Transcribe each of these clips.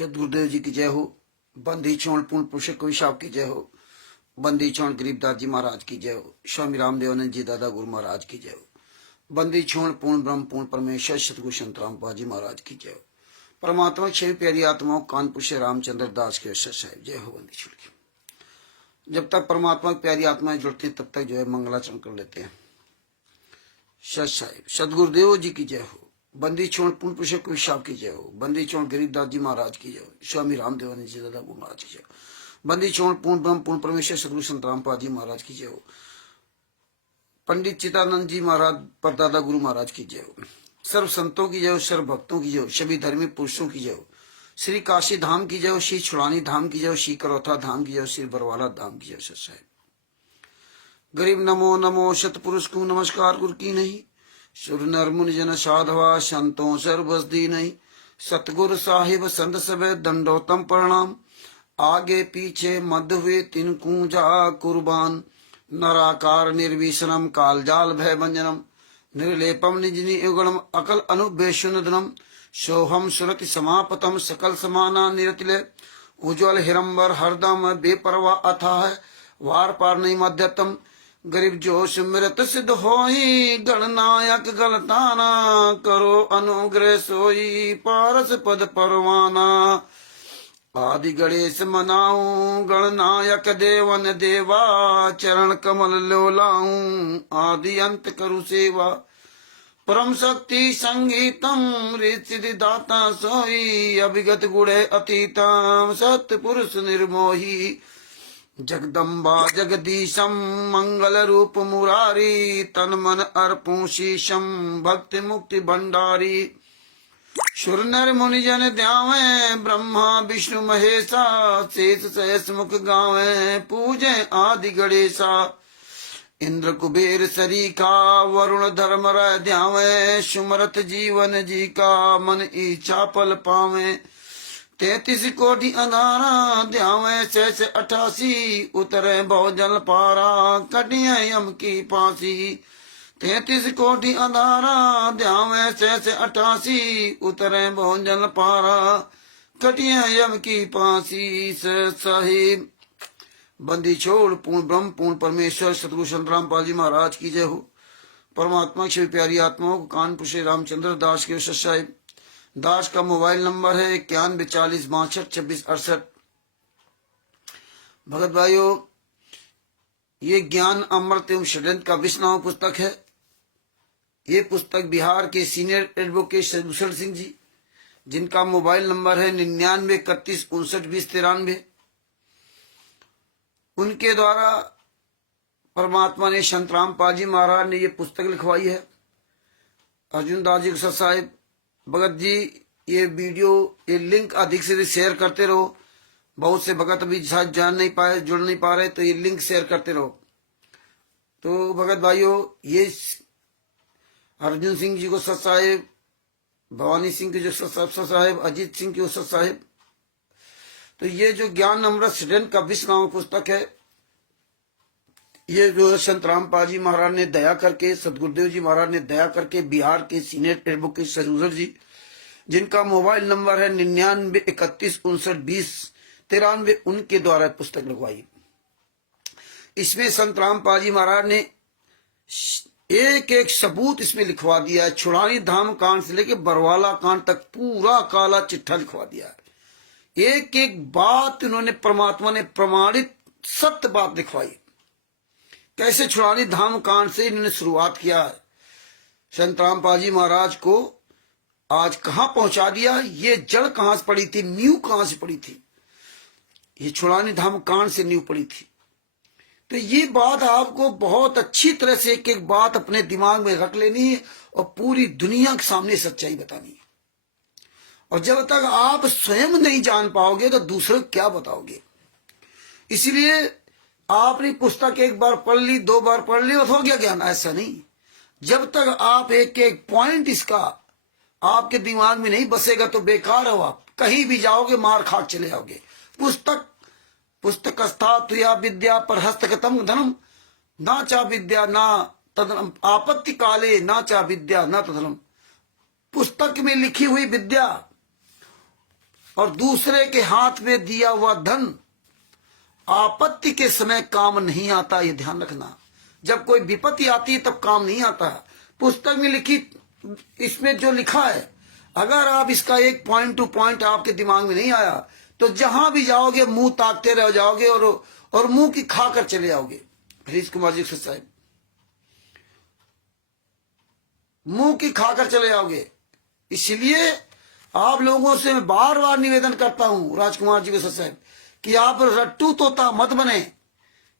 सदगुरुदेव जी की जय हो। बंदी छोड़ पूर्ण पुरुष कोई साहब की जय हो। बंदी छोड़ गरीबदास जी महाराज की जय हो। स्वामी रामदेवानंद जी दादा गुरु महाराज की जय हो। बंदी छोड़ पूर्ण ब्रह्म पूर्ण परमेश्वर सतगुरु संत रामपाल जी महाराज की जय हो। परमात्मा छह प्यारी आत्माओं कानपुर से रामचंद्र दास के अवसर साहिब जय हो। बंदी छोड़ की जब तक परमात्मा की प्यारी आत्माएं जुड़ती है तब तक जो है मंगलाचरण कर लेते हैं। सत साहिब सदगुरुदेव जी की जय हो। बंदी छोड़ पूर्ण पुरुष कोई साहब की जय हो। बंदी छोड़ गरीबदास जी महाराज की जय हो। स्वामी रामदेवानंद जी दादा गुरु महाराज की जय हो। बंदी छोड़ पूर्ण ब्रह्म पूर्ण परमेश्वर सतगुरु संत रामपाल जी महाराज की जय हो। पंडित चिदानंद जी महाराज परदादा गुरु महाराज की जय हो। सर्व संतों की जय हो। सर्व भक्तों की जय हो। सभी धर्मी पुरुषों की जय हो। श्री काशी धाम की जय हो। श्री छुड़ानी धाम की जय हो। श्री करौथा धाम की जय हो। श्री बरवाला धाम की जय हो। सत साहिब गरीब नमो नमो सतपुरुष को नमस्कार गुरु की नहीं। सुर नर मुनि जन साधवा संतों सर्वस दी नहीं। सतगुरु साहिब संत सबे दंडोतम प्रणाम। आगे पीछे मध्य हुए तिनकू जा कुर्बान। नराकार निर्विशनम काल जाल भय भंजनम। निर्लेपम निजनी युगणम अकल अनुभेशुनदनम। सोहम सुरति समापतम सकल समाना निरतिले। उज्ज्वल हिरंबर हरदम बेपरवा अथाह। वार पार नहीं मध्यतम। गरीब जो सुमिरत सिद्ध होई। गणनायक गलताना करो अनुग्रह सोई। पारस पद परवाना आदि गणेश मनाऊं। गणनायक देवन देवा चरण कमल लोलाऊं। आदि अंत करु सेवा परम शक्ति संगीतम रिद्धि दाता सोई। अभिगत गुणे अतीतम सत्पुरुष निर्मोही। जगदम्बा जगदीशम मंगल रूप मुरारी। तन मन अर्पू शीशम भक्ति मुक्ति भंडारी। सुर नर मुनि जन ध्यावे ब्रह्मा विष्णु महेशा। शेष सहस मुख गावे पूजे आदि गणेशा। इंद्र कुबेर सरीखा वरुण धर्म राय ध्यावे। सुमरत जीवन जी का मन इच्छा पल पावे। 33 कोटि अंधारा ध्यावे शेष 88। उतरे बहुजल पारा कटिया यम की फांसी। 33 कोटि अंधारा ध्यावे शेष 88। उतरे बहुजल पारा कटिया यम की फांसी। साहिब बंदी छोड़ पूर्ण ब्रह्म पूर्ण परमेश्वर सतगुरु संत रामपाल जी महाराज की जय हो। परमात्मा की प्यारी आत्माओं को कानपुर से रामचंद्र दास के अवसर साहिब। दास का मोबाइल नंबर है 9140622668। भगत भाइयों, ये ज्ञान अमृत एवं षड्यंत्र का विश्व पुस्तक है। ये पुस्तक बिहार के सीनियर एडवोकेट सदभूषण सिंह जी, जिनका मोबाइल नंबर है 9931592093, उनके द्वारा परमात्मा ने संत रामपाल जी महाराज ने ये पुस्तक लिखवाई है। अर्जुन दास जी साहिब भगत जी, ये वीडियो ये लिंक अधिक से अधिक शेयर करते रहो। बहुत से भगत अभी शायद जान नहीं पाए, जुड़ नहीं पा रहे, तो ये लिंक शेयर करते रहो। तो भगत भाइयों, ये अर्जुन सिंह जी को सत साहिब, भवानी सिंह के जो सत साहिब, अजीत सिंह के सत साहिब। तो ये जो ज्ञान अमृत षड्यंत्र का विश्व नामक पुस्तक है, ये जो संत रामपाल जी महाराज ने दया करके, सदगुरुदेव जी महाराज ने दया करके बिहार के सीनियर एडवोकेट सदभूषण जी, जिनका मोबाइल नंबर है 9931592093, उनके द्वारा पुस्तक लिखवाई। इसमें संत रामपाल जी महाराज ने एक एक सबूत इसमें लिखवा दिया है। छुड़ानी धाम कांड से लेके बरवाला कांड तक पूरा काला चिट्ठा लिखवा दिया है। एक एक बात उन्होंने, परमात्मा ने प्रमाणित सत्य बात लिखवाई। कैसे छुड़ानी धाम कांड से इन्होंने शुरुआत किया, संत रामपाल जी महाराज को आज कहां पहुंचा दिया, ये जड़ कहां से पड़ी थी, नींव कहां से पड़ी थी, ये छुड़ानी धाम कांड से नींव पड़ी थी। तो ये बात आपको बहुत अच्छी तरह से एक एक बात अपने दिमाग में रख लेनी है और पूरी दुनिया के सामने सच्चाई बतानी है। और जब तक आप स्वयं नहीं जान पाओगे तो दूसरों को क्या बताओगे। इसलिए आपने पुस्तक एक बार पढ़ ली, 2 बार पढ़ ली और हो गया ज्ञान, ऐसा नहीं। जब तक आप एक एक पॉइंट इसका आपके दिमाग में नहीं बसेगा तो बेकार हो। आप कहीं भी जाओगे मार खा चले जाओगे। पुस्तक या विद्या पर हस्तगतम धनम ना चा विद्या ना तदनम आपत्ति काले ना चा विद्या ना तदनम। पुस्तक में लिखी हुई विद्या और दूसरे के हाथ में दिया हुआ धन आपत्ति के समय काम नहीं आता, ये ध्यान रखना। जब कोई विपत्ति आती है तब काम नहीं आता। पुस्तक में लिखी, इसमें जो लिखा है, अगर आप इसका एक पॉइंट टू पॉइंट आपके दिमाग में नहीं आया तो जहां भी जाओगे मुंह ताकते रह जाओगे और मुंह की खाकर चले जाओगे। हरीश कुमार जी साहब, मुंह की खाकर चले जाओगे। इसलिए आप लोगों से मैं बार बार निवेदन करता हूं, राजकुमार जी साहब, कि आप रट्टू तोता मत बने।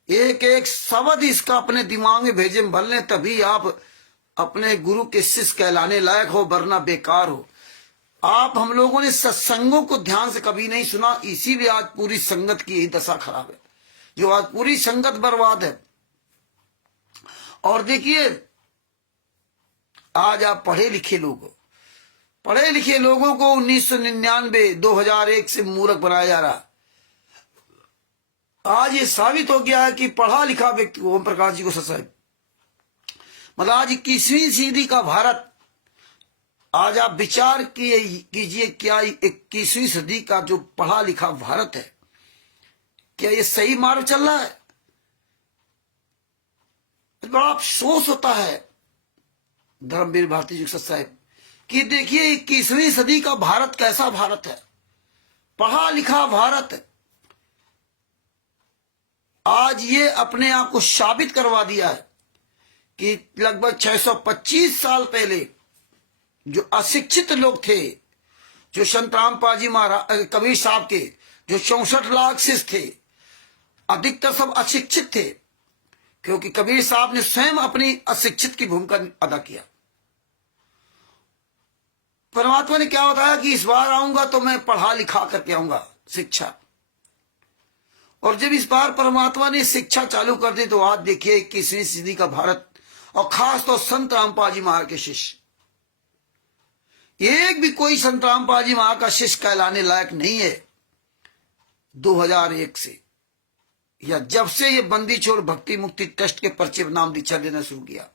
एक एक शब्द इसका अपने दिमाग में भेजे भर लें, तभी आप अपने गुरु के शिष्य कहलाने लायक हो, वरना बेकार हो। आप हम लोगों ने सत्संगों को ध्यान से कभी नहीं सुना, इसीलिए आज पूरी संगत की यही दशा खराब है, जो आज पूरी संगत बर्बाद है। और देखिए, आज आप पढ़े लिखे लोगों को 1999 2001 से मूर्ख बनाया जा रहा। आज ये साबित हो गया है कि पढ़ा लिखा व्यक्ति, ओम प्रकाश जी को साहब, मतलब आज 21वीं सदी का भारत, आज आप विचार कीजिए, क्या 21वीं सदी का जो पढ़ा लिखा भारत है, क्या ये सही मार्ग चल रहा है? बड़ा अफसोस होता है धर्मवीर भारती जी साहब कि देखिए 21वीं सदी का भारत कैसा भारत है, पढ़ा लिखा भारत। आज ये अपने आप को साबित करवा दिया है कि लगभग 625 साल पहले जो अशिक्षित लोग थे, जो संत रामपाल जी महाराज कबीर साहब के जो 64 लाख शिष्य थे, अधिकतर सब अशिक्षित थे, क्योंकि कबीर साहब ने स्वयं अपनी अशिक्षित की भूमिका अदा किया। परमात्मा ने क्या बताया कि इस बार आऊंगा तो मैं पढ़ा लिखा करके आऊंगा, शिक्षा। और जब इस बार परमात्मा ने शिक्षा चालू कर दी तो आज देखिए 21वीं सदी का भारत, और खास तो संत रामपाल जी महाराज के शिष्य, एक भी कोई संत रामपाल जी महाराज का शिष्य कहलाने लायक नहीं है। 2001 से या जब से ये बंदी छोड़ भक्ति मुक्ति ट्रस्ट के पर्चे नाम दीक्षा देना शुरू किया,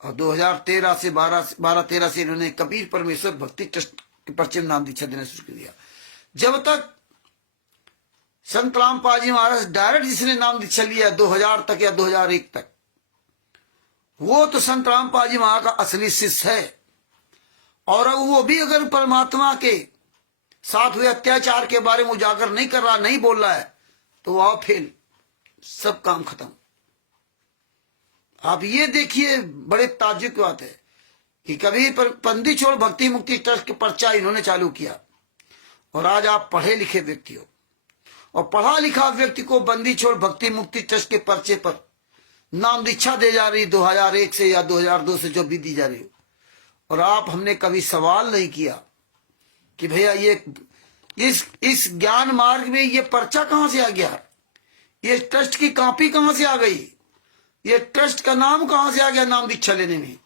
और 2013 से 12-13 से इन्होंने कबीर परमेश्वर भक्ति ट्रस्ट के पर्चे नाम दीक्षा देना शुरू कर दिया। जब तक संत रामपाल जी महाराज डायरेक्ट जिसने नाम दीक्षा लिया 2000 तक या 2001 तक, वो तो संत रामपाल जी महाराज का असली शिष्य है। और वो भी अगर परमात्मा के साथ हुए अत्याचार के बारे में उजागर नहीं कर रहा, नहीं बोल रहा है, तो आओ फेल, सब काम खत्म। आप ये देखिए, बड़े ताज्जुब की बात है कि कभी बंदी छोड़ भक्ति मुक्ति ट्रस्ट के पर्चा इन्होंने चालू किया, और आज आप पढ़े लिखे व्यक्ति हो, और पढ़ा लिखा व्यक्ति को बंदी छोड़ भक्ति मुक्ति ट्रस्ट के पर्चे पर नाम दीक्षा दे जा रही 2001 से या 2002 से जो भी दी जा रही हो। और आप, हमने कभी सवाल नहीं किया कि भैया ये इस ज्ञान मार्ग में ये पर्चा कहां से आ गया, ये ट्रस्ट की कॉपी कहां से आ गई, ये ट्रस्ट का नाम कहां से आ गया नाम दीक्षा लेने में।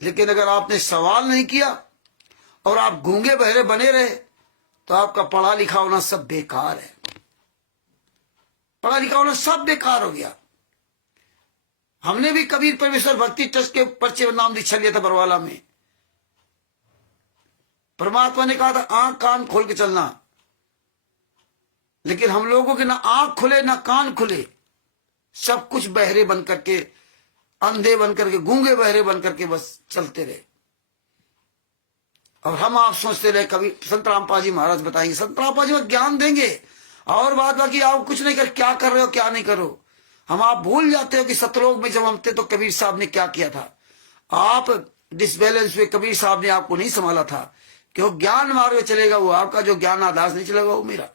लेकिन अगर आपने सवाल नहीं किया और आप गूंगे बहरे बने रहे तो आपका पढ़ा लिखा होना सब बेकार है, पढ़ा लिखा होना सब बेकार हो गया। हमने भी कबीर परमेश्वर भक्ति ट्रस्ट के पर्चे नाम दीक्षा लिया था बरवाला में। परमात्मा ने कहा था आंख कान खोल के चलना, लेकिन हम लोगों के ना आंख खुले ना कान खुले, सब कुछ बहरे बन करके, अंधे बन करके, गूंगे बहरे बन करके बस चलते रहे। और हम आप सोचते रहे कभी संत रामपाल जी महाराज बताएंगे, संत रामपाल जी ज्ञान देंगे, और बात बाकी आप कुछ नहीं कर, क्या कर रहे हो क्या नहीं करो। हम आप भूल जाते हो कि सतलोक में जब हम थे तो कबीर साहब ने क्या किया था। आप डिसबैलेंस हुए, कबीर साहब ने आपको नहीं संभाला था कि वो ज्ञान मार्ग में चलेगा, वो आपका जो ज्ञान आधार नहीं चलेगा वो मेरा।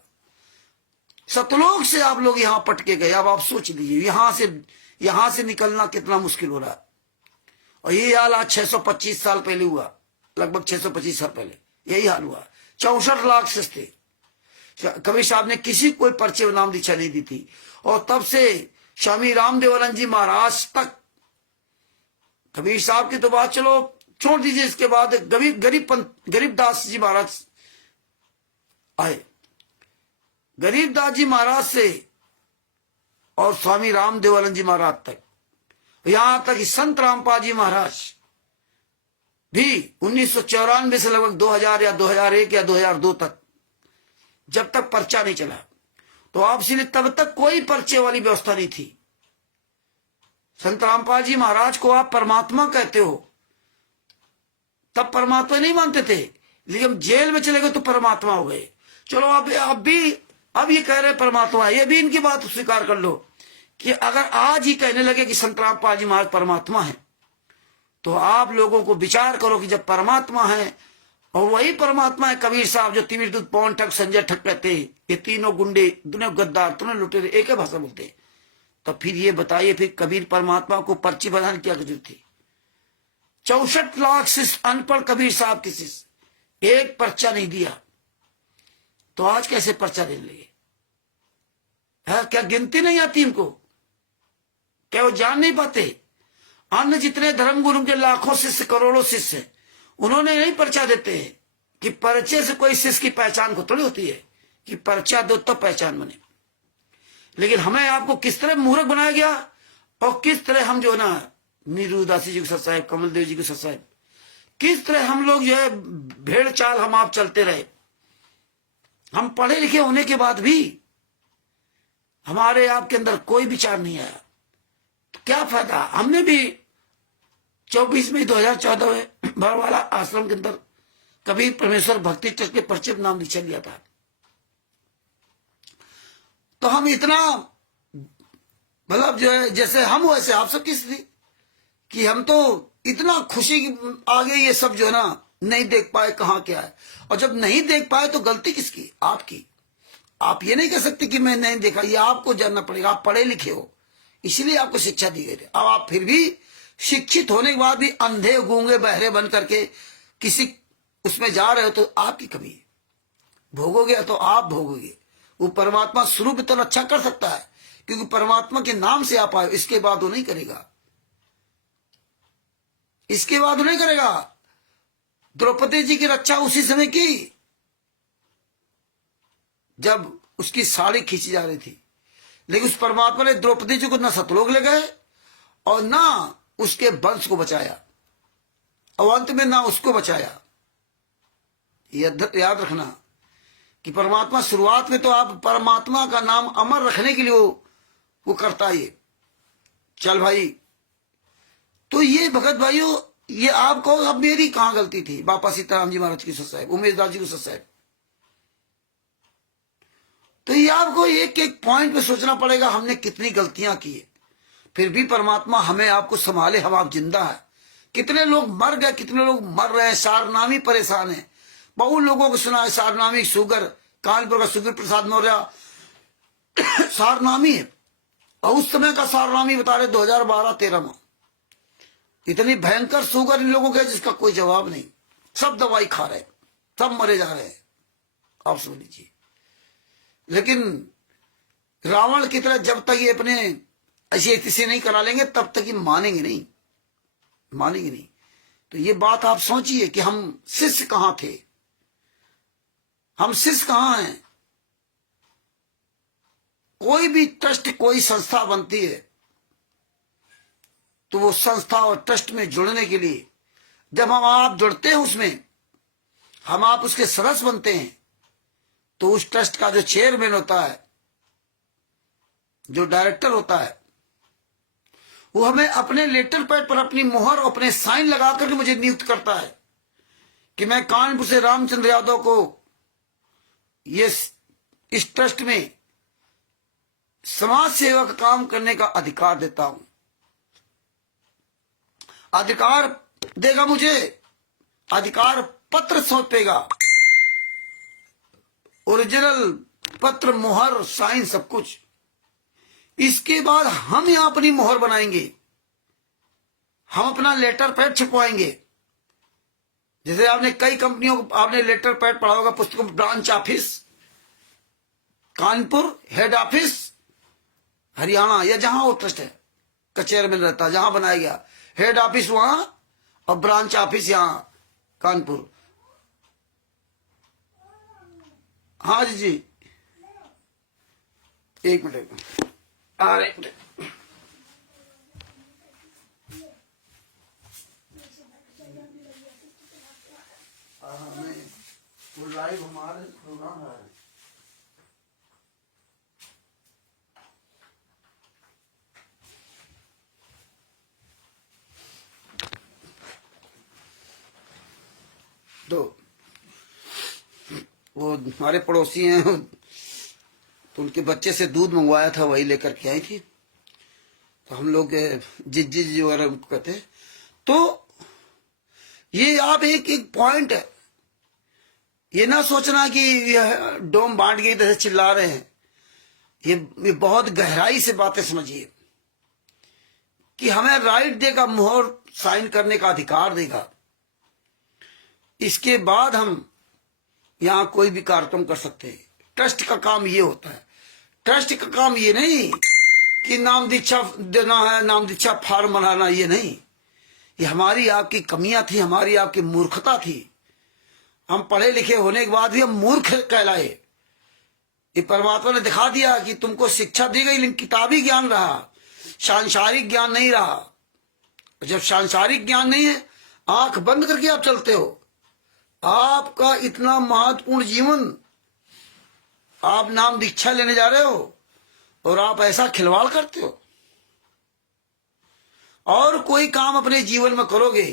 सतलोक से आप लोग यहाँ पटके गए। अब आप सोच लीजिए यहां से निकलना कितना मुश्किल हो रहा है। और ये हाल आज 625 साल पहले हुआ, लगभग 625 साल पहले यही हाल हुआ। 64 लाख शिष्य थे। कबीर साहब ने किसी कोई पर्चे नाम दीक्षा नहीं दी थी, और तब से स्वामी रामदेवानंद जी महाराज तक, कबीर साहब की तो बात चलो छोड़ दीजिए, इसके बाद गरीबदास जी महाराज आए। गरीबदास जी महाराज से और स्वामी रामदेवानंद जी महाराज तक, यहां तक कि संत रामपाल जी महाराज भी 1994 से लगभग 2000 या 2001 या 2002 तक, जब तक पर्चा नहीं चला, तो आप इसलिए तब तक कोई पर्चे वाली व्यवस्था नहीं थी। संत रामपाल जी महाराज को आप परमात्मा कहते हो, तब परमात्मा नहीं मानते थे, लेकिन जेल में चले गए तो परमात्मा हो गए। चलो अब ये कह रहे परमात्मा है, ये भी इनकी बात स्वीकार कर लो कि अगर आज ही कहने लगे कि संत रामपाल जी महाराज परमात्मा है, तो आप लोगों को विचार करो कि जब परमात्मा है और वही परमात्मा है कबीर साहब जो तिमिर दूध पवन ठग संजय ठग कहते हैं, ये तीनों गुंडे, दोनों गद्दार, दोनों लुटेरे एक ही भाषा बोलते हैं, तो फिर ये बताइए फिर कबीर परमात्मा को पर्ची बनाने की क्या जरूरत थी? 64 लाख शिष्य, अनपढ़ कबीर साहब के शिष्य, एक पर्चा नहीं दिया, तो आज कैसे पर्चा देने लगे? है क्या गिनती नहीं आती इनको? क्या वो जान नहीं पाते? अन्य जितने धर्म गुरु के लाखों शिष्य, करोड़ों शिष्य, उन्होंने नहीं पर्चा देते हैं कि पर्चे से कोई शिष्य की पहचान को थोड़ी होती है कि पर्चा दो तब पहचान बने। लेकिन हमें आपको किस तरह मूर्ख बनाया गया और किस तरह हम जो ना नीरू उदासी जी को सत साहेब, कमल देव जी को सत साहेब, किस तरह हम लोग जो है भेड़ चाल हम आप चलते रहे। हम पढ़े लिखे होने के बाद भी हमारे आपके अंदर कोई विचार नहीं आया, तो क्या फायदा? हमने भी 24 मई 2014 में बड़वाला आश्रम के अंदर कबीर परमेश्वर भक्ति ट्रस्ट के पर्चे नाम लिखा लिया था। तो हम इतना मतलब जो है जैसे हम वैसे आप सब की स्थिति कि हम तो इतना खुशी आगे ये सब जो है ना नहीं देख पाए कहाँ क्या है, और जब नहीं देख पाए तो गलती किसकी? आपकी। आप ये नहीं कह सकते कि मैं नहीं देखा, ये आपको जानना पड़ेगा। आप पढ़े लिखे हो, इसलिए आपको शिक्षा दी गई। अब आप फिर भी शिक्षित होने के बाद भी अंधे गूंगे बहरे बन करके किसी उसमें जा रहे हो, तो आपकी कमी है। भोगोगे तो आप भोगोगे। वो परमात्मा शुरू में तो रक्षा कर सकता है क्योंकि परमात्मा के नाम से आप आए, इसके बाद वो नहीं करेगा, इसके बाद वो नहीं करेगा। द्रौपदी जी की रक्षा उसी समय की जब उसकी साड़ी खींची जा रही थी, लेकिन उस परमात्मा ने द्रौपदी जी को ना सतलोक ले गए और ना उसके वंश को बचाया, और अंत में ना उसको बचाया। याद रखना कि परमात्मा शुरुआत में तो आप परमात्मा का नाम अमर रखने के लिए वो करता है। चल भाई, तो ये भगत भाइयों, ये आप कहो अब मेरी कहां गलती थी? बापा सीताराम जी महाराज की सत साहेब, उमेश दास जी को सत साहेब। तो ये आपको एक एक पॉइंट पे सोचना पड़ेगा हमने कितनी गलतियां की है, फिर भी परमात्मा हमें आपको संभाले, हम आप जिंदा है। कितने लोग मर गए, कितने लोग मर रहे हैं, सारनामी परेशान है। बहुत लोगों को सुना है सारनामी, शुगर, कानपुर का शुगर प्रसाद मौर्य सारनामी है, और उस समय का सारनामी बता रहे 2012-13 में इतनी भयंकर शुगर इन लोगों के जिसका कोई जवाब नहीं। सब दवाई खा रहे, सब मरे जा रहे हैं, आप सुन लीजिए। लेकिन रावण की तरह जब तक ये अपने ऐसी स्थिति नहीं करा लेंगे तब तक ये मानेंगे नहीं, मानेंगे नहीं। तो ये बात आप सोचिए कि हम शिष्य कहां थे, हम शिष्य कहां हैं। कोई भी ट्रस्ट, कोई संस्था बनती है तो वो संस्था और ट्रस्ट में जुड़ने के लिए जब हम आप जुड़ते हैं, उसमें हम आप उसके सदस्य बनते हैं, तो उस ट्रस्ट का जो चेयरमैन होता है, जो डायरेक्टर होता है, वो हमें अपने लेटर पैड पर अपनी मुहर और अपने साइन लगा करके मुझे नियुक्त करता है कि मैं कानपुर से रामचंद्र यादव को ये इस ट्रस्ट में समाज सेवा का काम करने का अधिकार देता हूं। अधिकार देगा मुझे, अधिकार पत्र सौंपेगा, ओरिजिनल पत्र, मुहर, साइन, सब कुछ। इसके बाद हम यहां अपनी मुहर बनाएंगे, हम अपना लेटर पैड छपवाएंगे। जैसे आपने कई कंपनियों को आपने लेटर पैड पढ़ा होगा, पुस्तकों, branch office Kanpur, head office Haryana, या जहां वो ट्रस्ट है का चेयरमैन रहता है, जहां बनाया गया हेड ऑफिस वहां और ब्रांच ऑफिस यहां कानपुर। हाँ जी, एक मिनट आ रहे, एक मिनट। हमें वो लाइव हमारे प्रोग्राम है। तो वो हमारे पड़ोसी हैं, तो उनके बच्चे से दूध मंगवाया था, वही लेकर के आई थी। तो हम लोग जिज्जी वगैरह उनको कहते हैं। तो ये आप एक पॉइंट है, ये ना सोचना कि यह डोम बांट के इधर से चिल्ला रहे हैं। ये बहुत गहराई से बातें समझिए कि हमें राइट देगा, मोहर साइन करने का अधिकार देगा। इसके बाद हम यहां कोई भी कार्यक्रम कर सकते हैं। ट्रस्ट का काम ये होता है। ट्रस्ट का काम ये नहीं कि नाम दीक्षा देना है, नाम दीक्षा फार्म बनाना, ये नहीं। ये हमारी आपकी कमियां थी, हमारी आपकी मूर्खता थी। हम पढ़े लिखे होने के बाद भी हम मूर्ख कहलाए। ये परमात्मा ने दिखा दिया कि तुमको शिक्षा दी गई, लेकिन किताबी ज्ञान रहा, सांसारिक ज्ञान नहीं रहा। जब सांसारिक ज्ञान नहीं है, आंख बंद करके आप चलते हो। आपका इतना महत्वपूर्ण जीवन, आप नाम दीक्षा लेने जा रहे हो और आप ऐसा खिलवाड़ करते हो। और कोई काम अपने जीवन में करोगे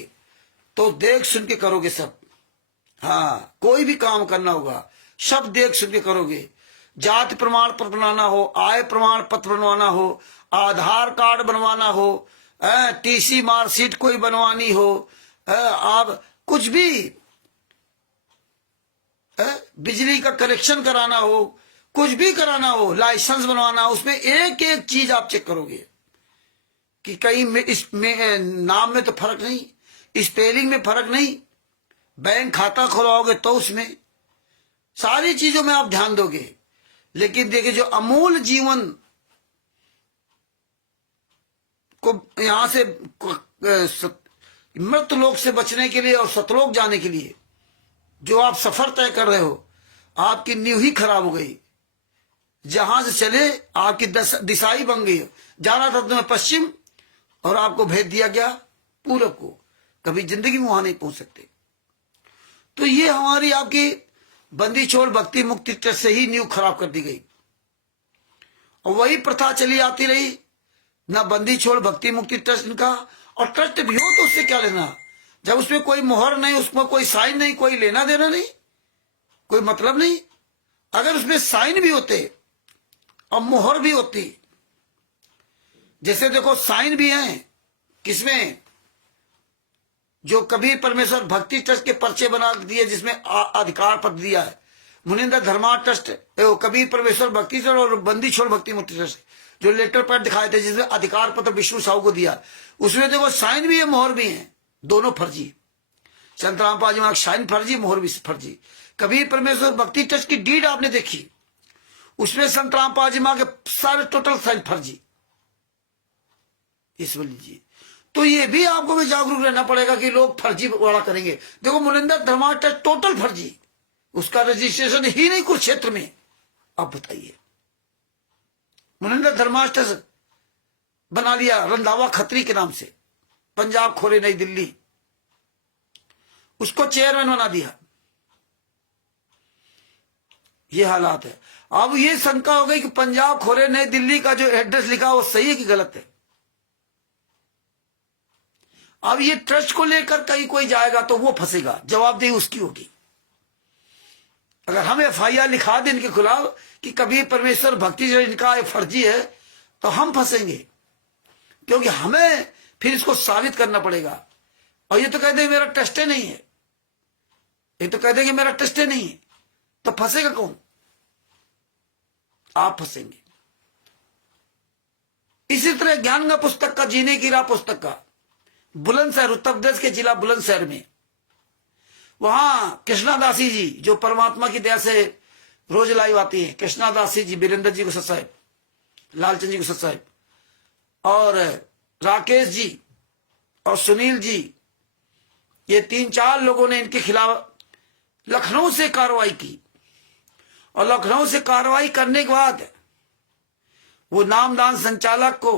तो देख सुन के करोगे सब। हाँ, कोई भी काम करना होगा सब देख सुन के करोगे। जाति प्रमाण पत्र बनाना हो, आय प्रमाण पत्र बनवाना हो, आधार कार्ड बनवाना हो, टीसी मार्कशीट कोई बनवानी हो, आप कुछ भी, बिजली का कनेक्शन कराना हो, कुछ भी कराना हो, लाइसेंस बनवाना हो, उसमें एक एक चीज आप चेक करोगे कि कहीं में इसमें नाम में तो फर्क नहीं, स्पेलिंग में फर्क नहीं, बैंक खाता खुलवाओगे तो उसमें सारी चीजों में आप ध्यान दोगे। लेकिन देखिए, जो अमूल जीवन को यहां से मृत लोक से बचने के लिए और सतलोक जाने के लिए जो आप सफर तय कर रहे हो, आपकी नींव ही खराब हो गई। जहां से चले आपकी दिशा ही बन गई। जाना था तुम्हें पश्चिम और आपको भेज दिया गया पूरब को। कभी जिंदगी में वहां नहीं पहुंच सकते। तो ये हमारी आपकी बंदी छोड़ भक्ति मुक्ति ट्रस्ट से ही नींव खराब कर दी गई और वही प्रथा चली आती रही। ना बंदी छोड़ भक्ति मुक्ति ट्रस्ट इनका, और ट्रस्ट भी हो तो उससे क्या लेना, जब उसमें कोई मोहर नहीं, उसमें कोई साइन नहीं, कोई लेना देना नहीं, कोई मतलब नहीं। अगर उसमें साइन भी होते और मोहर भी होती, जैसे देखो साइन भी हैं किसमें, जो कबीर परमेश्वर भक्ति ट्रस्ट के पर्चे बना दिए जिसमें अधिकार पत्र दिया है। मुनिंद्र धर्मा ट्रस्ट, कबीर परमेश्वर भक्ति ट्रस्ट और बंदी छोड़ भक्ति मुक्ति ट्रस्ट, जो लेटर पैड दिखाए थे जिसमें अधिकार पत्र विष्णु साहू को दिया, उसमें देखो साइन भी है मोहर भी है, दोनों फर्जी। संत रामपाल जी महाराज साइन फर्जी, मोहर भी फर्जी। कबीर परमेश्वर भक्ति ट्रस्ट की डीड आपने देखी, उसमें संत रामपाल जी महाराज के सारे टोटल साइन फर्जी। इस लीजिए, तो ये भी आपको भी जागरूक रहना पड़ेगा कि लोग फर्जी वाला करेंगे। देखो मुनिंदर धर्मा ट्रस्ट टोटल फर्जी, उसका रजिस्ट्रेशन ही नहीं कुछ क्षेत्र में। आप बताइए, मुनिंदर धर्मा ट्रस्ट बना लिया रंधावा खत्री के नाम से, पंजाब खोरे नई दिल्ली, उसको चेयरमैन बना दिया। ये हालात है। अब ये शंका हो गई कि पंजाब खोरे नई दिल्ली का जो एड्रेस लिखा वो सही है कि गलत है। अब ये ट्रस्ट को लेकर कहीं कोई जाएगा तो वो फंसेगा, जवाबदेही उसकी होगी। अगर हम एफआईआर लिखा दें इनके खिलाफ कि कबीर परमेश्वर भक्ति जो इनका फर्जी है, तो हम फंसेंगे, क्योंकि हमें फिर इसको साबित करना पड़ेगा। और ये तो कह देंगे मेरा ट्रस्ट नहीं है, ये तो कह देंगे मेरा ट्रस्ट नहीं है, तो फंसेगा कौन? आप फंसेंगे। इसी तरह ज्ञान पुस्तक का, जीने की राह पुस्तक का, बुलंदशहर, उत्तर प्रदेश के जिला बुलंदशहर में, वहां कृष्णादासी जी जो परमात्मा की दया से रोज लाइव आती है, कृष्णादासी जी, वीरेंद्र जी को सत साहिब, लालचंद जी को सत साहिब, और राकेश जी और सुनील जी, ये 3-4 लोगों ने इनके खिलाफ लखनऊ से कार्रवाई की। और लखनऊ से कार्रवाई करने के बाद वो नामदान संचालक को,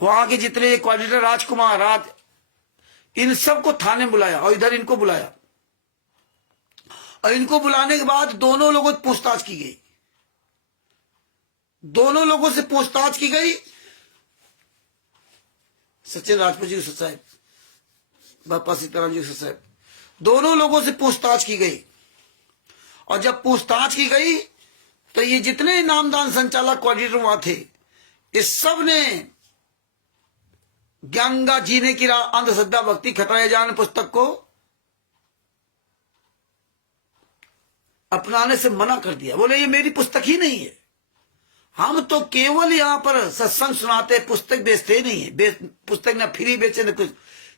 वहां के जितने कोऑर्डिनेटर राजकुमार राज, इन सबको थाने बुलाया और इधर इनको बुलाया और इनको बुलाने के बाद दोनों लोगों से पूछताछ की गई, दोनों लोगों से पूछताछ की गई। सचिन राजपूत जी साहब, बापा सीताराम जी साहब, दोनों लोगों से पूछताछ की गई। और जब पूछताछ की गई तो ये जितने नामदान संचालक कोऑर्डिनेटर वहां थे, इस सब ने गंगा जीने की राह अंधश्रद्धा भक्ति खतरा जान पुस्तक को अपनाने से मना कर दिया। बोले ये मेरी पुस्तक ही नहीं है, हम तो केवल यहां पर सत्संग सुनाते, पुस्तक बेचते ही नहीं है। पुस्तक ना फ्री बेचे न कुछ।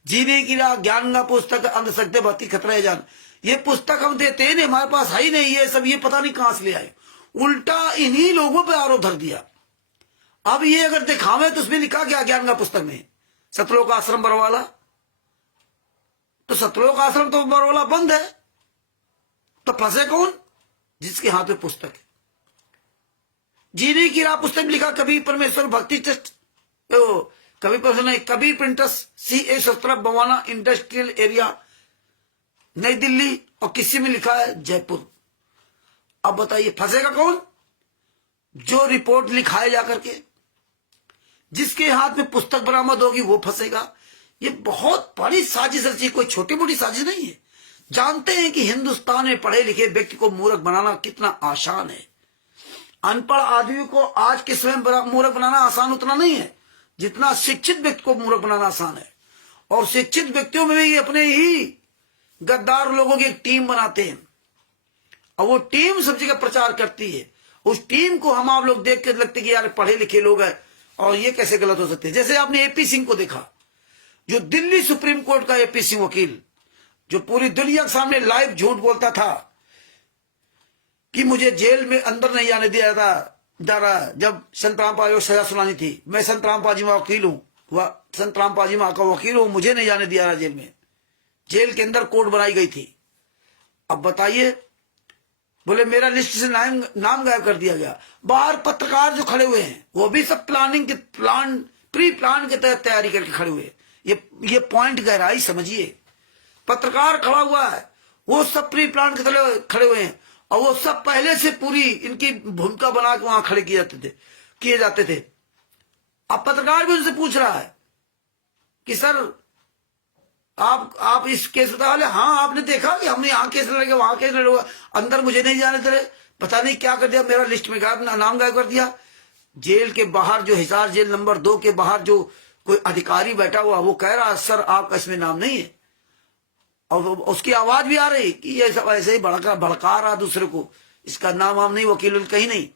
जीने की राह, ज्ञान का पुस्तक, अंधश्रद्धा भक्ति खतरा जान, ये पुस्तक हम देते ही नहीं, हमारे पास है ही नहीं। ये सब ये पता नहीं कहां से ले आए। उल्टा इन्हीं लोगों पे आरोप धर दिया। अब ये अगर दिखावे तो उसमें लिखा क्या ज्ञान का पुस्तक में? सतलोक आश्रम बरवाला, तो सतलोक आश्रम तो बरवाला बंद है, तो फंसे कौन? जिसके हाथ में पुस्तक है। जीने की राह पुस्तक में लिखा कबीर परमेश्वर भक्ति ट्रस्ट, कबीर परमेश्वर नहीं, Kabir printers, CA 17 Bawana industrial area, नई दिल्ली, और किसी में लिखा है जयपुर। अब बताइए फंसेगा कौन? जो रिपोर्ट लिखाए जाकर के, जिसके हाथ में पुस्तक बरामद होगी वो फंसेगा। ये बहुत बड़ी साजिश रची, कोई छोटी मोटी साजिश नहीं है। जानते हैं कि हिंदुस्तान में पढ़े लिखे व्यक्ति को मूर्ख बनाना कितना आसान है। अनपढ़ आदमी को आज के समय मूर्ख बनाना आसान उतना नहीं है जितना शिक्षित व्यक्ति को मूर्ख बनाना आसान है। और शिक्षित व्यक्तियों में भी अपने ही गद्दार लोगों की एक टीम बनाते हैं, और वो टीम सब जगह प्रचार करती है। उस टीम को हम आप लोग देख के लगते कि यार पढ़े लिखे लोग हैं और ये कैसे गलत हो सकते हैं। जैसे आपने AP सिंह को देखा, जो दिल्ली सुप्रीम कोर्ट का AP सिंह वकील, जो पूरी दुनिया के सामने लाइव झूठ बोलता था कि मुझे जेल में अंदर नहीं आने दिया था डरा, जब संत रामपाल को सजा सुनानी थी। मैं संत रामपाल जी का वकील हूं, संत रामपाल जी का वकील हूं, मुझे नहीं जाने दिया था जेल में। जेल के अंदर कोर्ट बनाई गई थी। अब बताइए, बोले मेरा लिस्ट से नाम गायब कर दिया गया। बाहर पत्रकार जो खड़े हुए हैं वो भी सब प्री प्लान के तहत तैयारी करके खड़े हुए। ये पॉइंट गहराई समझिए। पत्रकार खड़ा हुआ है, वो सब प्री प्लान के तहत खड़े हुए हैं, और वो सब पहले से पूरी इनकी भूमिका बना के वहां खड़े किए जाते थे। अब पत्रकार भी उनसे पूछ रहा है कि सर आप इस केस बता रहे? हाँ, आपने देखा कि हमने यहाँ केस लड़ेगा, वहां केस लड़ेगा, अंदर मुझे नहीं जाने दे रहे, पता नहीं क्या कर दिया, मेरा लिस्ट में नाम गायब कर दिया। जेल के बाहर जो हिसार जेल नंबर 2 के बाहर जो कोई अधिकारी बैठा हुआ, वो कह रहा सर आपका इसमें नाम नहीं है। और उसकी आवाज भी आ रही कि ये सब ऐसे ही भड़का रहा दूसरे को, इसका नाम हम नहीं, वकील कहीं नहीं।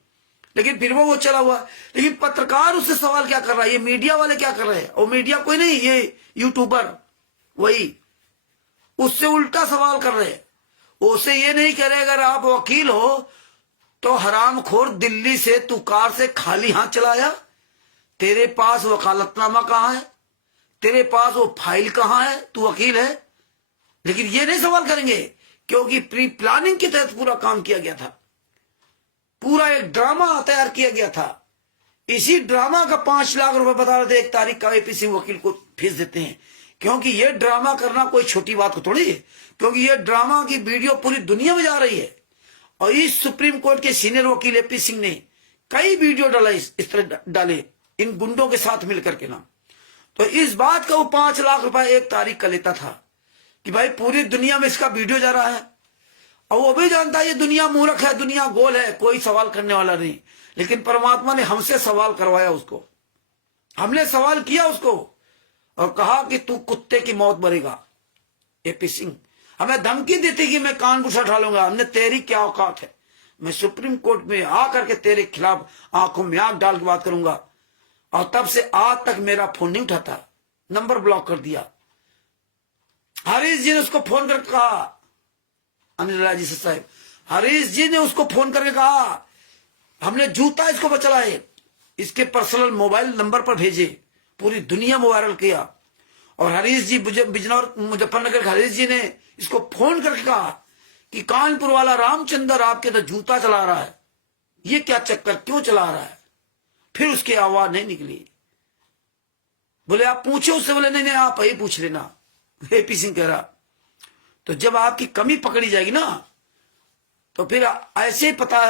लेकिन फिर वो चला हुआ। लेकिन पत्रकार उससे सवाल क्या कर रहा है? ये मीडिया वाले क्या कर रहे हैं? और मीडिया कोई नहीं, ये यूट्यूबर वही उससे उल्टा सवाल कर रहे हैं। उसे ये नहीं कह रहे अगर आप वकील हो तो हरामखोर दिल्ली से तू कार से खाली हाथ चलाया, तेरे पास वकालतनामा कहां है, तेरे पास वो फाइल कहां है, तू वकील है। लेकिन ये नहीं सवाल करेंगे, क्योंकि प्री प्लानिंग के तहत पूरा काम किया गया था, पूरा एक ड्रामा तैयार किया गया था। इसी ड्रामा का 5 लाख रुपए बता रहे थे, 1 तारीख का AP सिंह वकील को फीस देते हैं। क्योंकि ये ड्रामा करना कोई छोटी बात को थोड़ी है, क्योंकि ये ड्रामा की वीडियो पूरी दुनिया में जा रही है। और इस सुप्रीम कोर्ट के सीनियर वकील AP सिंह ने कई वीडियो डाला, इस तरह डाले इन गुंडों के साथ मिलकर के ना। तो इस बात का वो 5 लाख रुपए 1 तारीख का लेता था कि भाई पूरी दुनिया में इसका वीडियो जा रहा है। और वो भी जानता है ये दुनिया मूर्ख है, दुनिया गोल है, कोई सवाल करने वाला नहीं। लेकिन परमात्मा ने हमसे सवाल करवाया उसको, हमने सवाल किया उसको और कहा कि तू कुत्ते की मौत मरेगा। AP सिंह हमें धमकी देती कि मैं कान को ढालूंगा। हमने तेरी क्या औकात है, मैं सुप्रीम कोर्ट में आकर के तेरे खिलाफ आंखों में आंख डाल के बात करूंगा। और तब से आज तक मेरा फोन नहीं उठाता, नंबर ब्लॉक कर दिया। हरीश जी ने उसको फोन करके कहा, अनिल राजी साहब, हरीश जी ने उसको फोन करके कहा हमने जूता इसको बचलाए, इसके पर्सनल मोबाइल नंबर पर भेजे, पूरी दुनिया में वायरल किया। और हरीश जी बिजनौर मुजफ्फरनगर हरीश जी ने इसको फोन करके कहा कि कानपुर वाला रामचंद्र आपके तो जूता चला रहा है, ये क्या चक्कर, क्यों चला रहा है? फिर उसकी आवाज नहीं निकली। बोले आप पूछो उससे, बोले नहीं आप ही पूछ लेना। AP सिंह कह रहा तो जब आपकी कमी पकड़ी जाएगी ना तो फिर ऐसे ही पता,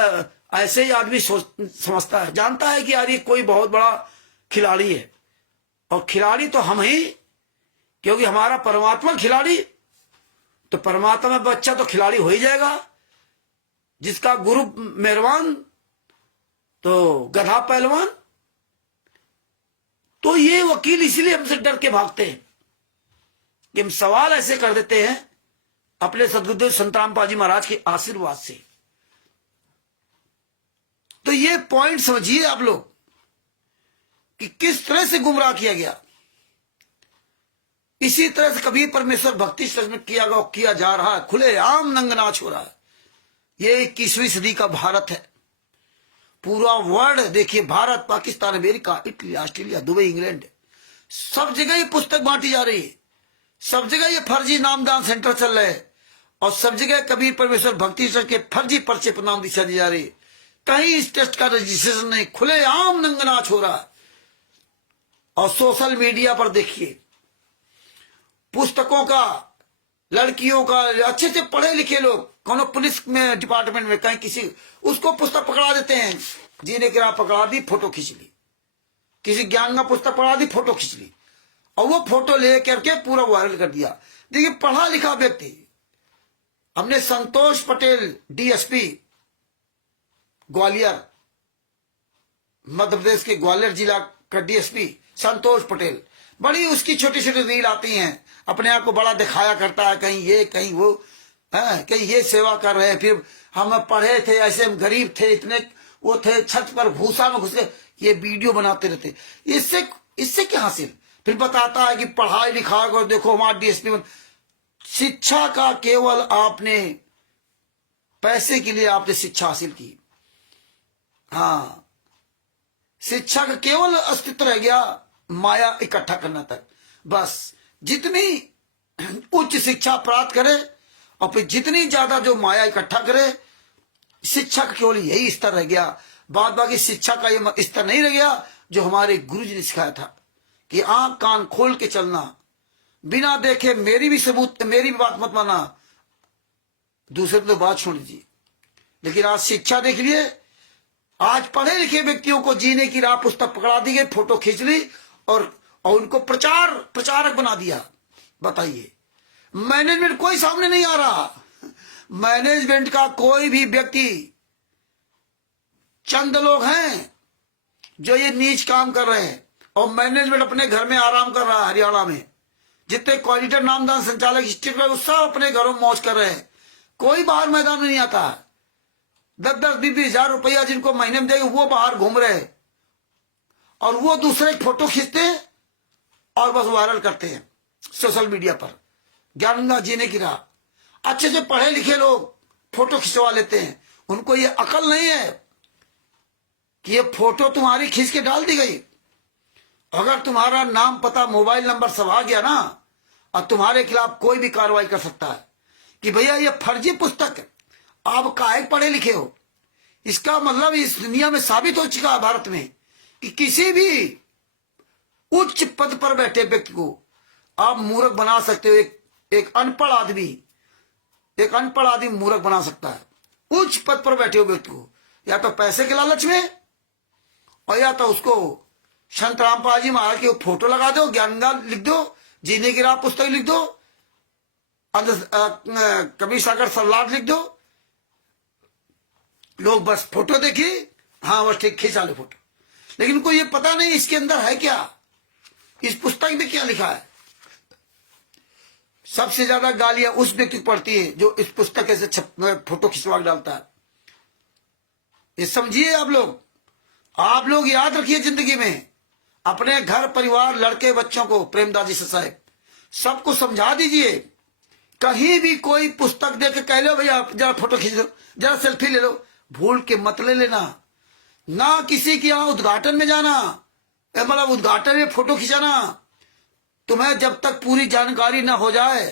ऐसे ही आदमी समझता है, जानता है कि यार ये कोई बहुत बड़ा खिलाड़ी है, और खिलाड़ी तो हम ही, क्योंकि हमारा परमात्मा खिलाड़ी, तो परमात्मा में बच्चा तो खिलाड़ी हो ही जाएगा। जिसका गुरु मेहरबान तो गधा पहलवान। तो ये वकील इसलिए हमसे डर के भागते हैं कि हम सवाल ऐसे कर देते हैं अपने सदगुरुदेव संत रामपाल जी महाराज के आशीर्वाद से। तो ये पॉइंट समझिए आप लोग कि किस तरह से गुमराह किया गया। इसी तरह से कबीर परमेश्वर भक्ति सच में किया जा रहा है, खुले आम नंगनाच हो रहा है। ये 21वीं सदी का भारत है। पूरा वर्ल्ड देखिए, Bharat, Pakistan, America, Italy, Australia, Dubai, England, सब जगह ये पुस्तक बांटी जा रही है। सब जगह ये फर्जी नामदान सेंटर चल रहे हैं, और सब जगह कबीर परमेश्वर भक्ति सच के फर्जी पर्चे पर नाम दिशा दी जा रही है। कहीं इस टेस्ट का रजिस्ट्रेशन नहीं, खुले आम नंगनाच हो रहा है। और सोशल मीडिया पर देखिए पुस्तकों का, लड़कियों का, अच्छे से पढ़े लिखे लोग, कोनो पुलिस में डिपार्टमेंट में कहीं किसी, उसको पुस्तक पकड़ा देते हैं, जीने की राह पकड़ा दी, फोटो खींच ली। किसी ज्ञान का पुस्तक पकड़ा दी, फोटो खींच ली, और वो फोटो ले करके पूरा वायरल कर दिया। देखिए पढ़ा लिखा व्यक्ति, हमने संतोष पटेल डीएसपी ग्वालियर, मध्य प्रदेश के ग्वालियर जिला का डीएसपी संतोष पटेल, बड़ी उसकी छोटी छोटी रील आती हैं, अपने आप को बड़ा दिखाया करता है, कहीं ये कहीं वो, कहीं ये सेवा कर रहे हैं। फिर हम पढ़े थे, ऐसे हम गरीब थे, इतने वो थे, छत पर भूसा में घुसे, ये वीडियो बनाते रहते। इससे क्या हासिल? फिर बताता है कि पढ़ाई लिखाई को देखो हमारा डीएसपी। शिक्षा का केवल आपने पैसे के लिए आपने शिक्षा हासिल की, हाँ, शिक्षा का केवल अस्तित्व रह गया माया इकट्ठा करना तक। बस जितनी उच्च शिक्षा प्राप्त करे और फिर जितनी ज्यादा जो माया इकट्ठा करे, शिक्षा का केवल यही स्तर रह गया। बाद बाकी शिक्षा का ये स्तर नहीं रह गया जो हमारे गुरु जी ने सिखाया था कि आंख कान खोल के चलना, बिना देखे मेरी भी बात मत माना, दूसरे तो बात छोड़ दीजिए। लेकिन आज शिक्षा देख लिए, आज पढ़े लिखे व्यक्तियों को जीने की राह पुस्तक पकड़ा दी गई, फोटो खींच ली और उनको प्रचारक बना दिया। बताइए, मैनेजमेंट कोई सामने नहीं आ रहा। मैनेजमेंट का कोई भी व्यक्ति, चंद लोग हैं जो ये नीच काम कर रहे हैं, और मैनेजमेंट अपने घर में आराम कर रहा है। हरियाणा में जितने कोऑर्डिनेटर नामदान संचालक स्टेट में, सब अपने घरों में मौज कर रहे हैं। कोई बाहर मैदान में नहीं आता। 10-10, 20-20 हजार रुपया जिनको महीने में देंगे, वो बाहर घूम रहे हैं, और वो दूसरे फोटो खींचते हैं और बस वायरल करते हैं सोशल मीडिया पर। ज्ञान जीने की राह। अच्छे से पढ़े लिखे लोग फोटो खिंचवा लेते हैं, उनको ये अकल नहीं है कि ये फोटो तुम्हारी खींच के डाल दी गई। अगर तुम्हारा नाम पता मोबाइल नंबर सब आ गया ना, और तुम्हारे खिलाफ कोई भी कार्रवाई कर सकता है कि भैया ये फर्जी पुस्तक है, आप काहे पढ़े लिखे हो। इसका मतलब इस दुनिया में साबित हो चुका है भारत में कि किसी भी उच्च पद पर बैठे व्यक्ति को आप मूर्ख बना सकते हो। एक अनपढ़ आदमी मूर्ख बना सकता है। उच्च पद पर बैठे हुए व्यक्ति को या तो पैसे के लालच में, और या तो उसको संत रामपाल जी महाराज की फोटो लगा दो, ज्ञान लिख दो, जीने की राह पुस्तक लिख दो, कबीर सागर सलाद लिख दो। लोग बस फोटो देखिए, हाँ बस ठीक, खींचा लो फोटो। लेकिन उनको ये पता नहीं इसके अंदर है क्या, इस पुस्तक में क्या लिखा है। सबसे ज्यादा गालियां उस व्यक्ति को पड़ती है जो इस पुस्तक ऐसे फोटो खिंचवा डालता है। ये समझिए आप लोग याद रखिए, जिंदगी में अपने घर परिवार, लड़के बच्चों को, प्रेमदास जी साहब सबको समझा दीजिए। कहीं भी कोई पुस्तक देख के कह लो भैया जरा फोटो खींच लो, जरा सेल्फी ले लो, भूल के मत ले लेना। ना किसी के यहाँ उद्घाटन में जाना, मतलब उद्घाटन में फोटो खिंचाना। तुम्हें जब तक पूरी जानकारी ना हो जाए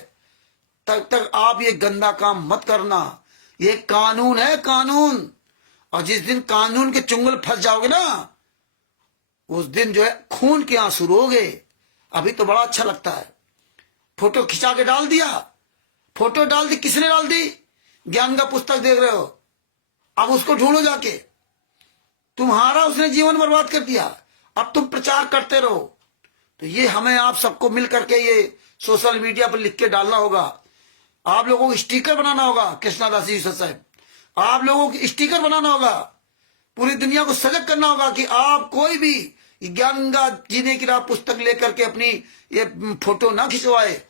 तब तक आप ये गंदा काम मत करना। ये कानून है, कानून। और जिस दिन कानून के चुंगल फंस जाओगे ना, उस दिन जो है खून के आंसू रोगे। अभी तो बड़ा अच्छा लगता है, फोटो खिंचा के डाल दिया। फोटो डाल दी, किसने डाल दी? ज्ञान का पुस्तक देख रहे हो, अब उसको ढूंढो जाके, तुम्हारा उसने जीवन बर्बाद कर दिया, अब तुम प्रचार करते रहो। तो ये हमें आप सबको मिल करके ये सोशल मीडिया पर लिख के डालना होगा। आप लोगों को स्टिकर बनाना होगा, कृष्णादास यूसुफ साहब, आप लोगों को स्टिकर बनाना होगा, पूरी दुनिया को सजग करना होगा कि आप कोई भी ज्ञान गंगा जीने की राह पुस्तक लेकर के अपनी ये फोटो ना खिंचवाए।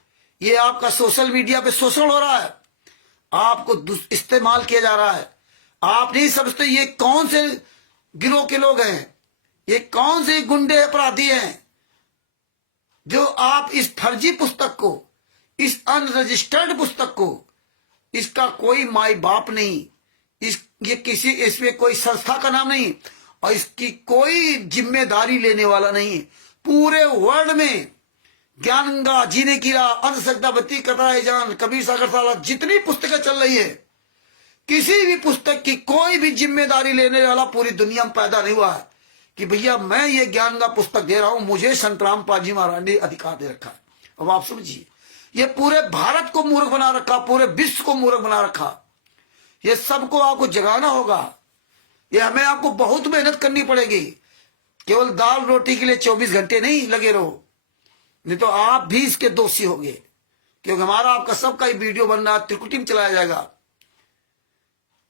ये आपका सोशल मीडिया पे शोषण हो रहा है, आपको इस्तेमाल किया जा रहा है। आप नहीं समझते ये कौन से गिरोह के लोग हैं, ये कौन से गुंडे अपराधी हैं जो आप इस फर्जी पुस्तक को, इस अनरजिस्टर्ड पुस्तक को, इसका कोई माई बाप नहीं, ये किसी, इसमें कोई संस्था का नाम नहीं और इसकी कोई जिम्मेदारी लेने वाला नहीं। पूरे वर्ल्ड में ज्ञान गंगा जीने की राह, अंधश्रद्धा बत्ती कतराए जान, कबीर सागर साला, जितनी पुस्तकें चल रही है, किसी भी पुस्तक की कोई भी जिम्मेदारी लेने वाला पूरी दुनिया में पैदा नहीं हुआ है कि भैया मैं ये ज्ञान गंगा पुस्तक दे रहा हूं, मुझे संत रामपाल जी महाराज ने अधिकार दे रखा है। अब आप समझिए, ये पूरे भारत को मूर्ख बना रखा, पूरे विश्व को मूर्ख बना रखा। ये सबको आपको जगाना होगा, ये हमें आपको बहुत मेहनत करनी पड़ेगी। केवल दाल रोटी के लिए 24 घंटे नहीं लगे रहो, नहीं तो आप भी इसके दोषी होंगे, क्योंकि हमारा आपका सबका ही वीडियो बन रहा, त्रिकुटी में चलाया जाएगा।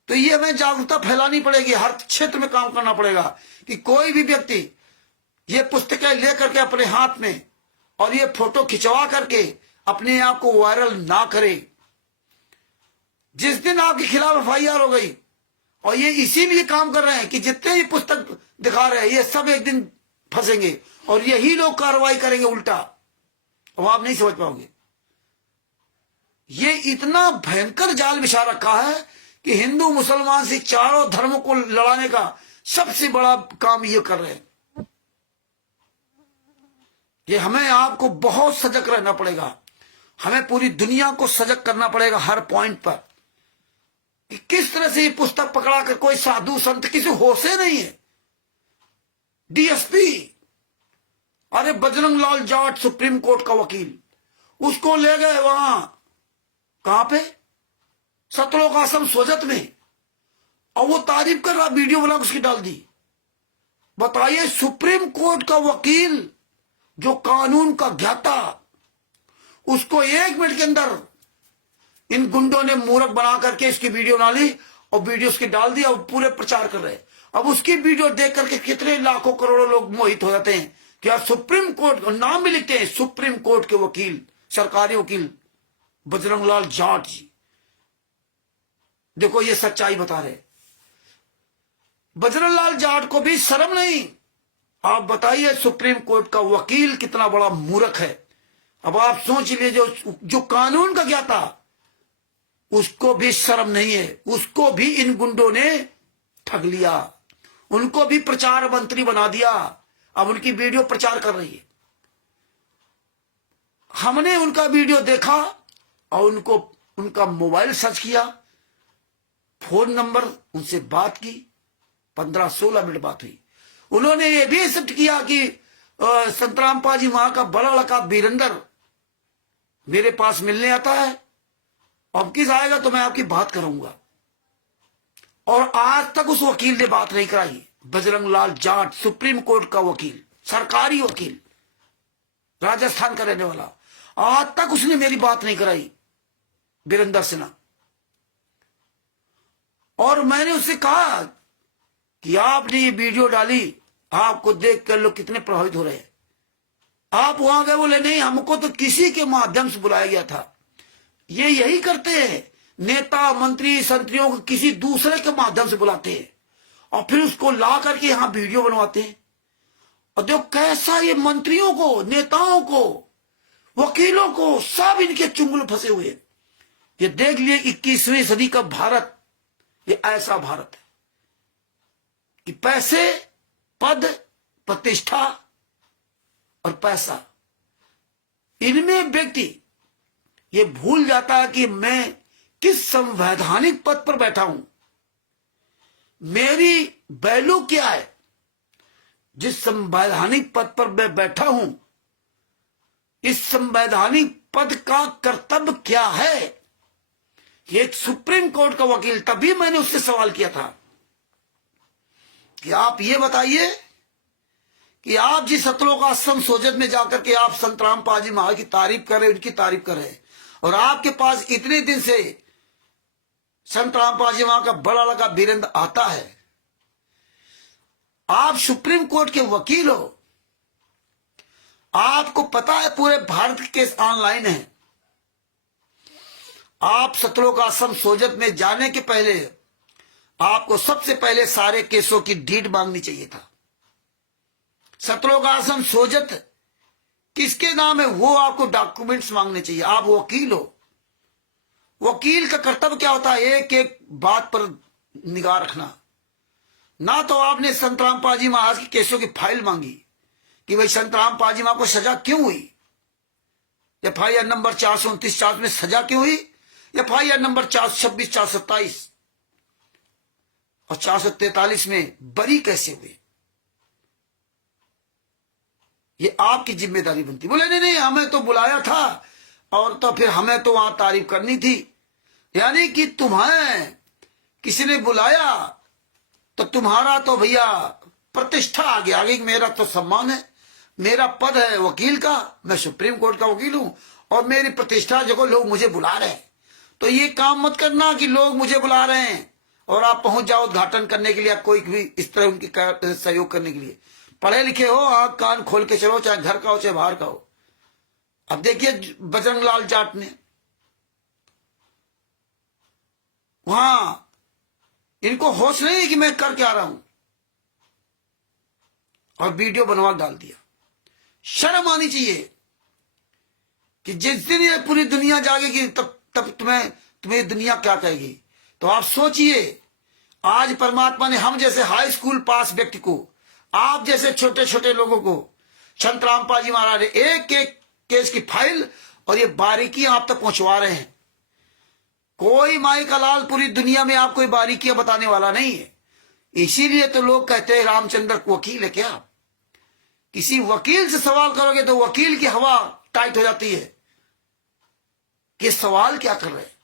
तो ये हमें जागरूकता फैलानी पड़ेगी, हर क्षेत्र में काम करना पड़ेगा कि कोई भी व्यक्ति ये पुस्तकें लेकर के अपने हाथ में और ये फोटो खिंचवा करके अपने आप को वायरल ना करे। जिस दिन आपके खिलाफ FIR हो गई, और ये इसीलिए काम कर रहे हैं कि जितने भी पुस्तक दिखा रहे हैं ये सब एक दिन फंसेंगे और यही लोग कार्रवाई करेंगे उल्टा। अब आप नहीं समझ पाओगे, ये इतना भयंकर जाल बिछा रखा है कि हिंदू मुसलमान से चारों धर्मों को लड़ाने का सबसे बड़ा काम ये कर रहे हैं। ये हमें आपको बहुत सजग रहना पड़ेगा, हमें पूरी दुनिया को सजग करना पड़ेगा हर पॉइंट पर कि किस तरह से ये पुस्तक पकड़ा कर कोई साधु संत किसी होशे नहीं है। DSP, अरे बजरंग लाल जाट सुप्रीम कोर्ट का वकील, उसको ले गए वहां, कहां पे, सतलोक आश्रम सोजत में, और वो तारीफ कर रहा, वीडियो बना उसकी डाल दी। बताइए, सुप्रीम कोर्ट का वकील जो कानून का ज्ञाता, उसको 1 मिनट के अंदर इन गुंडों ने मूर्ख बना करके इसकी वीडियो बना ली और वीडियो उसकी डाल दी और पूरे प्रचार कर रहे हैं। अब उसकी वीडियो देख करके कितने लाखों करोड़ों लोग मोहित हो जाते हैं कि यार सुप्रीम कोर्ट, नाम भी लिखते हैं, सुप्रीम कोर्ट के वकील, सरकारी वकील बजरंग लाल जाट जी। देखो ये सच्चाई बता रहे, बजरंग लाल जाट को भी शर्म नहीं। आप बताइए सुप्रीम कोर्ट का वकील कितना बड़ा मूर्ख है। अब आप सोच लीजिए, जो कानून का ज्ञाता, उसको भी शर्म नहीं है, उसको भी इन गुंडों ने ठग लिया, उनको भी प्रचार मंत्री बना दिया। अब उनकी वीडियो प्रचार कर रही है। हमने उनका वीडियो देखा और उनका मोबाइल सर्च किया, फोन नंबर, उनसे बात की, 15-16 मिनट बात हुई। उन्होंने ये भी एक्सेप्ट किया कि संत रामपाल जी वहां का बड़ा लड़का वीरेंद्र मेरे पास मिलने आता है, अब किस आएगा तो मैं आपकी बात करूंगा। और आज तक उस वकील ने बात नहीं कराई। बजरंग लाल जाट, सुप्रीम कोर्ट का वकील, सरकारी वकील, राजस्थान का रहने वाला, आज तक उसने मेरी बात नहीं कराई, वीरेंद्र सिन्हा। और मैंने उससे कहा कि आपने ये वीडियो डाली, आपको देख कर लोग कितने प्रभावित हो रहे हैं। आप वहां गए, बोले नहीं, हमको तो किसी के माध्यम से बुलाया गया था। ये यही करते हैं, नेता मंत्री संतरियों को किसी दूसरे के माध्यम से बुलाते हैं और फिर उसको ला करके यहां वीडियो बनवाते हैं। और देखो कैसा ये मंत्रियों को, नेताओं को, वकीलों को, सब इनके चुंगल फंसे हुए। ये देख लिए 21वीं सदी का भारत, ये ऐसा भारत है कि पैसे, पद, प्रतिष्ठा और पैसा, इनमें व्यक्ति ये भूल जाता है कि मैं किस संवैधानिक पद पर बैठा हूं, मेरी वैल्यू क्या है। जिस संवैधानिक पद पर मैं बैठा हूं, इस संवैधानिक पद का कर्तव्य क्या है। ये एक सुप्रीम कोर्ट का वकील, तभी मैंने उससे सवाल किया था कि आप ये बताइए कि आप जिस सतलोक आश्रम सोजत में जाकर के आप संत रामपाल जी महाराज की तारीफ कर रहे, उनकी तारीफ कर रहे, और आपके पास इतने दिन से संत रामपाल जी महाराज का बड़ा लड़का वीरेंद्र आता है। आप सुप्रीम कोर्ट के वकील हो, आपको पता है पूरे भारत के केस ऑनलाइन है। आप सतलोक आश्रम सोजत में जाने के पहले आपको सबसे पहले सारे केसों की डीड मांगनी चाहिए था। सतलोक आश्रम सोजत किसके नाम है वो आपको डॉक्यूमेंट्स मांगने चाहिए। आप वकील हो, वकील का कर्तव्य क्या होता है? एक एक बात पर निगाह रखना। ना तो आपने संत रामपाल जी महाराज के केसों की फाइल मांगी कि भाई संत रामपाल जी महाराज को सजा क्यों हुई, FIR नंबर 429 में सजा क्यों हुई, FIR नंबर 426, 427 और 443 में बरी कैसे हुए। ये आपकी जिम्मेदारी बनती। बोले नहीं नहीं हमें तो बुलाया था और तो फिर हमें तो वहां तारीफ करनी थी। यानी कि तुम्हें किसी ने बुलाया तो तुम्हारा तो भैया प्रतिष्ठा आ गया आगे। मेरा तो सम्मान है, मेरा पद है वकील का, मैं सुप्रीम कोर्ट का वकील हूं और मेरी प्रतिष्ठा जो लोग मुझे बुला रहे हैं। तो ये काम मत करना कि लोग मुझे बुला रहे हैं और आप पहुंच जाओ उद्घाटन करने के लिए, कोई भी इस तरह उनकी सहयोग करने के लिए। पढ़े लिखे हो, आंख कान खोल के चलो, चाहे घर का हो चाहे बाहर का हो। अब देखिए बजरंग लाल जाट ने वहां, इनको होश नहीं है कि मैं कर क्या रहा हूं, और वीडियो बनवा डाल दिया। शर्म आनी चाहिए कि जिस दिन ये पूरी दुनिया जागेगी तब तुम्हें दुनिया क्या कहेगी। तो आप सोचिए, आज परमात्मा ने हम जैसे हाई स्कूल पास व्यक्ति को, आप जैसे छोटे छोटे लोगों को, संत रामपाल जी महाराज एक एक केस की फाइल और ये बारीकियां आप तक पहुंचवा रहे हैं। कोई माई का लाल पूरी दुनिया में आपको बारीकियां बताने वाला नहीं है। इसीलिए तो लोग कहते हैं रामचंद्र वकील है क्या। किसी वकील से सवाल करोगे तो वकील की हवा टाइट हो जाती है कि सवाल क्या कर रहे हैं।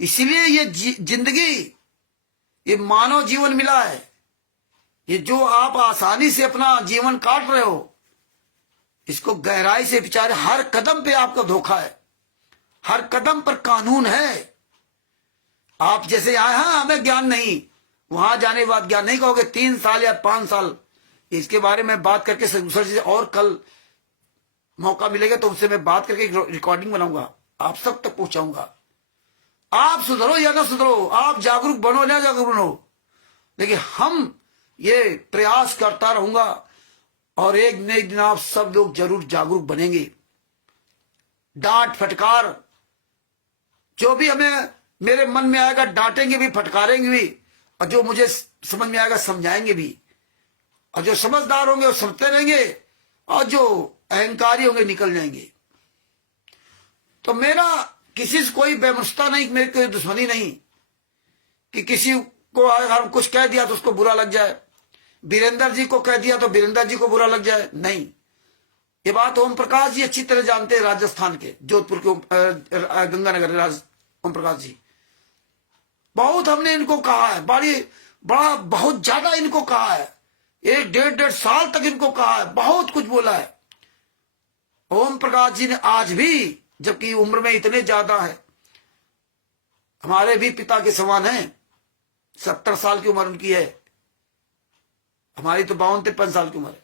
इसीलिए ये जिंदगी, ये मानव जीवन मिला है, ये जो आप आसानी से अपना जीवन काट रहे हो, इसको गहराई से विचारे। हर कदम पे आपका धोखा है, हर कदम पर कानून है। आप जैसे आए, हाँ हमें ज्ञान नहीं, वहां जाने के बाद ज्ञान नहीं कहोगे। 3 साल या 5 साल इसके बारे में बात करके सर से, और कल मौका मिलेगा तो उससे मैं बात करके रिकॉर्डिंग बनाऊंगा, आप सब तक पहुंचाऊंगा। आप सुधरो या ना सुधरो, आप जागरूक बनो या जागरूक बनो, लेकिन हम ये प्रयास करता रहूंगा और एक न एक दिन आप सब लोग जरूर जागरूक बनेंगे। डांट फटकार जो भी हमें मेरे मन में आएगा डांटेंगे भी, फटकारेंगे भी, और जो मुझे समझ में आएगा समझाएंगे भी। और जो समझदार होंगे वो समझते रहेंगे और जो अहंकारी होंगे निकल जाएंगे। तो मेरा किसी से कोई बेमुश्ता नहीं, मेरी कोई दुश्मनी नहीं कि किसी को अगर कुछ कह दिया तो उसको बुरा लग जाए, वीरेंद्र जी को कह दिया तो वीरेंद्र जी को बुरा लग जाए। नहीं, ये बात ओम प्रकाश जी अच्छी तरह जानते हैं, राजस्थान के जोधपुर के गंगानगर ओम प्रकाश जी। बहुत हमने इनको कहा है, बहुत ज्यादा इनको कहा है, 1-1.5 साल तक इनको कहा है, बहुत कुछ बोला है। ओम प्रकाश जी ने आज भी, जबकि उम्र में इतने ज्यादा है, हमारे भी पिता के समान है, 70 साल की उम्र उनकी है, हमारी तो 52-53 साल की उम्र है,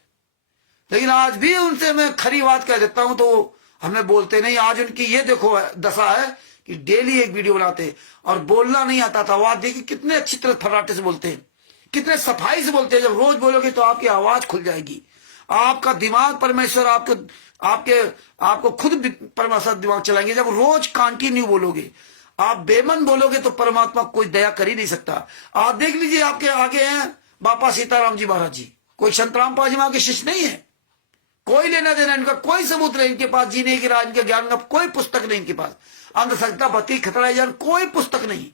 लेकिन आज भी उनसे मैं खरी बात कह देता हूं तो हमें बोलते नहीं। आज उनकी ये देखो दशा है कि डेली एक वीडियो बनाते और बोलना नहीं आता था। आवाज देखिए कितने अच्छी तरह फर्राटे से बोलते हैं, कितने सफाई से बोलते हैं। जब रोज बोलोगे तो आपकी आवाज खुल जाएगी, आपका दिमाग परमेश्वर आपको खुद परमेश्वर दिमाग चलाएंगे। जब रोज कंटिन्यू बोलोगे, आप बेमन बोलोगे तो परमात्मा कोई दया कर ही नहीं सकता। आप देख लीजिए, आपके आगे हैं बापा सीताराम जी महाराज जी, कोई संत रामपाल जी महाराज के शिष्य नहीं है, कोई लेना देना इनका कोई सबूत नहीं, इनके पास जीने की राह, इनके ज्ञान का कोई पुस्तक नहीं, इनके पास अंधश्रद्धा भक्ति खतरा ज्ञान कोई पुस्तक नहीं।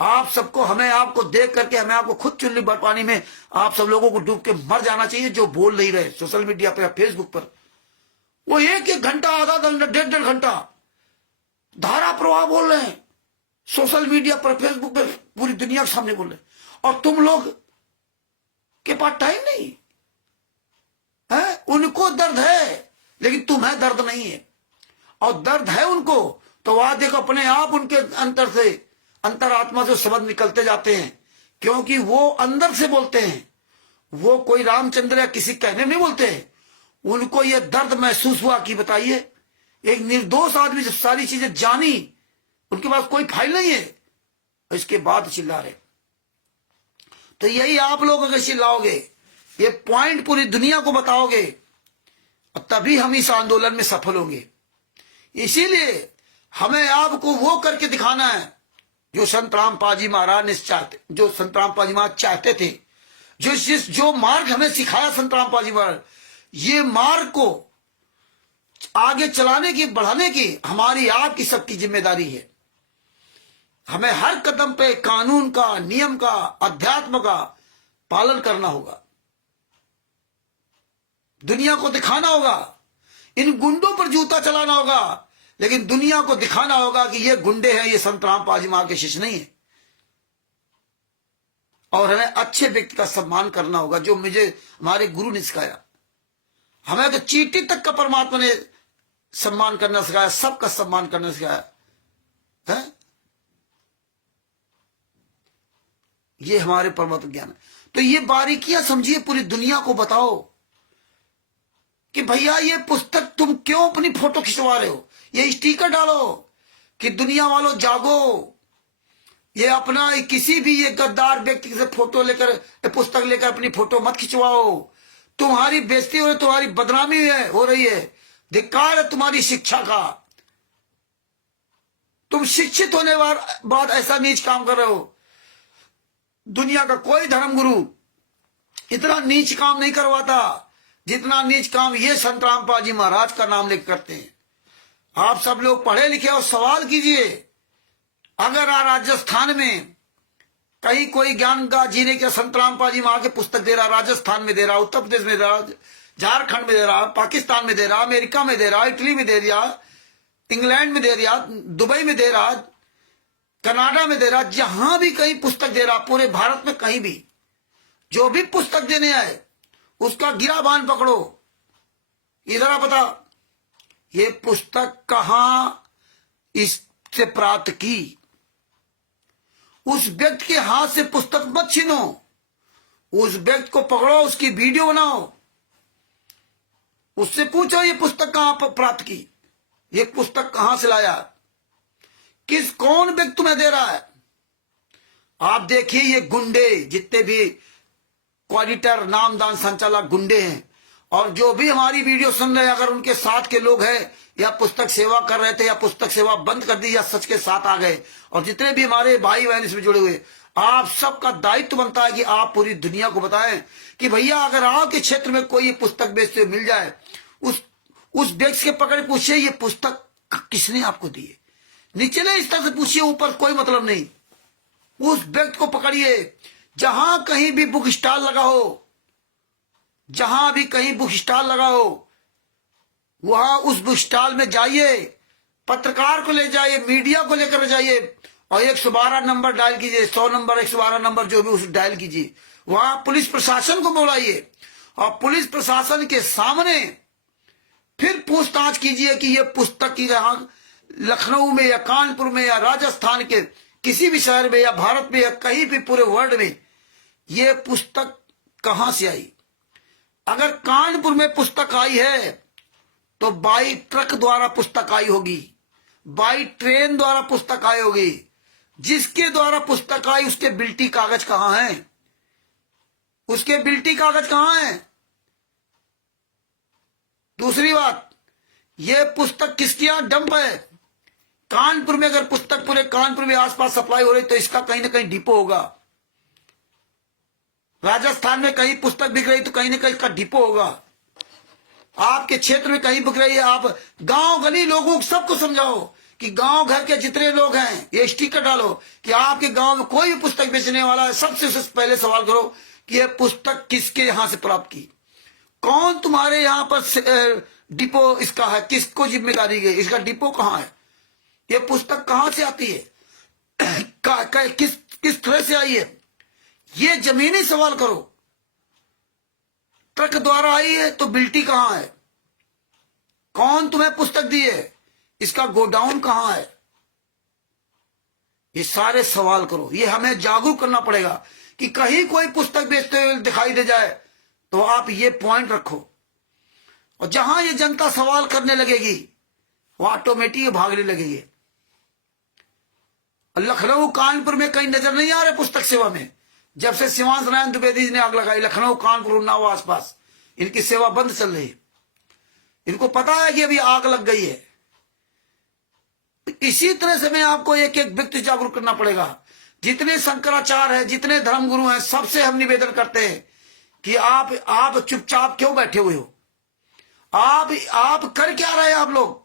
आप सबको, हमें आपको देख करके हमें आपको खुद चुल्ली पानी में आप सब लोगों को डूब के मर जाना चाहिए। जो बोल नहीं रहे सोशल मीडिया पर, फेसबुक पर, वो 1-1 घंटा, आधा घंटा, 1.5 घंटा धारा प्रवाह बोल रहे हैं, सोशल मीडिया पर, फेसबुक पर, पूरी दुनिया के सामने बोल रहे हैं। और तुम लोग के पास टाइम नहीं है, उनको दर्द है लेकिन तुम्हें दर्द नहीं है, और दर्द है उनको तो वहां देखो अपने आप उनके अंतर से, अंतरात्मा से शब्द निकलते जाते हैं, क्योंकि वो अंदर से बोलते हैं। वो कोई रामचंद्र या किसी कहने नहीं बोलते हैं, उनको ये दर्द महसूस हुआ कि बताइए, एक निर्दोष आदमी जब सारी चीजें जानी, उनके पास कोई फाइल नहीं है, इसके बाद चिल्ला रहे। तो यही आप लोग अगर चिल्लाओगे, ये पॉइंट पूरी दुनिया को बताओगे, तभी हम इस आंदोलन में सफल होंगे। इसीलिए हमें आपको वो करके दिखाना है जो संत रामपाल जी महाराज ने चाहते, जो संत रामपाल जी महाराज चाहते थे, जो मार्ग हमें सिखाया संत रामपाल जी महाराज, ये मार्ग को आगे चलाने की, बढ़ाने की हमारी आपकी सबकी जिम्मेदारी है। हमें हर कदम पे कानून का, नियम का, अध्यात्म का पालन करना होगा, दुनिया को दिखाना होगा, इन गुंडों पर जूता चलाना होगा, लेकिन दुनिया को दिखाना होगा कि ये गुंडे हैं, ये संत रामपाल जी महाराज के शिष्य नहीं है। और हमें अच्छे व्यक्ति का सम्मान करना होगा, जो मुझे हमारे गुरु ने सिखाया। हमें तो चींटी तक का परमात्मा ने सम्मान करना सिखाया, सबका सम्मान करना सिखाया है? ये हमारे परमात्मा ज्ञान है। तो ये बारीकियां समझिए, पूरी दुनिया को बताओ कि भैया ये पुस्तक तुम क्यों अपनी फोटो खिंचवा रहे हो, ये स्टिकर डालो कि दुनिया वालों जागो। ये अपना किसी भी ये गद्दार व्यक्ति से फोटो लेकर, पुस्तक लेकर अपनी फोटो मत खिंचवाओ, तुम्हारी बेइज्जती हो रही, तुम्हारी बदनामी हो रही है, धिक्कार है तुम्हारी शिक्षा का। तुम शिक्षित होने बाद ऐसा नीच काम कर रहे हो। दुनिया का कोई धर्मगुरु इतना नीच काम नहीं करवाता जितना नीच काम ये संत रामपाल जी महाराज का नाम लेकर करते हैं। आप सब लोग पढ़े लिखे और सवाल कीजिए, अगर राजस्थान में कहीं कोई ज्ञान का जीने के संत रामपाल जी महाराज की पुस्तक दे रहा, राजस्थान में दे रहा, उत्तर प्रदेश में दे रहा, झारखंड में दे रहा, पाकिस्तान में दे रहा, अमेरिका में दे रहा, इटली में दे रहा, इंग्लैंड में दे रहा, दुबई में दे रहा, कनाडा में दे रहा, जहां भी कहीं पुस्तक दे रहा, पूरे भारत में कहीं भी जो भी पुस्तक देने आए उसका गिराबान पकड़ो, इधर पता ये पुस्तक कहां इससे प्राप्त की। उस व्यक्ति के हाथ से पुस्तक मत छीनो, उस व्यक्ति को पकड़ो, उसकी वीडियो बनाओ, उससे पूछो ये पुस्तक कहां प्राप्त की, ये पुस्तक कहां से लाया, कौन व्यक्ति तुम्हें दे रहा है। आप देखिए ये गुंडे जितने भी क्वाडिटर, नामदान, संचालक गुंडे हैं, और जो भी हमारी वीडियो सुन रहे हैं, अगर उनके साथ के लोग हैं या पुस्तक सेवा कर रहे थे या पुस्तक सेवा बंद कर दी या सच के साथ आ गए, और जितने भी हमारे भाई बहन इसमें जुड़े हुए, आप सबका दायित्व बनता है कि आप पूरी दुनिया को बताएं कि भैया अगर आपके क्षेत्र में कोई पुस्तक बेचते मिल जाए, उस व्यक्ति के पकड़ पूछिए ये पुस्तक किसने आपको दी है। निचले स्तर से पूछिए, ऊपर कोई मतलब नहीं। उस व्यक्ति को पकड़िए, जहां कहीं भी बुक स्टॉल लगा हो, जहां भी कहीं बुक स्टॉल लगा हो, वहां उस बुक स्टॉल में जाइए, पत्रकार को ले जाइए, मीडिया को लेकर जाइए, और 112 नंबर डायल कीजिए, 100 नंबर, 112 नंबर जो भी उस डायल कीजिए। वहां पुलिस प्रशासन को बुलाइए, और पुलिस प्रशासन के सामने फिर पूछताछ कीजिए कि ये पुस्तक की यहां लखनऊ में या कानपुर में या राजस्थान के किसी भी शहर में या भारत में या कहीं भी पूरे वर्ल्ड में ये पुस्तक कहां से आई। अगर कानपुर में पुस्तक आई है तो बाई ट्रक द्वारा पुस्तक आई होगी, बाई ट्रेन द्वारा पुस्तक आई होगी। जिसके द्वारा पुस्तक आई उसके बिल्टी कागज कहां है, उसके बिल्टी कागज कहां है। दूसरी बात, ये पुस्तक किसके यहां डंप है। कानपुर में अगर पुस्तक पूरे कानपुर में आसपास सप्लाई हो रही तो इसका कहीं ना कहीं डिपो होगा। राजस्थान में कहीं पुस्तक बिक रही तो कहीं ना कहीं इसका डिपो होगा। आपके क्षेत्र में कहीं बिक रही है, आप गांव गली लोगों को सबको समझाओ कि गांव घर के जितने लोग हैं ये स्टिकर डालो कि आपके गांव में कोई भी पुस्तक बेचने वाला है, सबसे पहले सवाल करो कि यह पुस्तक किसके यहां से प्राप्त की, कौन तुम्हारे यहां पर डिपो इसका है, किसको जिम्मेदारी गई, इसका डिपो कहां है, ये पुस्तक कहां से आती है, किस तरह से आई है। ये जमीनी सवाल करो, ट्रक द्वारा आई है तो बिल्टी कहां है? कौन तुम्हें पुस्तक दी है? इसका गोडाउन कहां है? ये सारे सवाल करो। ये हमें जागरूक करना पड़ेगा कि कहीं कोई पुस्तक बेचते हुए दिखाई दे जाए तो आप ये पॉइंट रखो, और जहां ये जनता सवाल करने लगेगी वो ऑटोमेटिक भागने लगेगी। लखनऊ कानपुर में कहीं नजर नहीं आ रहे पुस्तक सेवा में। जब से शिवांश नारायण द्विवेदी जी ने आग लगाई, लखनऊ कानपुर उन्नाव आसपास इनकी सेवा बंद चल रही है। इनको पता है कि अभी आग लग गई है। इसी तरह से मैं आपको एक एक व्यक्ति जागरूक करना पड़ेगा। जितने शंकराचार्य हैं, जितने धर्मगुरु हैं, सबसे हम निवेदन करते हैं कि आप चुपचाप क्यों बैठे हुए हो? आप कर क्या रहे हैं? आप लोग,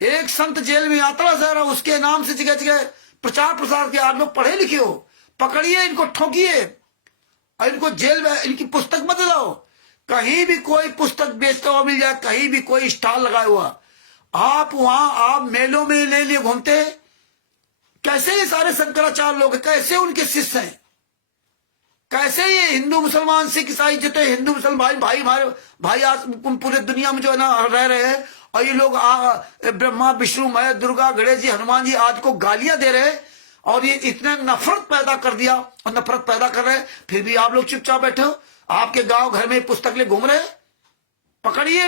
एक संत जेल में यात्रा से रहा, उसके नाम से जगह जगह प्रचार प्रसार किया। आप लोग पढ़े लिखे हो, पकड़िए इनको, ठोकिए और इनको जेल में, इनकी पुस्तक मत लाओ। कहीं भी कोई पुस्तक बेचता हुआ मिल जाए, कहीं भी कोई स्टॉल लगाया हुआ, आप वहां आप मेलों में ले लिए घूमते। कैसे ये सारे शंकराचार्य लोग, कैसे उनके शिष्य हैं? कैसे ये हिंदू मुसलमान सिख ईसाई जितने हिंदू मुसलमान भाई भाई भाई आज पूरे दुनिया में जो है ना रह रहे हैं, और ये लोग ब्रह्मा विष्णु महेश दुर्गा गणेश जी हनुमान जी आज को गालियां दे रहे हैं, और ये इतना नफरत पैदा कर दिया और नफरत पैदा कर रहे हैं। फिर भी आप लोग चुपचाप बैठे हो। आपके गांव घर में पुस्तक ले घूम रहे हैं। पकड़िए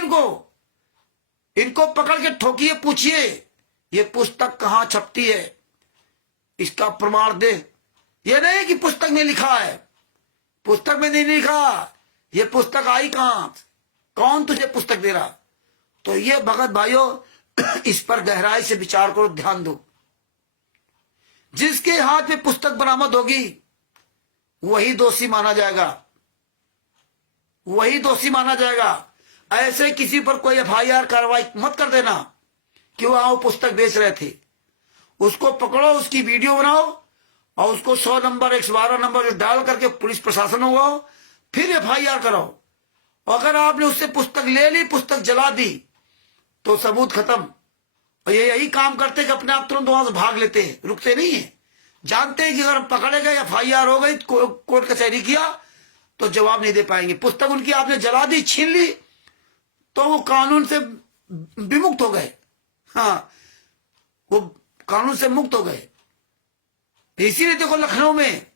इनको पकड़ के ठोकिए, पूछिए ये पुस्तक कहां छपती है, इसका प्रमाण दे। ये नहीं कि पुस्तक में लिखा है, पुस्तक में नहीं लिखा, ये पुस्तक आई कहां, कौन तुझे पुस्तक दे रहा? तो ये भगत भाइयों, इस पर गहराई से विचार करो, ध्यान दो। जिसके हाथ में पुस्तक बरामद होगी वही दोषी माना जाएगा, वही दोषी माना जाएगा। ऐसे किसी पर कोई एफआईआर कार्रवाई मत कर देना कि वो पुस्तक बेच रहे थे। उसको पकड़ो, उसकी वीडियो बनाओ और उसको 100 नंबर 112 नंबर डाल करके पुलिस प्रशासन होगा, फिर एफआईआर कराओ। अगर आपने उससे पुस्तक ले ली, पुस्तक जला दी, तो सबूत खत्म। और ये यही काम करते कि अपने आप तुरंत वहां से भाग लेते हैं, रुकते नहीं है। जानते हैं कि अगर पकड़े गए, एफआईआर हो गई, कोर्ट कचहरी किया तो जवाब नहीं दे पाएंगे। पुस्तक उनकी आपने जला दी, छीन ली, तो वो कानून से विमुक्त हो गए। हाँ, वो कानून से मुक्त हो गए। इसीलिए देखो लखनऊ में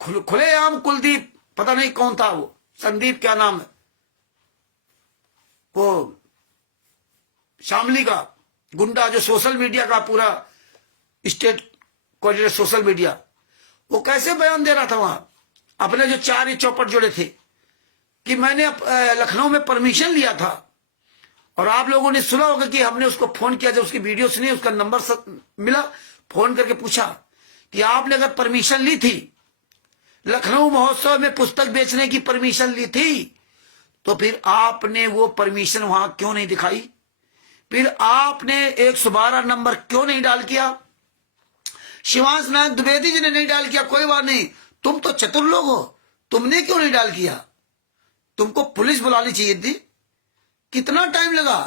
खुलेआम कुलदीप, पता नहीं कौन था वो, संदीप क्या नाम है, वो शामली का गुंडा जो सोशल मीडिया का पूरा स्टेट कोऑर्डिनेटर सोशल मीडिया, वो कैसे बयान दे रहा था वहां अपने जो 4 ही चौपट जोड़े थे कि मैंने लखनऊ में परमिशन लिया था। और आप लोगों ने सुना होगा कि हमने उसको फोन किया, जब उसकी वीडियो सुनी, उसका नंबर मिला, फोन करके पूछा कि आपने अगर परमिशन ली थी, लखनऊ महोत्सव में पुस्तक बेचने की परमिशन ली थी, तो फिर आपने वो परमिशन वहां क्यों नहीं दिखाई? फिर आपने 112 नंबर क्यों नहीं डाल किया? शिवांश नारायण द्विवेदी जी ने नहीं डाल किया, कोई बात नहीं, तुम तो चतुर लोग हो, तुमने क्यों नहीं डाल किया? तुमको पुलिस बुलानी चाहिए थी। कितना टाइम लगा,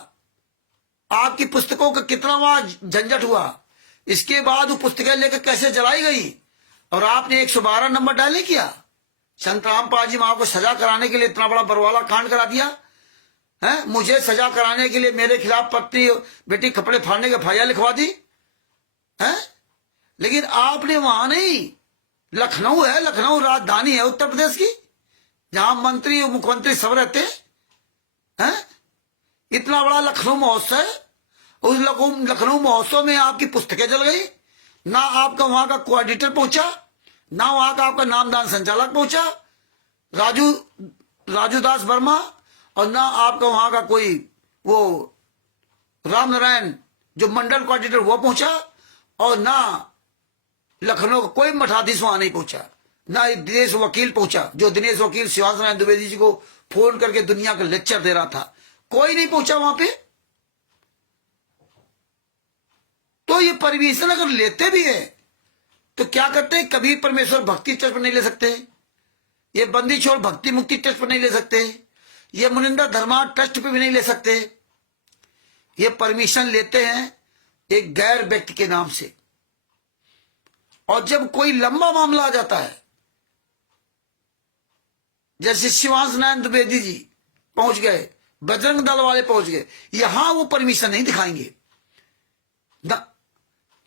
आपकी पुस्तकों का कितना वहां झंझट हुआ, इसके बाद वो पुस्तकें लेकर कैसे जलाई गई, और आपने 112 नंबर डाल नहीं किया। संत रामपाल जी महाराज को सजा कराने के लिए इतना बड़ा बरवाला कांड करा दिया है। मुझे सजा कराने के लिए मेरे खिलाफ पत्नी बेटी कपड़े फाड़ने के फाया लिखवा दी है। लेकिन आपने वहां नहीं, लखनऊ है, लखनऊ राजधानी है उत्तर प्रदेश की, जहां मंत्री और मुख्यमंत्री सब रहते हैं। इतना बड़ा लखनऊ महोत्सव है, उस लखनऊ महोत्सव में आपकी पुस्तकें जल गई। ना आपका वहां का कोऑर्डिनेटर पहुंचा, ना वहां का आपका नामदान संचालक पहुंचा राजू दास वर्मा, और ना आपका वहां का कोई वो राम नारायण जो मंडल कोऑर्डिनेटर वो पहुंचा, और ना लखनऊ का कोई मठाधीश वहां नहीं पहुंचा, ना दिनेश वकील पहुंचा, जो दिनेश वकील शिवांश नारायण द्विवेदी जी को फोन करके दुनिया का लेक्चर दे रहा था, कोई नहीं पहुंचा वहां पे। तो ये परमिशन अगर लेते भी है तो क्या करते हैं, कभी परमेश्वर भक्ति ट्रस्ट पर नहीं ले सकते, ये बंदी छोड़ भक्ति मुक्ति ट्रस्ट पर नहीं ले सकते, ये मुनिंदा धर्मा ट्रस्ट पे भी नहीं ले सकते। ये परमिशन लेते हैं एक गैर व्यक्ति के नाम से। और जब कोई लंबा मामला आ जाता है जैसे शिवांश नारायण द्विवेदी जी पहुंच गए, बजरंग दल वाले पहुंच गए, यहां वो परमिशन नहीं दिखाएंगे।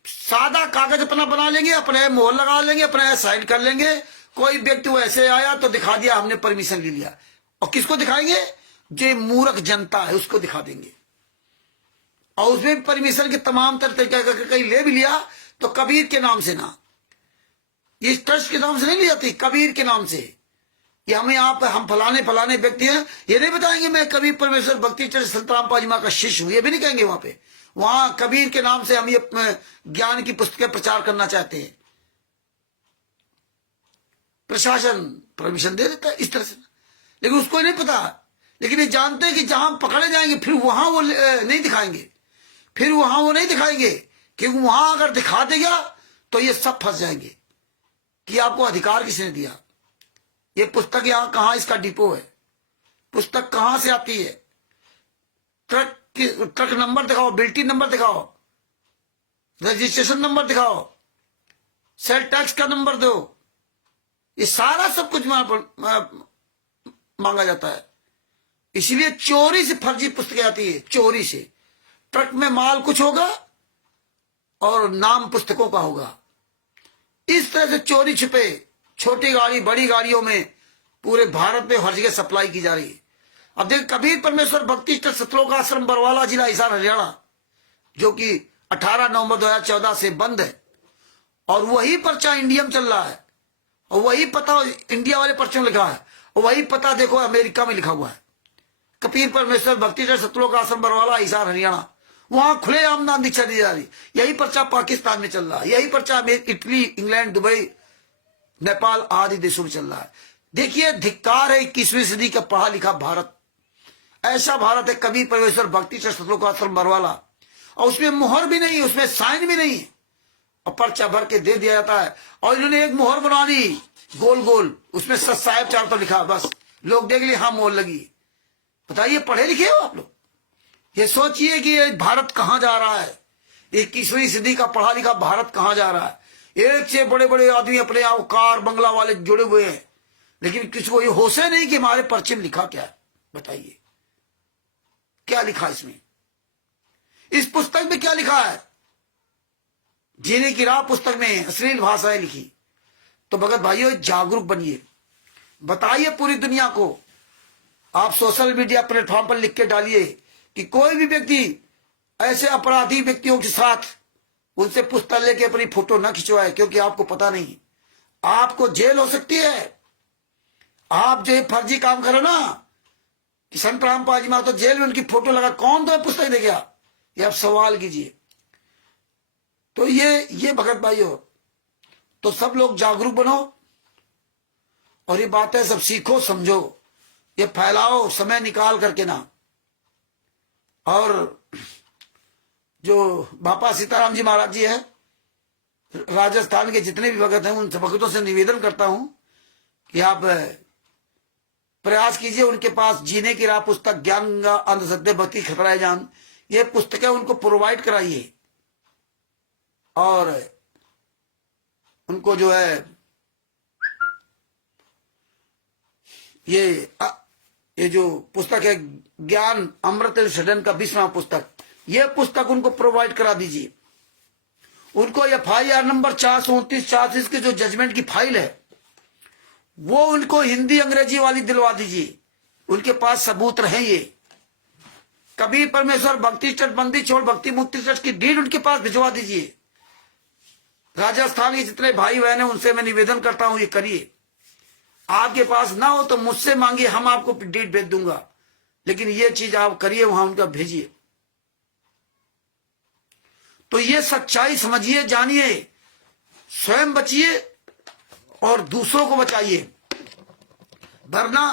सादा कागज अपना बना लेंगे, अपने मोहर लगा लेंगे, अपने साइन कर लेंगे। कोई व्यक्ति वैसे आया तो दिखा दिया हमने परमिशन ले लिया। और किसको दिखाएंगे? जो मूर्ख जनता है उसको दिखा देंगे। और उसमें परमिशन के तमाम तरीके कहीं ले भी लिया तो कबीर के नाम से ना, इस ट्रस्ट के नाम से नहीं ली जाती, कबीर के नाम से। कि हमें हम फलाने फलाने व्यक्ति हैं, ये नहीं बताएंगे मैं कबीर परमेश्वर भक्ति ट्रस्ट संतराम पाजीमा का शिष्य हूं, ये भी नहीं कहेंगे। वहां पे वहां कबीर के नाम से हम ये ज्ञान की पुस्तकें प्रचार करना चाहते हैं। प्रशासन परमिशन दे देता है इस तरह से, लेकिन उसको नहीं पता। लेकिन ये जानते हैं कि जहां पकड़े जाएंगे फिर वहां वो नहीं दिखाएंगे, फिर वहां वो नहीं दिखाएंगे, क्योंकि वहां अगर दिखा देगा तो ये सब फंस जाएंगे कि आपको अधिकार किसने दिया, ये पुस्तक यहां कहां इसका डिपो है, पुस्तक कहां से आती है, ट्रक नंबर दिखाओ, बिल्टी नंबर दिखाओ, रजिस्ट्रेशन नंबर दिखाओ, सेल टैक्स का नंबर दो, ये सारा सब कुछ मांगा जाता है। इसलिए चोरी से फर्जी पुस्तकें आती है, चोरी से। ट्रक में माल कुछ होगा और नाम पुस्तकों का होगा। इस तरह से चोरी छिपे छोटी गाड़ी बड़ी गाड़ियों में पूरे भारत में हर जगह सप्लाई की जा रही है। अब देखिए कबीर परमेश्वर भक्ति ट्रस्ट सतलोक आश्रम बरवाला जिला हिसार हरियाणा, जो कि 18 नवंबर 2014 से बंद है, और वही पर्चा इंडिया में चल रहा है, और वही पता इंडिया वाले पर्चे में लिखा है, और वही पता देखो अमेरिका में लिखा हुआ है, कबीर परमेश्वर भक्ति ट्रस्ट सतलोक आश्रम बरवाला हिसार हरियाणा। वहां खुलेआम नाम दीक्षा दी जा रही, यही पर्चा पाकिस्तान में चल रहा है, यही पर्चा इटली, इंग्लैंड, दुबई, नेपाल आदि देशों में चल रहा है। देखिए धिक्कार है 21वीं सदी का पढ़ा लिखा भारत। ऐसा भारत है कबीर परमेश्वर भक्ति ट्रस्ट सतलोक आश्रम बरवाला, और उसमें मोहर भी नहीं, उसमें साइन भी नहीं, और पर्चा भर के दे दिया जाता है। और इन्होंने एक मोहर बना दी गोल गोल, उसमें सत साहेब चार तो लिखा, बस लोग देख लिए हाँ मोहर लगी। बताइए पढ़े लिखे हो आप लोग? ये सोचिए कि ये भारत कहां जा रहा है, 21वीं सदी का पढ़ा लिखा भारत कहां जा रहा है। एक से बड़े बड़े आदमी अपने आप कार बंगला वाले जुड़े हुए हैं, लेकिन किसी को ये होश है नहीं कि हमारे पर्चे में लिखा क्या है। बताइए क्या लिखा इसमें, इस पुस्तक में क्या लिखा है? जीने की राह पुस्तक में अश्लील भाषाएं लिखी। तो भगत भाइयों जागरूक बनिए, बताइए पूरी दुनिया को। आप सोशल मीडिया प्लेटफॉर्म पर लिख के डालिए कि कोई भी व्यक्ति ऐसे अपराधी व्यक्तियों के साथ उनसे पुस्तक लेके अपनी फोटो न खिंचवाए, क्योंकि आपको पता नहीं आपको जेल हो सकती है। आप जो फर्जी काम करो ना कि संत राम पाजीमा तो जेल में उनकी फोटो लगा, कौन तो पुस्तक दे गया, ये आप सवाल कीजिए। तो ये भगत भाइयों, तो सब लोग जागरूक बनो और ये बातें सब सीखो समझो, ये फैलाओ समय निकाल करके ना। और जो बापा सीताराम जी महाराज जी है, राजस्थान के जितने भी भगत हैं उन भगतों से निवेदन करता हूं कि आप प्रयास कीजिए, उनके पास जीने की राह पुस्तक, ज्ञान गंगा, अंधश्रद्धे भक्ति खतराए जान, ये पुस्तकें उनको प्रोवाइड कराइए। और उनको जो है ये जो पुस्तक है ज्ञान अमृत सदन का 20वां पुस्तक, ये पुस्तक उनको प्रोवाइड करा दीजिए। उनको FIR नंबर 429-430 की जो जजमेंट की फाइल है वो उनको हिंदी अंग्रेजी वाली दिलवा दीजिए, उनके पास सबूत रहे। ये कबीर परमेश्वर भक्ति ट्रस्ट बंदी छोड़ भक्ति मुक्ति ट्रस्ट की डीड उनके पास भिजवा दीजिए। राजस्थान के जितने भाई बहन हैं उनसे मैं निवेदन करता हूं ये करिए। आपके पास ना हो तो मुझसे मांगिए, हम आपको डीड भेज दूंगा, लेकिन ये चीज आप करिए, वहां उनका भेजिए। तो ये सच्चाई समझिए, जानिए, स्वयं बचिए और दूसरों को बचाइए। वरना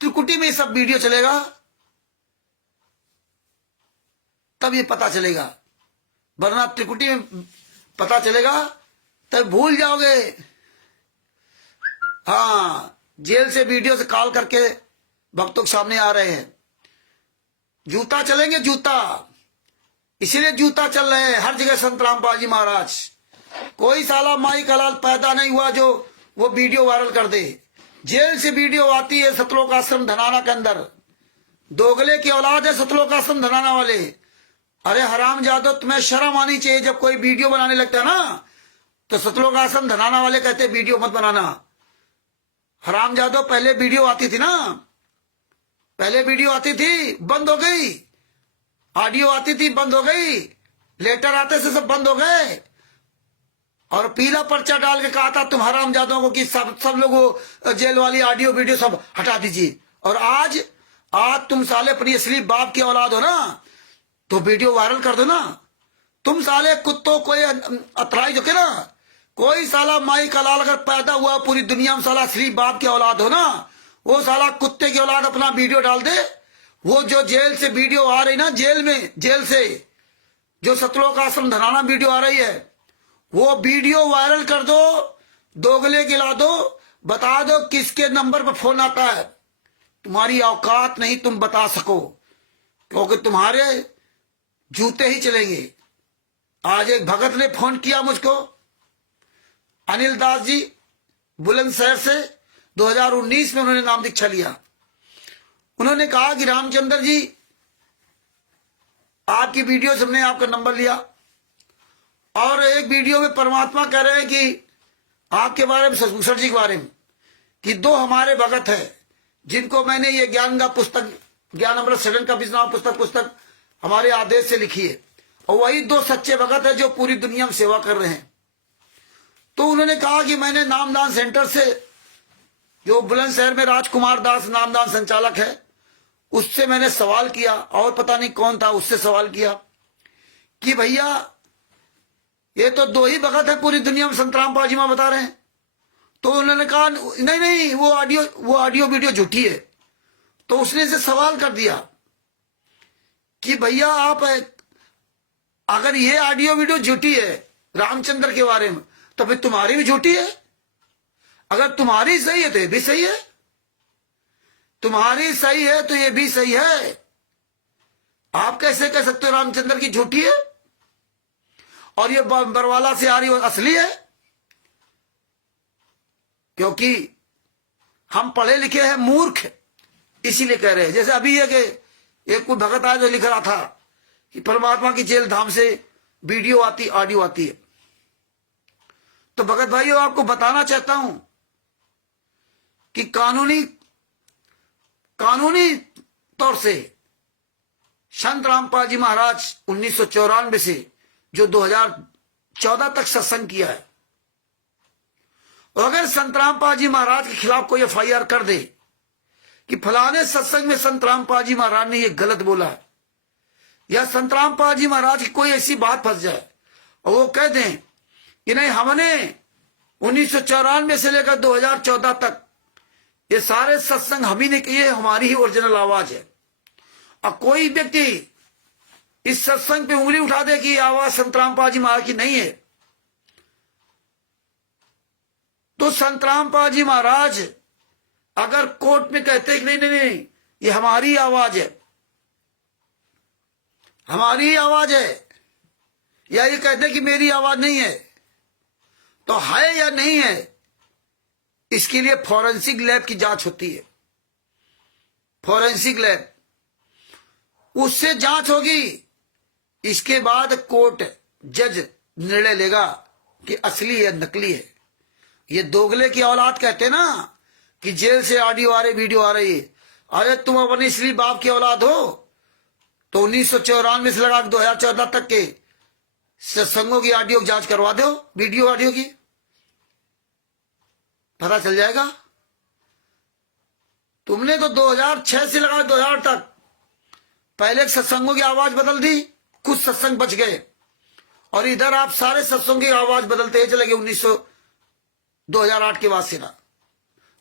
त्रिकुटी में सब वीडियो चलेगा तब ये पता चलेगा, वरना त्रिकुटी में पता चलेगा तब भूल जाओगे। हाँ, जेल से वीडियो से कॉल करके भक्तों के सामने आ रहे हैं, जूता चलेंगे जूता, इसीलिए जूता चल रहे हैं हर जगह संत रामपाल जी महाराज। कोई साला माई कलाल पैदा नहीं हुआ जो वो वीडियो वायरल कर दे। जेल से वीडियो आती है सतलोक आश्रम धनाना के अंदर, दोगले की औलाद है सतलोक आश्रम धनाना वाले। अरे हराम जादो, तुम्हें शर्म आनी चाहिए। जब कोई वीडियो बनाने लगता है ना तो सतलोक आश्रम धनाना वाले कहते हैं वीडियो मत बनाना। हराम जादो, पहले वीडियो आती थी ना, पहले वीडियो आती थी, बंद हो गई। ऑडियो आती थी, बंद हो गई। लेटर आते से सब बंद हो गए। और पीला पर्चा डाल के कहा था तुम हरामजादों को कि सब लोगों जेल वाली ऑडियो वीडियो सब हटा दीजिए। और आज तुम साले अपनी असली बाप की औलाद हो ना, तो वीडियो वायरल कर दो ना। तुम साले कुत्तों कोई अतराई जो के ना, कोई साला माई का लाल अगर पैदा हुआ पूरी दुनिया में साला असली बाप की औलाद हो ना, वो साला कुत्ते की औलाद अपना वीडियो डाल दे। वो जो जेल से वीडियो आ रही ना, जेल में, जेल से जो सतलोक आश्रम धनाना वीडियो आ रही है, वो वीडियो वायरल कर दो, दोगले गिला दो, बता दो किसके नंबर पर फोन आता है। तुम्हारी औकात नहीं तुम बता सको, क्योंकि तुम्हारे जूते ही चलेंगे। आज एक भगत ने फोन किया मुझको, अनिल दास जी, बुलंदशहर से, 2019 में उन्होंने नाम दीक्षा लिया। उन्होंने कहा कि रामचंद्र जी, आपकी वीडियो से हमने आपका नंबर लिया, और एक वीडियो में परमात्मा कह रहे हैं कि आपके बारे में, सर जी के बारे में, कि दो हमारे भगत है जिनको मैंने ये ज्ञान का पुस्तक, ज्ञान अमृत सदन का बिजनाव पुस्तक हमारे आदेश से लिखी है, और वही दो सच्चे भगत है जो पूरी दुनिया में सेवा कर रहे हैं। तो उन्होंने कहा कि मैंने नामदान सेंटर से, जो बुलंदशहर में राजकुमार दास नामदान संचालक है, उससे मैंने सवाल किया, और पता नहीं कौन था, उससे सवाल किया कि भैया ये तो दो ही भगत है पूरी दुनिया में, संतराम पाजी मां बता रहे हैं। तो उन्होंने कहा नहीं, वो ऑडियो वीडियो झूठी है। तो उसने से सवाल कर दिया कि भैया आप, अगर ये ऑडियो वीडियो झूठी है रामचंद्र के बारे में, तो फिर तुम्हारी भी झूठी है। अगर तुम्हारी सही है तो ये भी सही है, तुम्हारी सही है तो ये भी सही है। आप कैसे कह सकते हो रामचंद्र की झूठी है और ये बरवाला से आ रही असली है? क्योंकि हम पढ़े लिखे हैं, मूर्ख, इसीलिए कह रहे हैं। जैसे अभी है कि एक कोई भगत आया जो लिख रहा था कि परमात्मा की जेल धाम से वीडियो आती, ऑडियो आती है। तो भगत भाइयों, आपको बताना चाहता हूं कि कानूनी तौर से संत रामपाल जी महाराज 1994 से जो 2014 तक सत्संग किया है, और अगर संत रामपाल जी महाराज के खिलाफ कोई FIR कर दे कि फलाने सत्संग में संत रामपाल जी महाराज ने ये गलत बोला है, या संत रामपाल जी महाराज की कोई ऐसी बात फंस जाए और वो कह दें कि नहीं, हमने 1994 से लेकर 2014 तक ये सारे सत्संग हम ही ने किए, हमारी ही ओरिजिनल आवाज है, और कोई व्यक्ति इस सत्संग पे उंगली उठा दे कि आवाज संत रामपाल जी महाराज की नहीं है, तो संत रामपाल जी महाराज अगर कोर्ट में कहते कि नहीं, ये हमारी आवाज है, हमारी आवाज है, या ये कहते कि मेरी आवाज नहीं है, तो है या नहीं है, इसके लिए फॉरेंसिक लैब की जांच होती है। फॉरेंसिक लैब, उससे जांच होगी, इसके बाद कोर्ट, जज निर्णय लेगा कि असली है नकली है। ये दोगले की औलाद कहते ना कि जेल से ऑडियो आ रही, वीडियो आ रही है। अरे तुम अपनी असली बाप की औलाद हो तो 1994 से लगा 2014 तक के सत्संगों की ऑडियो की जांच करवा दो, वीडियो ऑडियो की, पता चल जाएगा। तुमने तो 2006 से लगा 2008 तक पहले सत्संगों की आवाज बदल दी, कुछ सत्संग बच गए, और इधर आप सारे सत्संगों की आवाज बदलते चले गए 2008 के बाद से ना,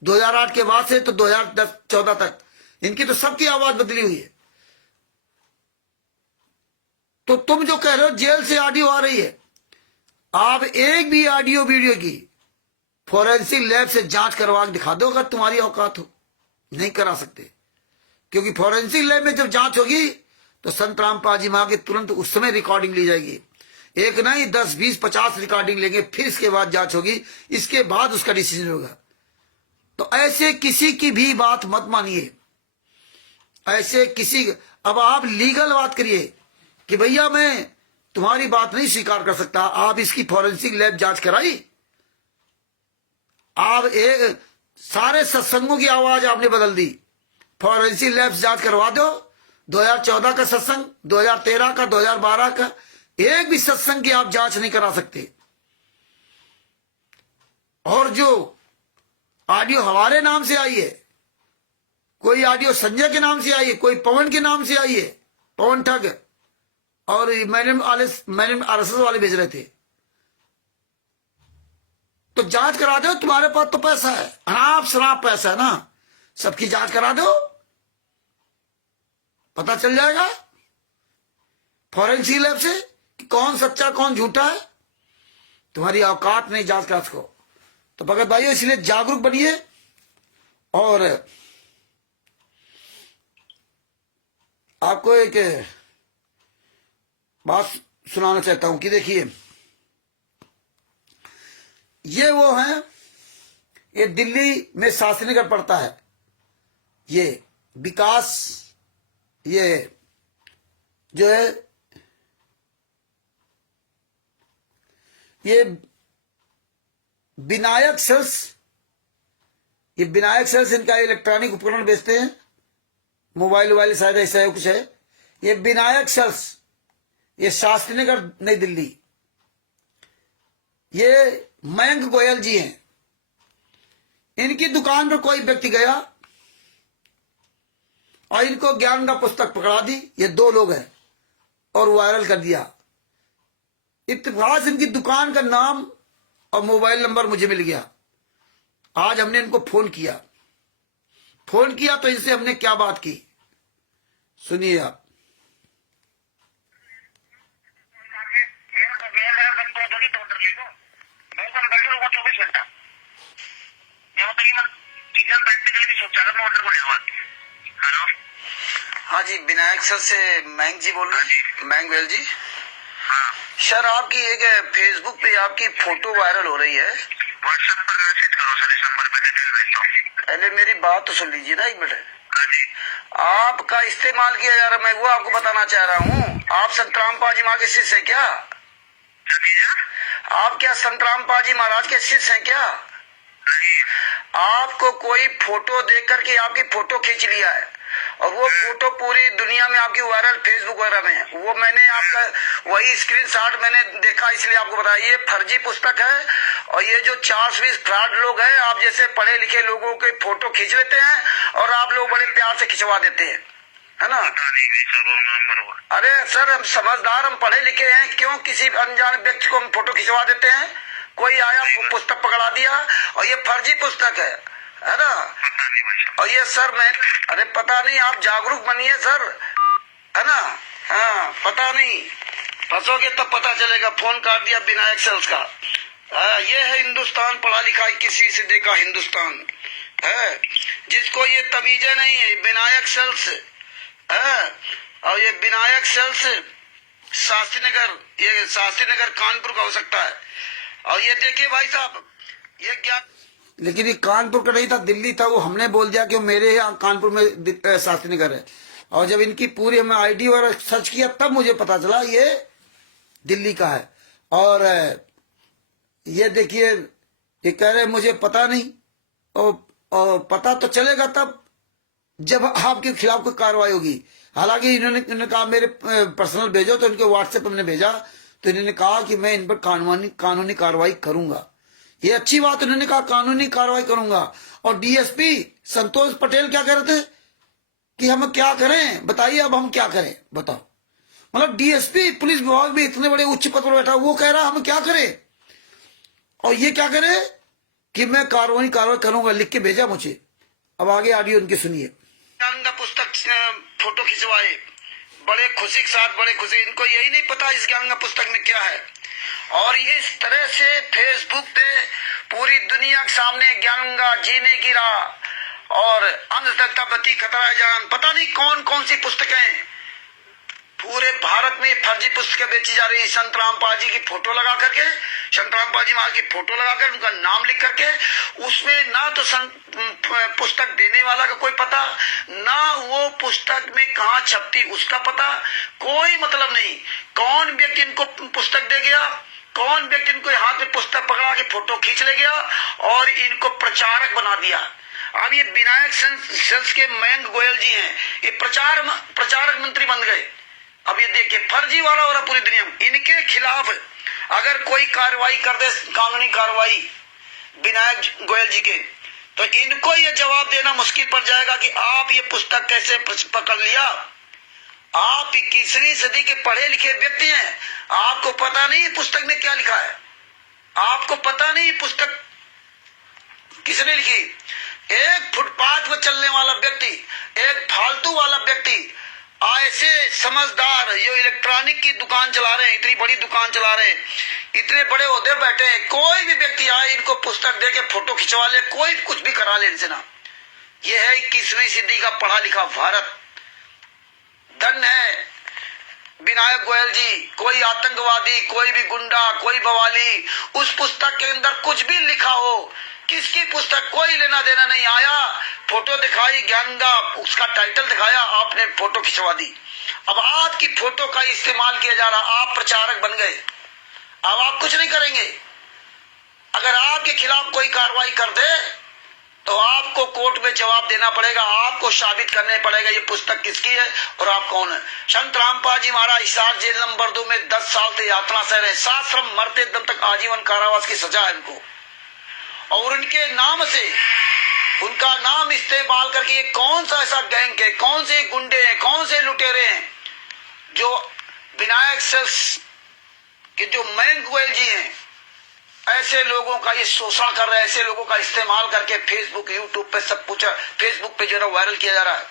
2008 के बाद से तो 2014 तक इनकी तो सबकी आवाज बदली हुई है। तो तुम जो कह रहे हो जेल से ऑडियो आ रही है, आप एक भी ऑडियो वीडियो की फॉरेंसिक लैब से जांच करवा के दिखा दो, अगर तुम्हारी औकात हो। नहीं करा सकते, क्योंकि फॉरेंसिक लैब में जब जांच होगी तो संत रामपाल जी महाराज की तुरंत उस समय रिकॉर्डिंग ली जाएगी। एक नहीं 10, 20, 50 रिकॉर्डिंग लेंगे, फिर इसके बाद जांच होगी, इसके बाद उसका डिसीजन होगा। तो ऐसे किसी की भी बात मत मानिए। ऐसे किसी, अब आप लीगल बात करिए कि भैया मैं तुम्हारी बात नहीं स्वीकार कर सकता। आप इसकी फॉरेंसिक लैब जांच कराई, आप एक सारे सत्संगों की आवाज आपने बदल दी। फॉरेंसिक लैब जांच करवा दो। 2014 का सत्संग, 2013 का, 2012 का, एक भी सत्संग की आप जांच नहीं करा सकते। और जो ऑडियो हमारे नाम से आई है, कोई ऑडियो संजय के नाम से आई है, कोई पवन के नाम से आई है, पवन ठग, और मैंने आरएसएस वाले भेज रहे थे। तो जांच करा दो, तुम्हारे पास तो पैसा है, अनाप शनाप पैसा है ना, सबकी जांच करा दो, पता चल जाएगा फॉरेंसिक लैब से कि कौन सच्चा कौन झूठा है। तुम्हारी औकात नहीं जांच करा सको। तो भगत भाइयों, इसलिए जागरूक बनिए। और आपको एक बात सुनाना चाहता हूं कि देखिए, ये वो है, ये दिल्ली में शास्त्रीनगर पड़ता है, ये विकास, ये जो है ये विनायक सेल्स, ये विनायक सेल्स इनका इलेक्ट्रॉनिक उपकरण बेचते हैं, मोबाइल वोबाइल शायद ऐसा कुछ है। ये विनायक सेल्स, ये शास्त्रीनगर नई दिल्ली, ये मयंक गोयल जी हैं। इनकी दुकान पर कोई व्यक्ति गया और इनको ज्ञान का पुस्तक पकड़ा दी, ये दो लोग हैं, और वायरल कर दिया। इत्तेफाक से इनकी दुकान का नाम और मोबाइल नंबर मुझे मिल गया। आज हमने इनको फोन किया तो इनसे हमने क्या बात की, सुनिए आप। हाँ जी, विनायक सर से मयंक जी बोल रहे हैं, मयंक गोयल जी। हाँ सर, आपकी एक फेसबुक पे आपकी फोटो वायरल हो रही है। व्हाट्सएप पर मैसेज करो सर, इस नंबर पे डिटेल भेजता हूँ। पहले मेरी बात तो सुन लीजिए ना, एक मिनट। हाँ जी। आपका इस्तेमाल किया जा रहा, मैं वो आपको बताना चाह रहा हूँ। आप संतराम पाजी माँ के शिष्य हैं क्या? क्या कीजिए? आप क्या संतराम पाजी महाराज के शिष्य हैं क्या? नहीं। आपको कोई फोटो देख करके आपकी फोटो खींच लिया है, और वो फोटो पूरी दुनिया में आपकी वायरल फेसबुक वगैरह में है। वो मैंने आपका वही स्क्रीनशॉट मैंने देखा, इसलिए आपको बताया। ये फर्जी पुस्तक है, और ये जो 420 फ्रॉड लोग हैं, आप जैसे पढ़े लिखे लोगों के फोटो खींच लेते हैं और आप लोग बड़े प्यार से खिंचवा देते हैं, है ना? पता नहीं कैसा नंबर हुआ। अरे सर, हम समझदार, हम पढ़े लिखे हैं, क्यों किसी अनजान व्यक्ति को हम फोटो खिंचवा देते हैं? कोई आया, पुस्तक पकड़ा दिया, और ये फर्जी पुस्तक है ना? पता नहीं भाई साहब। और ये सर, मैं, अरे पता नहीं, आप जागरूक बनिए सर, है ना? हाँ, पता नहीं, फंसोगे तब पता चलेगा। फोन काट दिया विनायक सेल्स का। ये है हिंदुस्तान, पढ़ा लिखा 21वीं सदी का हिंदुस्तान है, जिसको ये तमीजे नहीं है। विनायक सेल्स है, और ये विनायक सेल्स शास्त्रीनगर, ये शास्त्रीनगर कानपुर का हो सकता है। और ये देखिए भाई साहब, ये क्या, लेकिन ये कानपुर का नहीं था, दिल्ली था। वो हमने बोल दिया कि मेरे यहाँ कानपुर में शास्त्रीनगर है, और जब इनकी पूरी हमें आईडी वगैरह सर्च किया तब मुझे पता चला ये दिल्ली का है। और ये देखिए, ये कह रहे मुझे पता नहीं, और पता तो चलेगा तब जब आपके खिलाफ कोई कार्रवाई होगी। हालांकि इन्होंने कहा मेरे पर्सनल भेजो, तो इनके व्हाट्सएप पर मैंने भेजा, तो इन्होंने कहा कि मैं इन पर कानूनी कार्रवाई करूंगा। ये अच्छी बात, उन्होंने कहा कानूनी कार्रवाई करूंगा। और डीएसपी संतोष पटेल क्या कह रहे थे कि हम क्या करें, बताइए अब हम क्या करें, बताओ। मतलब डीएसपी पुलिस विभाग में इतने बड़े उच्च पद पर बैठा, वो कह रहा हम क्या करें, और ये क्या करे कि मैं कार्रवाई करूंगा, लिख के भेजा मुझे। अब आगे ऑडियो उनकी सुनिए। पुस्तक फोटो खिंचवाए, बड़े खुशी के साथ, बड़े खुशी, इनको यही नहीं पता इस ज्ञान का पुस्तक में क्या है। और इस तरह से फेसबुक पे पूरी दुनिया के सामने ज्ञानगंगा जीने की राह और अंधश्रद्धा बती खतरा जान, पता नहीं कौन कौन सी पुस्तकें पूरे भारत में फर्जी पुस्तकें बेची जा रही है। संत रामपाल जी की फोटो लगा करके, संत रामपाल जी महाराज की फोटो लगाकर उनका नाम लिख करके, उसमें ना तो पुस्तक देने वाला का कोई पता, ना वो पुस्तक में कहाँ छपती उसका पता, कोई मतलब नहीं। कौन व्यक्ति इनको पुस्तक दे गया, कौन व्यक्ति इनको हाथ में पुस्तक पकड़ा के फोटो खींच ले गया और इनको प्रचारक बना दिया। अब ये विनायक सेल्स के मयंक गोयल जी हैं, ये प्रचारक मंत्री बन गए। अब ये देखिए फर्जी वाला हो रहा पूरी दुनिया में। इनके खिलाफ अगर कोई कार्रवाई कर दे, कानूनी कार्रवाई विनायक गोयल जी के, तो इनको ये जवाब देना मुश्किल पड़ जाएगा कि आप ये पुस्तक कैसे पकड़ लिया। आप 21वीं सदी के पढ़े लिखे व्यक्ति हैं, आपको पता नहीं पुस्तक में क्या लिखा है, आपको पता नहीं पुस्तक किसने लिखी। एक फुटपाथ पर चलने वाला व्यक्ति, एक फालतू वाला व्यक्ति, ऐसे समझदार जो इलेक्ट्रॉनिक की दुकान चला रहे हैं, इतनी बड़ी दुकान चला रहे हैं, इतने बड़े ओहदे बैठे हैं, कोई भी व्यक्ति आए इनको पुस्तक दे के फोटो खिंचवा ले, कोई कुछ भी करा ले इनसे ना। यह है 21वीं सदी का पढ़ा लिखा भारत। धन्य है विनायक गोयल जी। कोई आतंकवादी, कोई भी गुंडा, कोई बवाली उस पुस्तक के अंदर कुछ भी लिखा हो, किसकी पुस्तक कोई लेना देना नहीं आया। फोटो दिखाई ज्ञानदा, उसका टाइटल दिखाया, आपने फोटो खिंचवा दी। अब आपकी फोटो का इस्तेमाल किया जा रहा, आप प्रचारक बन गए, अब आप कुछ नहीं करेंगे। अगर आपके खिलाफ कोई कार्रवाई कर दे तो आपको कोर्ट में जवाब देना पड़ेगा, आपको साबित करने पड़ेगा ये पुस्तक किसकी है और आप कौन है। संत रामपाल जी महाराज हिसार जेल नंबर 2 में 10 साल से यातना सह रहे, साश्रम मरते दम तक आजीवन कारावास की सजा है इनको। और उनके नाम से, उनका नाम इस्तेमाल करके ये कौन सा ऐसा गैंग है, कौन से गुंडे हैं, कौन से लुटेरे हैं जो विनायक सेल्स के जो मयंक गोयल जी हैं, ऐसे लोगों का ये शोषण कर रहे हैं, ऐसे लोगों का इस्तेमाल करके फेसबुक, यूट्यूब पे सब कुछ, फेसबुक पे जो है वायरल किया जा रहा है,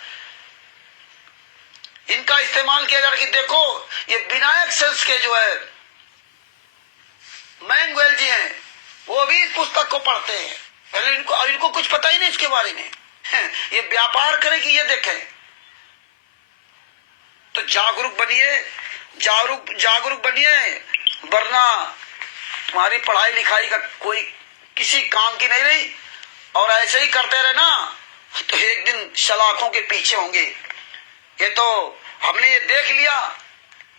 इनका इस्तेमाल किया जा रहा है कि देखो ये विनायक सेल्स के जो है मयंक गोयल जी हैं, वो भी इस पुस्तक को पढ़ते हैं। पहले इनको कुछ पता ही नहीं इसके बारे में, ये व्यापार करे कि ये देखें। तो जागरूक बनिए, जागरूक बनिए, वरना तुम्हारी पढ़ाई लिखाई का कोई किसी काम की नहीं रही। और ऐसे ही करते रहे ना तो एक दिन सलाखों के पीछे होंगे। ये तो हमने ये देख लिया,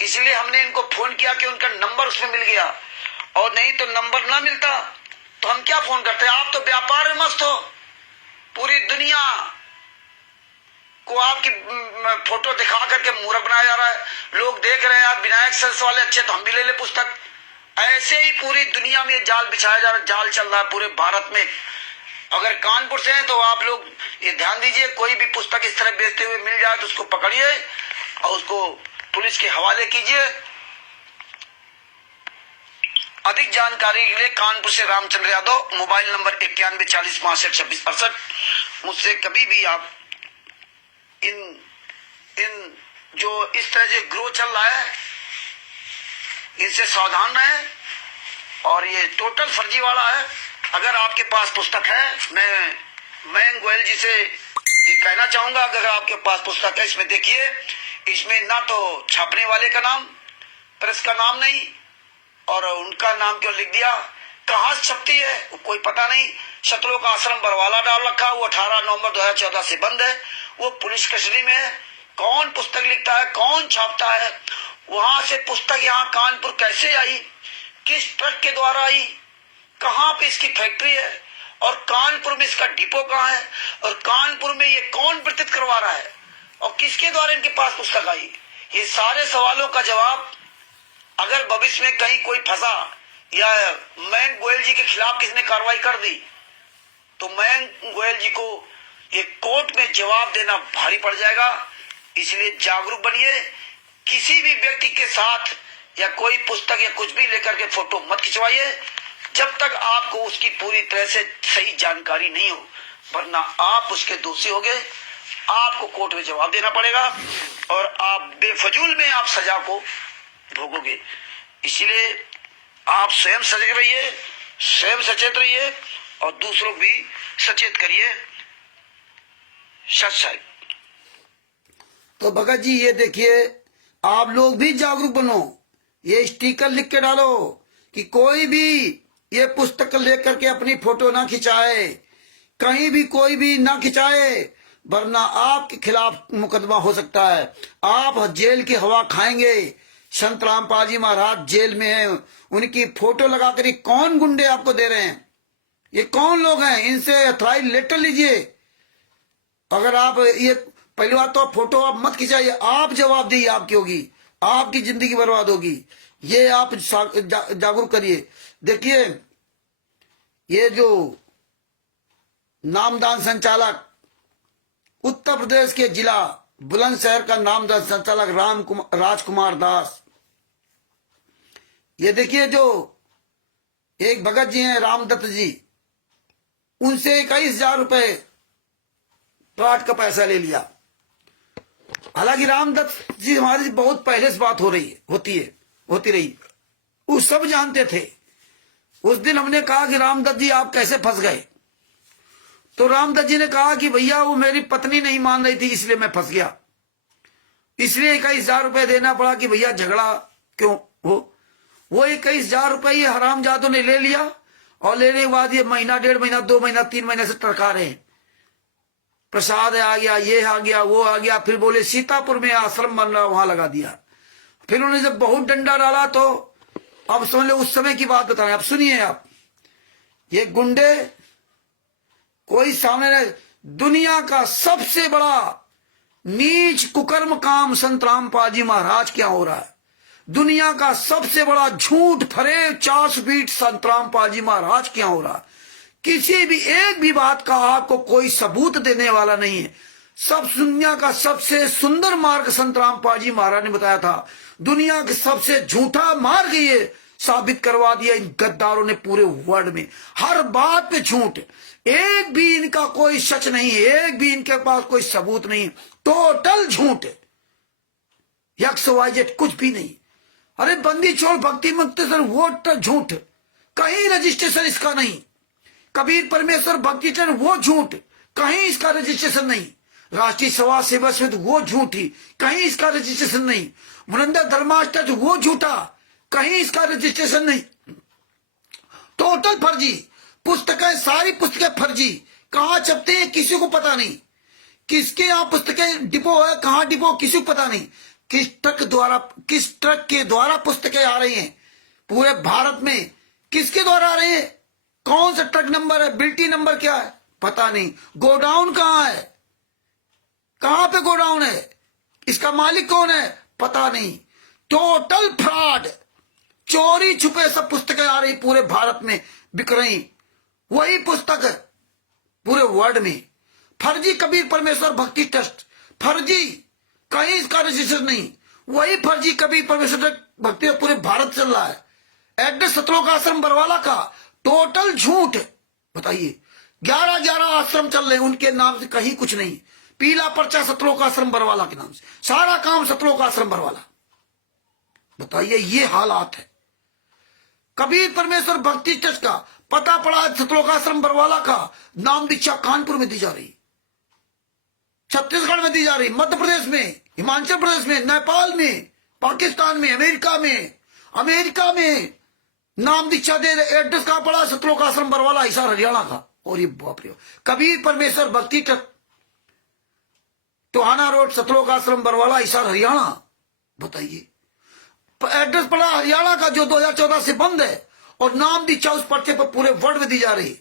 इसलिए हमने इनको फोन किया कि उनका नंबर उसमें मिल गया, और नहीं तो नंबर ना मिलता तो हम क्या फोन करते। आप तो व्यापार में मस्त हो, पूरी दुनिया को आपकी फोटो दिखा करके मूर्ख बनाया जा रहा है। लोग देख रहे हैं आप विनायक सेल्स वाले अच्छे, तो हम भी ले ले पुस्तक। ऐसे ही पूरी दुनिया में जाल बिछाया जा रहा है, जाल चल रहा है पूरे भारत में। अगर कानपुर से हैं तो आप लोग ये ध्यान दीजिए, कोई भी पुस्तक इस तरह बेचते हुए मिल जाए तो उसको पकड़िए और उसको पुलिस के हवाले कीजिए। अधिक जानकारी के लिए कानपुर से रामचंद्र यादव, मोबाइल नंबर 9140652668। मुझसे कभी भी आप इन जो इस तरह से ग्रोथ चल रहा है इनसे सावधान रहें। और ये टोटल फर्जी वाला है। अगर आपके पास पुस्तक है, मैं मयंक गोयल जी से ये कहना चाहूंगा, अगर आपके पास पुस्तक है, इसमें देखिए, इसमें ना तो छापने वाले का नाम, प्रेस का नाम नहीं, और उनका नाम क्यों लिख दिया, कहाँ से छपती है वो कोई पता नहीं। शत्रुओं आश्रम बरवाला डाल रखा, वो 18 नवंबर 2014 से बंद है, वो पुलिस कस्टडी में है। कौन पुस्तक लिखता है, कौन छापता है, वहां से पुस्तक यहाँ कानपुर कैसे आई, किस ट्रक के द्वारा आई, कहाँ पे इसकी फैक्ट्री है, और कानपुर में इसका डिपो कहाँ है, और कानपुर में ये कौन वितरित करवा रहा है, और किसके द्वारा इनके पास पुस्तक आई। ये सारे सवालों का जवाब अगर भविष्य में कहीं कोई फंसा या मयंक गोयल जी के खिलाफ किसने कार्रवाई कर दी तो मयंक गोयल जी को ये कोर्ट में जवाब देना भारी पड़ जाएगा। इसलिए जागरूक बनिए, किसी भी व्यक्ति के साथ या कोई पुस्तक या कुछ भी लेकर के फोटो मत खिंचवाइए जब तक आपको उसकी पूरी तरह से सही जानकारी नहीं हो, वरना आप उसके दोषी होंगे, आपको कोर्ट में जवाब देना पड़ेगा और आप बेफजूल में आप सजा को भोगोगे। इसलिए आप स्वयं सजग रहिए, स्वयं सचेत रहिए और दूसरों को भी सचेत करिए। सच। तो भगत जी ये देखिए, आप लोग भी जागरूक बनो। ये स्टिकर लिख के डालो कि कोई भी ये पुस्तक लेकर के अपनी फोटो ना खिंचाए, कहीं भी कोई भी ना खिंचाए, वरना आपके खिलाफ मुकदमा हो सकता है। आप जेल की हवा खाएंगे। संत रामपाल जी महाराज जेल में हैं, उनकी फोटो लगाकर कौन गुंडे आपको दे रहे हैं? ये कौन लोग हैं? इनसे अथॉराइज लेटर लीजिए। अगर आप ये पहली बात तो फोटो आप मत खिंचाइए, आप जवाबदेही आपकी होगी, आपकी जिंदगी बर्बाद होगी। ये आप जागरूक करिए। देखिए ये जो नामदान संचालक उत्तर प्रदेश के जिला बुलंदशहर का नामदान संचालक राजकुमार दास, ये देखिए जो एक भगत जी हैं रामदत्त जी, उनसे 21,000 रुपए प्लाट का पैसा ले लिया। हालांकि रामदत्त जी हमारी बहुत पहले से बात होती रही, वो सब जानते थे। उस दिन हमने कहा कि रामदत्त जी आप कैसे फंस गए? तो रामदत्त जी ने कहा कि भैया वो मेरी पत्नी नहीं मान रही थी, इसलिए मैं फंस गया, इसलिए 21,000 रुपए देना पड़ा कि भैया झगड़ा क्यों हो। वो 21,000 रुपए ये हरामजादों ने ले लिया, और लेने के बाद ये महीना, 1.5 महीना, 2 महीना, 3 महीने से टरका रहे हैं। प्रसाद आ गया, ये आ गया, वो आ गया, फिर बोले सीतापुर में आश्रम बन रहा, वहां लगा दिया। फिर उन्होंने जब बहुत डंडा डाला तो अब समझ लो उस समय की बात बताएं। अब सुनिए आप, ये गुंडे कोई सामने नहीं, दुनिया का सबसे बड़ा नीच कुकर्म काम संत रामपाल जी महाराज क्या हो रहा है। दुनिया का सबसे बड़ा झूठ फरेब 400 फीट संत रामपाल जी महाराज क्या हो रहा है। किसी भी एक भी बात का आपको कोई सबूत देने वाला नहीं है। सब दुनिया का सबसे सुंदर मार्ग संत रामपाल जी महाराज ने बताया था। दुनिया के सबसे झूठा मार्ग ये साबित करवा दिया इन गद्दारों ने पूरे वर्ल्ड में। हर बात पे झूठ, एक भी इनका कोई सच नहीं है, एक भी इनके पास कोई सबूत नहीं, टोटल झूठ, XYZ कुछ भी नहीं। अरे बंदी छोड़ भक्ति मुक्तेश्वर वो झूठ, कहीं रजिस्ट्रेशन इसका नहीं। कबीर परमेश्वर भक्ति चरण वो झूठ, कहीं इसका रजिस्ट्रेशन नहीं। राष्ट्रीय समाज सेवा समिति वो झूठी, कहीं इसका रजिस्ट्रेशन नहीं। मुनंदा धर्माष्टक वो झूठा, कहीं इसका रजिस्ट्रेशन नहीं। टोटल फर्जी पुस्तकें, सारी पुस्तकें फर्जी। कहां छपते हैं किसी को पता नहीं, किसके यहाँ पुस्तकें डिपो है, कहां डिपो किसी को पता नहीं। किस ट्रक के द्वारा पुस्तकें आ रही हैं पूरे भारत में, किसके द्वारा आ रही है, कौन सा ट्रक नंबर है, बिल्टी नंबर क्या है, पता नहीं। गोडाउन कहां है, कहां पे गोडाउन है, इसका मालिक कौन है, पता नहीं। टोटल फ्रॉड, चोरी छुपे सब पुस्तकें आ रही पूरे भारत में बिक रही। वही पुस्तक है पूरे वर्ल्ड में। फर्जी कबीर परमेश्वर भक्ति ट्रस्ट, फर्जी, कहीं इसका रजिस्टर नहीं। वही फर्जी कबीर परमेश्वर भक्ति पूरे भारत चल रहा है। एड्रेस सतलोक आश्रम बरवाला का, टोटल झूठ। बताइए 11 आश्रम चल रहे हैं उनके नाम से, कहीं कुछ नहीं। पीला पर्चा सतलोक आश्रम बरवाला के नाम से, सारा काम सतलोक आश्रम बरवाला। बताइए ये हालात है। कबीर परमेश्वर भक्ति ट्रस्ट का पता पड़ा सतलोक आश्रम बरवाला का, नाम दीक्षा कानपुर में दी जा रही, छत्तीसगढ़ में दी जा रही, मध्य प्रदेश में, हिमाचल प्रदेश में, नेपाल में, पाकिस्तान में, अमेरिका में नाम दीक्षा दे। एड्रेस कहां पड़ा, सतलोक आश्रम बरवाला, हिसार हरियाणा का। और ये बाप रे, कबीर परमेश्वर भक्ति ट्रस्ट, टोहाना रोड, सतलोक आश्रम बरवाला, हिसार हरियाणा। बताइए एड्रेस पड़ा हरियाणा का जो 2014 से बंद है, और नाम दीक्षा उस पर्चे पर पूरे वर्ल्ड में दी जा रही।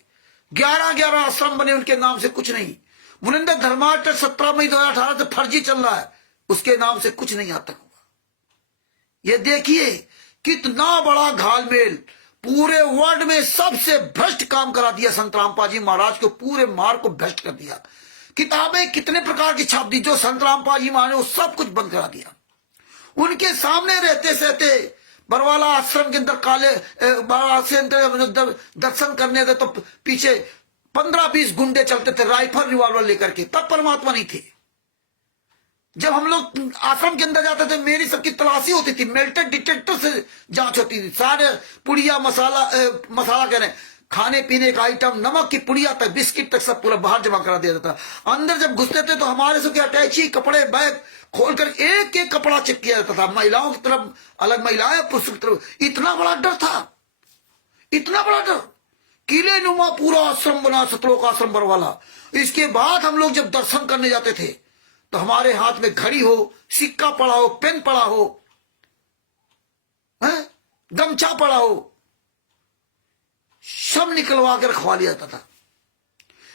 11 आश्रम बने उनके नाम से, कुछ नहीं। मुनिंदर धर्माष्ट 17 मई 2018 से फर्जी चल रहा है, उसके नाम से कुछ नहीं आता हुआ। ये देखिए कितना बड़ा घालमेल, पूरे वर्ल्ड में सबसे भ्रष्ट काम करा दिया संत रामपाल जी महाराज को, पूरे मार्ग को भ्रष्ट कर दिया। किताबें कितने प्रकार की छाप दी, जो संत रामपाल जी महाराज ने वो सब कुछ बंद करा दिया। उनके सामने रहते सहते बरवाला आश्रम के अंदर दर्शन करने थे तो पीछे 15-20 गुंडे चलते थे राइफल रिवॉल्वर लेकर के, तब परमात्मा नहीं थे। जब हम लोग आश्रम के अंदर जाते थे मेरी सबकी तलाशी होती थी, मेल्टेड डिटेक्टर से जांच होती थी। सारे पुड़िया मसाला कह रहे, खाने पीने का आइटम, नमक की पुड़िया तक, बिस्किट तक सब पूरा बाहर जमा करा दिया था। अंदर जब घुसते थे तो हमारे से क्या अटैची कपड़े बैग खोलकर एक एक कपड़ा चेक किया जाता था। महिलाओं की तरफ अलग महिलाएं, पुरुषों की तरफ। इतना बड़ा डर था, इतना बड़ा डर। किले नुमा पूरा आश्रम बना, सतलोक आश्रम पर वाला। इसके बाद हम लोग जब दर्शन करने जाते थे तो हमारे हाथ में घड़ी हो, सिक्का पड़ा हो, पेन पड़ा हो, गमछा पड़ा हो, सब निकलवा कर रखवा लिया जाता था।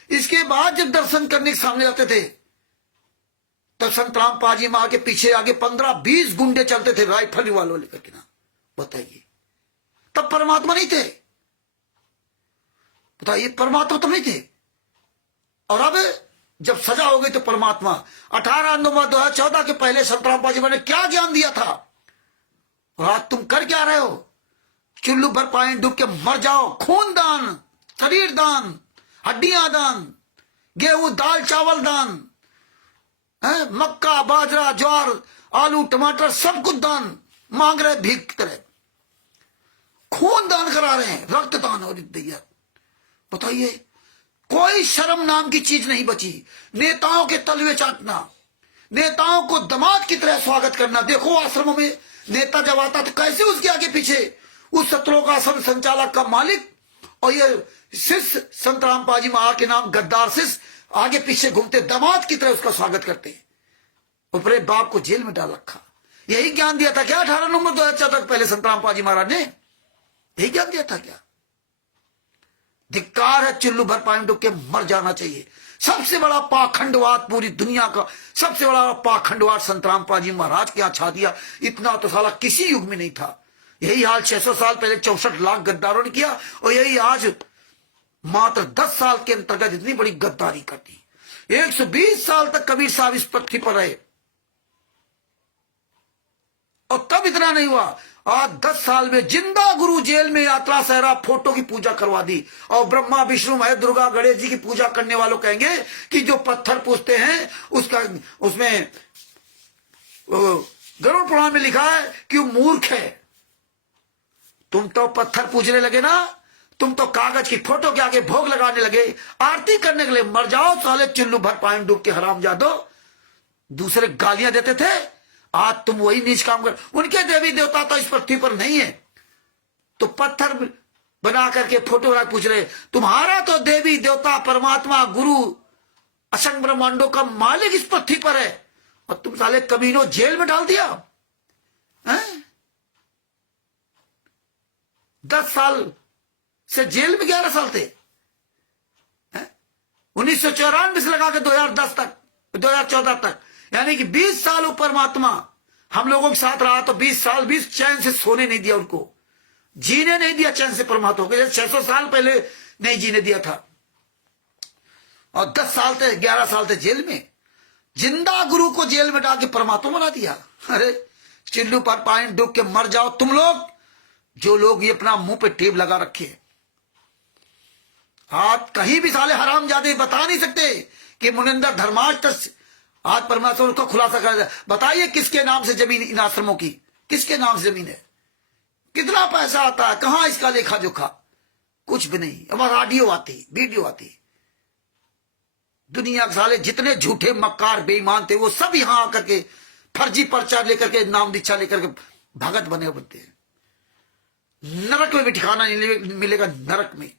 इसके बाद जब दर्शन करने के सामने जाते थे तो संत रामपाल जी मां के पीछे आगे 15-20 गुंडे चलते थे राइफल वालों लेकर के ना। बताइए, तब परमात्मा नहीं थे। बताइए, परमात्मा तो नहीं थे। और अब जब सजा हो गई तो परमात्मा 18 नवंबर 2014 के पहले संत रामपाल जी ने क्या ज्ञान दिया था और आज तुम कर क्या रहे हो? चुल्लू भर पानी डूब के मर जाओ। खून दान, शरीर दान, हड्डियां दान, गेहूं दाल चावल दान, मक्का बाजरा ज्वार आलू टमाटर सब कुछ दान मांग रहे, भीख की तरह खून दान करा रहे हैं, रक्त दान हो दिया। बताइए, कोई शर्म नाम की चीज नहीं बची। नेताओं के तलवे चाटना, नेताओं को दामाद की तरह स्वागत करना। देखो आश्रमों में नेता जब आता तो कैसे उसके आगे पीछे उस सतलोक आश्रम संचालक का मालिक और ये शिष्य संत रामपाल जी महा के नाम गद्दार शिष्य आगे पीछे घूमते, दामाद की तरह उसका स्वागत करते। अपने बाप को जेल में डाल रखा। यही ज्ञान दिया था क्या 18 नवंबर 2014 पहले संत रामपाल जी महाराज ने? यही ज्ञान दिया था क्या? धिक्कार है, चुल्लू भर पानी डूब के मर जाना चाहिए। सबसे बड़ा पाखंडवाद पूरी दुनिया का, सबसे बड़ा पाखंडवाद संत रामपाल जी महाराज के यहाँ छा दिया। इतना तो साला किसी युग में नहीं था। यही हाल 600 साल पहले 64 लाख गद्दारों ने किया और यही आज मात्र 10 साल के अंतर्गत इतनी बड़ी गद्दारी कर दी। 120 साल तक कबीर साहब इस पृथ्वी पर रहे और तब इतना नहीं हुआ। आज 10 साल में जिंदा गुरु जेल में यात्रा सहरा फोटो की पूजा करवा दी। और ब्रह्मा विष्णु महेश दुर्गा गणेश जी की पूजा करने वालों कहेंगे कि जो पत्थर पूजते हैं उसका, उसमें गरुड़ पुराण में लिखा है कि वो मूर्ख है। तुम तो पत्थर पूजने लगे ना, तुम तो कागज की फोटो के आगे भोग लगाने लगे, आरती करने के लिए। मर जाओ साले चुल्लू भर पानी डूब के हराम जादो। दूसरे गालियां देते थे, आज तुम वही नीच काम कर। उनके देवी देवता तो इस पृथ्वी पर नहीं है तो पत्थर बना करके फोटो बना पूछ रहे। तुम्हारा तो देवी देवता परमात्मा गुरु असंग ब्रह्मांडों का मालिक इस पृथ्वी पर है और तुम साले कमीनों जेल में डाल दिया है? 10 साल से जेल में 11 साल थे। 1994 से लगा के 2010 तक, 2014 तक, यानी कि 20 साल वो परमात्मा हम लोगों के साथ रहा। तो 20 साल 20 चैन से सोने नहीं दिया, उनको जीने नहीं दिया चैन से परमात्मा को, जैसे 600 साल पहले नहीं जीने दिया था। और 10 साल थे, 11 साल थे जेल में। जिंदा गुरु को जेल में डाल के परमात्मा बना दिया। अरे चिल्लू पर पानी डूब के मर जाओ तुम लोग, जो लोग ये अपना मुंह पे टेप लगा रखे। आप कहीं भी साले हरामजादे बता नहीं सकते कि मुनिंदर धर्माष्ट आज परमात्मा उनको खुलासा कर। बताइए किसके नाम से जमीन इन आश्रमों की, किसके नाम से जमीन है, कितना पैसा आता है, कहां इसका लेखा जोखा? कुछ भी नहीं। हमारा ऑडियो आती, वीडियो आती। दुनिया के साले जितने झूठे मक्कार बेईमान थे वो सब यहां आकर के फर्जी पर्चा लेकर के, नाम दीक्षा लेकर के भगत बने बनते हैं। नरक में भी ठिकाना नहीं मिलेगा। नरक में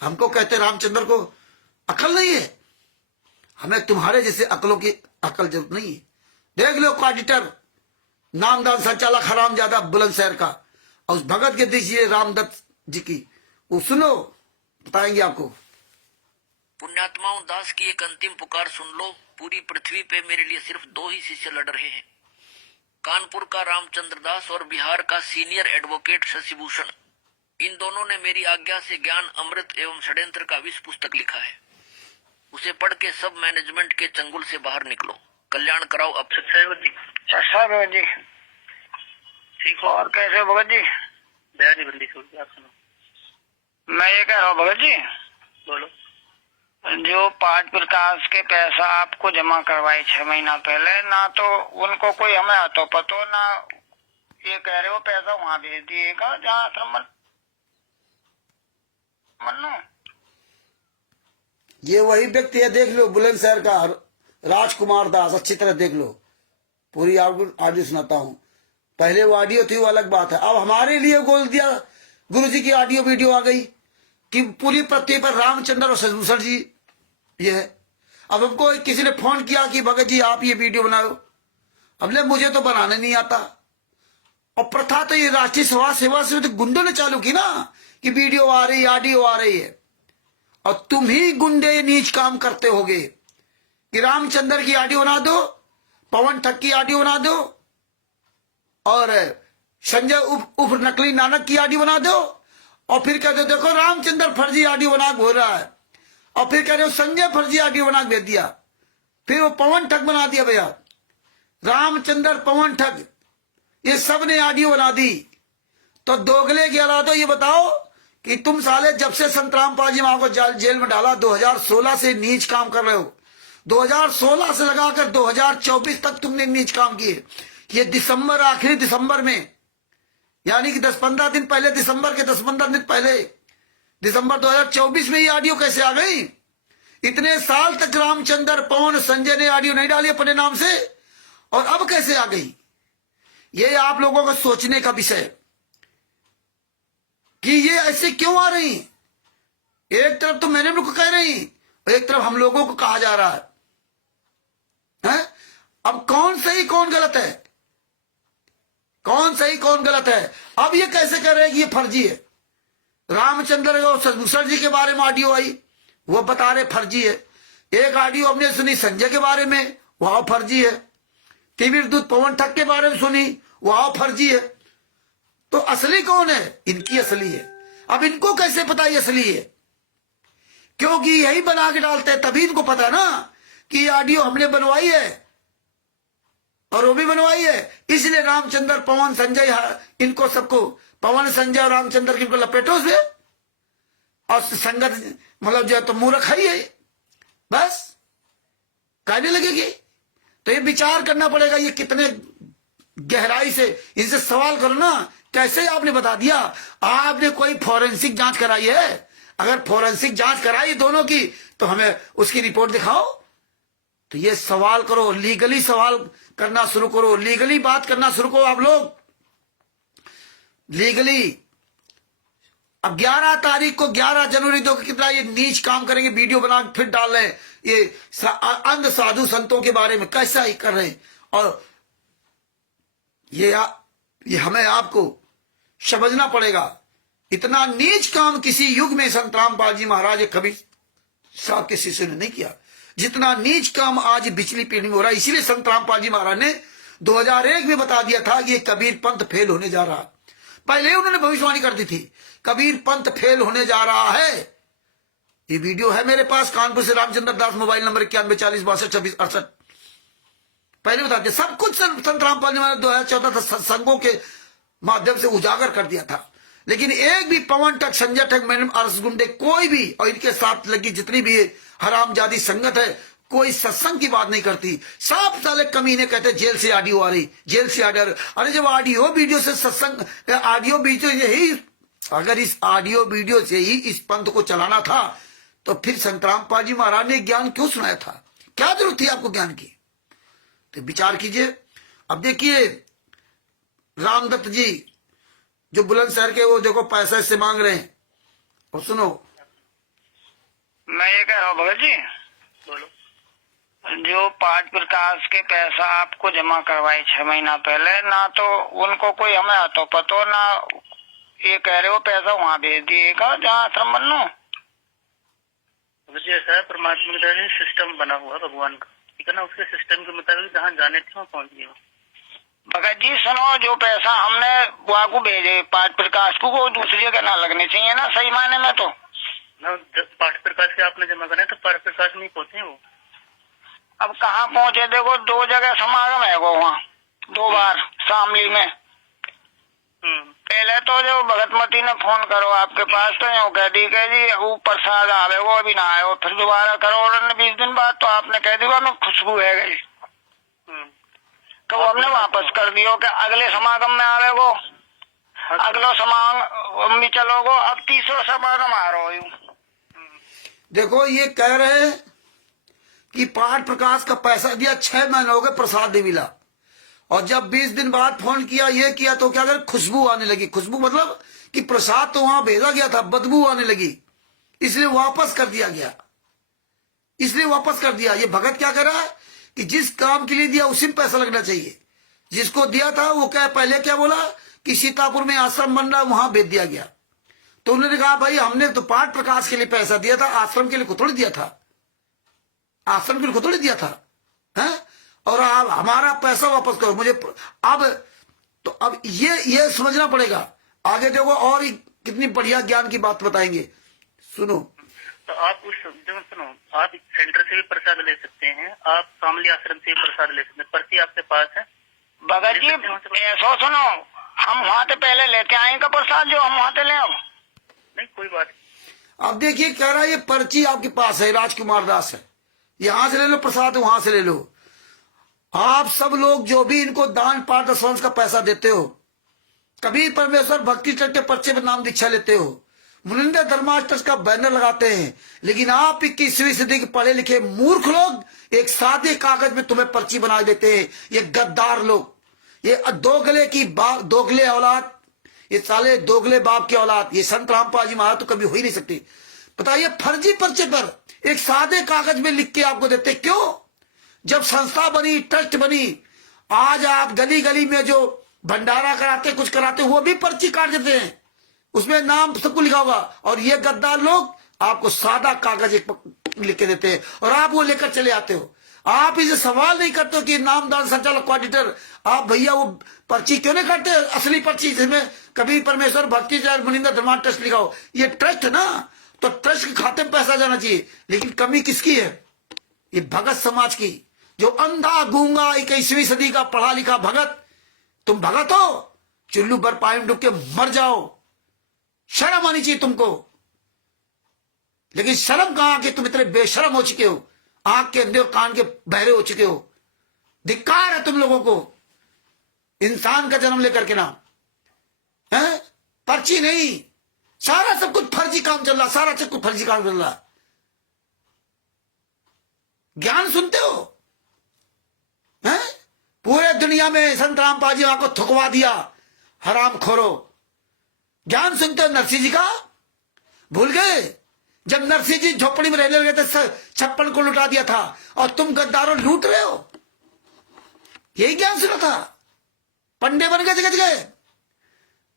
हमको कहते रामचंद्र को अकल नहीं है, हमें तुम्हारे जैसे अकलों की अकल जरूरत नहीं है। देख लो ऑडिटर नामदान संचालक हरामजादा बुलंदशहर का और उस भगत के दीजिए रामदत्त जी की, वो सुनो, बताएंगे आपको। पुण्यात्माओं, दास की एक अंतिम पुकार सुन लो। पूरी पृथ्वी पे मेरे लिए सिर्फ 2 ही शिष्य लड़ रहे हैं, कानपुर का रामचंद्र दास और बिहार का सीनियर एडवोकेट शशिभूषण। इन दोनों ने मेरी आज्ञा से ज्ञान अमृत एवं षड्यंत्र का विश्व पुस्तक लिखा है। उसे पढ़ के सब मैनेजमेंट के चंगुल से बाहर निकलो, कल्याण कराओ। अब भगत जी ठीक हो? और कैसे हो भगत जी? दयाजी बंदी छोड़ के आप सुनो। मैं ये कह रहा हूँ भगत जी, बोलो। जो 5 प्रकाश के पैसा आपको जमा करवाए 6 महीना पहले, ना तो उनको कोई हमें हाथों पतो, ना ये कह रहे हो पैसा वहां भेज दिएगा जहाँ आश्रम मन्नू ये वही व्यक्ति है, देख लो, बुलंदशहर का राजकुमार दास, अच्छी तरह देख लो। पूरी ऑडियो सुनाता हूँ। पहले वो ऑडियो थी, वो अलग बात है। अब हमारे लिए बोल दिया, गुरुजी की ऑडियो वीडियो आ गई कि पूरी पृथ्वी पर रामचंद्र और शशिभूषण जी ये है। अब हमको किसी ने फोन किया कि भगत जी आप ये वीडियो बनाओ। अब ले मुझे तो बनाने नहीं आता। और प्रथा तो ये राष्ट्रीय समाज सेवा से तो गुंडों ने चालू की ना कि वीडियो आ रही, ऑडियो आ रही है। और तुम ही गुंडे नीच काम करते होगे कि रामचंद्र की ऑडियो बना दो, पवन ठग की ऑडियो बना दो, और संजय उर्फ नकली नानक की ऑडियो बना दो, और फिर कहते देखो रामचंद्र फर्जी ऑडियो बना हो रहा है, और फिर कह रहे हो संजय फर्जी ऑडियो बना भेज दिया, फिर वो पवन ठग बना दिया। भैया रामचंद्र पवन ठग ये सब ने ऑडियो बना दी। तो दोगले के अलावा ये बताओ कि तुम साले जब से संतरामपाल जी मां को जेल में डाला 2016 से नीच काम कर रहे हो। 2016 से लगाकर 2024 तक तुमने नीच काम किए। ये दिसंबर, आखिरी दिसंबर में, यानी कि 10-15 दिन पहले, दिसंबर के 10-15 दिन पहले, दिसंबर 2024 में ये ऑडियो कैसे आ गई? इतने साल तक रामचंद्र, पवन, संजय ने ऑडियो नहीं डाली अपने नाम से, और अब कैसे आ गई? ये आप लोगों को सोचने का विषय कि ये ऐसे क्यों आ रही। एक तरफ तो मैंने लोग को कह रही, एक तरफ हम लोगों को कहा जा रहा है? अब कौन सही कौन गलत है? कौन सही कौन गलत है? अब ये कैसे कह रहे हैं कि ये फर्जी है? रामचंद्र और शशिभूषण जी के बारे में ऑडियो आई, वो बता रहे फर्जी है। एक ऑडियो हमने सुनी संजय के बारे में, वह फर्जी है। टीवी दूत पवन ठग के बारे में सुनी, वह फर्जी है। तो असली कौन है? इनकी असली है। अब इनको कैसे पता ये असली है? क्योंकि यही बना के डालते हैं, तभी इनको पता ना कि ये ऑडियो हमने बनवाई है और वो भी बनवाई है। इसलिए रामचंद्र, पवन, संजय, इनको सबको, पवन, संजय और रामचंद्र की इनको लपेटो से, और संगत मतलब जो है तो मूर्ख है ये, बस कहने लगेगी। तो ये विचार करना पड़ेगा, ये कितने गहराई से, इनसे सवाल करो ना, कैसे आपने बता दिया? आपने कोई फोरेंसिक जांच कराई है? अगर फोरेंसिक जांच कराई दोनों की तो हमें उसकी रिपोर्ट दिखाओ। तो ये सवाल करो, लीगली सवाल करना शुरू करो, लीगली बात करना शुरू करो आप लोग, लीगली। अब 11 तारीख को, 11 जनवरी 2000 कितना ये नीच काम करेंगे, वीडियो बना फिर डाल रहे हैं ये अंध साधु संतों के बारे में, कैसा ही कर रहे हैं। और ये हमें आपको समझना पड़ेगा, इतना नीच काम किसी युग में संत रामपाल जी महाराज कभी साहब के शिष्य ने नहीं किया, जितना नीच काम आज पिछली पीढ़ी में हो रहा है। इसीलिए संत रामपाल जी महाराज ने 2001 में बता दिया था कि ये कबीर पंथ फेल होने जा रहा। पहले उन्होंने भविष्यवाणी कर दी थी, कबीर पंथ फेल होने जा रहा है। ये वीडियो है मेरे पास, कानपुर से रामचंद्र दास, मोबाइल नंबर 9140626268। पहले बता दिया सब कुछ। संत रामपाल जी महाराज 2014 संघों के माध्यम से उजागर कर दिया था। लेकिन एक भी पवन ठग, संजय ठग, मैडम आरएस गुंडे, कोई भी, और इनके साथ लगी जितनी भी हरामजादी संगत है, कोई सत्संग की बात नहीं करती। सब साले कमीने कहते जेल से ऑडियो आ रही, जेल से ऑडियो। अरे जब ऑडियो वीडियो से सत्संग, ऑडियो वीडियो यही, अगर इस ऑडियो वीडियो से ही इस पंथ को चलाना था तो फिर संत रामपाल जी महाराज ने ज्ञान क्यों सुनाया था? क्या जरूरत थी आपको ज्ञान की? तो विचार कीजिए। अब देखिए रामदत्त जी जो बुलंदशहर के, वो देखो पैसा इससे मांग रहे हैं। और सुनो, मैं ये कह रहा हूँ भगत जी, बोलो, जो 5 प्रकाश के पैसा आपको जमा करवाए 6 महीना पहले, ना तो उनको कोई हमें हाथों पतो, ना ये कह रहे हो पैसा वहाँ भेज दिएगा जहाँ आश्रम बनू। मुझे ऐसा है, परमात्मा की तरह सिस्टम बना हुआ है भगवान का, ठीक है ना, उसके सिस्टम के मुताबिक जहाँ जाने थे वहाँ पहुँच गए। भगत जी सुनो, जो पैसा हमने बुआ को भेजे 5 प्रकाश को, वो दूसरी जगह ना लगने चाहिए ना, सही मायने में तो ना। 5 प्रकाश के आपने जमा करे तो 5 प्रकाश नहीं पहुँचे वो। अब कहाँ पहुँचे? देखो 2 जगह समागम है वो, वहाँ 2 बार शामली में। पहले तो जो भगतमती ने फोन करो आपके पास तो यूँ कह दी कि जी वो प्रसाद आवे, वो अभी ना आयो। फिर दोबारा करो उन्होंने 20 दिन बाद, तो आपने कह दिया मैं खुशबू है गई, तो वो हमने वापस कर दियो कि अगले समागम में आवे वो। अगलो सामान भी चलोगो, अब तीसरो सामान हमारो यूं। देखो ये कह रहे हैं कि पाठ प्रकाश का पैसा दिया, 6 महीने हो गए, प्रसाद नहीं मिला। और जब 20 दिन बाद फोन किया, ये किया, तो क्या कर, खुशबू आने लगी। खुशबू मतलब कि प्रसाद तो वहां भेजा गया था, बदबू आने लगी, इसलिए वापस कर दिया गया, इसलिए वापस कर दिया। ये भगत क्या कर रहा है कि जिस काम के लिए दिया उसी में पैसा लगना चाहिए। जिसको दिया था वो क्या, पहले क्या बोला कि सीतापुर में आश्रम बन रहा है, वहां भेज दिया गया। तो उन्होंने कहा भाई हमने तो पाठ प्रकाश के लिए पैसा दिया था, आश्रम के लिए थोड़ी दिया था, आश्रम के लिए थोड़ी दिया था, है? और आप हमारा पैसा वापस करो मुझे। अब ये समझना पड़ेगा। आगे देखो और कितनी बढ़िया ज्ञान की बात बताएंगे, सुनो। तो आप सुनो, आप सेंटर से भी प्रसाद ले सकते हैं, आप कामली आश्रम से भी प्रसाद ले सकते हैं, पर्ची आपके पास है। भगत जी ऐसा सुनो, हम वहाँ से पहले लेते आएंगे प्रसाद, जो हम वहाँ से ले आओ। नहीं कोई बात। अब देखिए कह रहा है ये पर्ची आपके पास है, राजकुमार दास है, यहां से ले लो प्रसाद, वहां से ले लो। आप सब लोग जो भी इनको दान पाठ दशवंश का पैसा देते हो, कबीर परमेश्वर भक्ति ट्रस्ट के पर्चे पर नाम दीक्षा लेते हो, मुनिंदा धर्माष्टक का बैनर लगाते हैं, लेकिन आप 21वीं सदी के पढ़े लिखे मूर्ख लोग एक सादे कागज में तुम्हें पर्ची बना देते हैं। ये गद्दार लोग, ये दोगले औलाद, ये साले दोगले बाप की औलाद, ये संत रामपाल जी महाराज तो कभी हो ही नहीं सकती। पता ये फर्जी पर्चे पर एक सादे कागज में लिख के आपको देते। क्यों? जब संस्था बनी, ट्रस्ट बनी, आज आप गली गली में जो भंडारा कराते, कुछ कराते, वो भी पर्ची काट देते हैं, उसमें नाम सबको लिखा होगा। और ये गद्दार लोग आपको सादा कागज एक लिख के देते हैं और आप वो लेकर चले आते हो। आप इसे सवाल नहीं करते हो कि नामदान संचालक ऑडिटर, आप भैया वो पर्ची क्यों नहीं काटते, असली पर्ची जिसमें कबीर परमेश्वर भक्ति मुनिंदा धर्माष्टक ट्रस्ट लिखा हो। ये ट्रस्ट ना, तो ट्रस्ट के खाते में पैसा जाना चाहिए। लेकिन कमी किसकी है? ये भगत समाज की, जो अंधा गूंगा 21वीं सदी का पढ़ा लिखा भगत। तुम भगत हो, चुल्लू पर पानी डूब के मर जाओ, शर्म आनी चाहिए तुमको। लेकिन शर्म कहां कि तुम इतने बेशर्म हो चुके हो, आंख के अंधे और कान के बहरे हो चुके हो। धिक्कार है तुम लोगों को, इंसान का जन्म लेकर के ना, है? पर्ची नहीं, सारा सब कुछ फर्जी काम चल रहा, सारा सब कुछ फर्जी काम चल रहा। ज्ञान सुनते हो, हैं? पूरे दुनिया में संत रामपाल जी वहां को थुकवा दिया, हराम खोरो। ज्ञान सुनते हो नरसिंह जी का? भूल गए जब नरसिंह जी झोपड़ी में रहने लगे थे, 56 को लुटा दिया था, और तुम गद्दारों लूट रहे हो। यही ज्ञान सुना था, पंडे बन गए जगह जगह।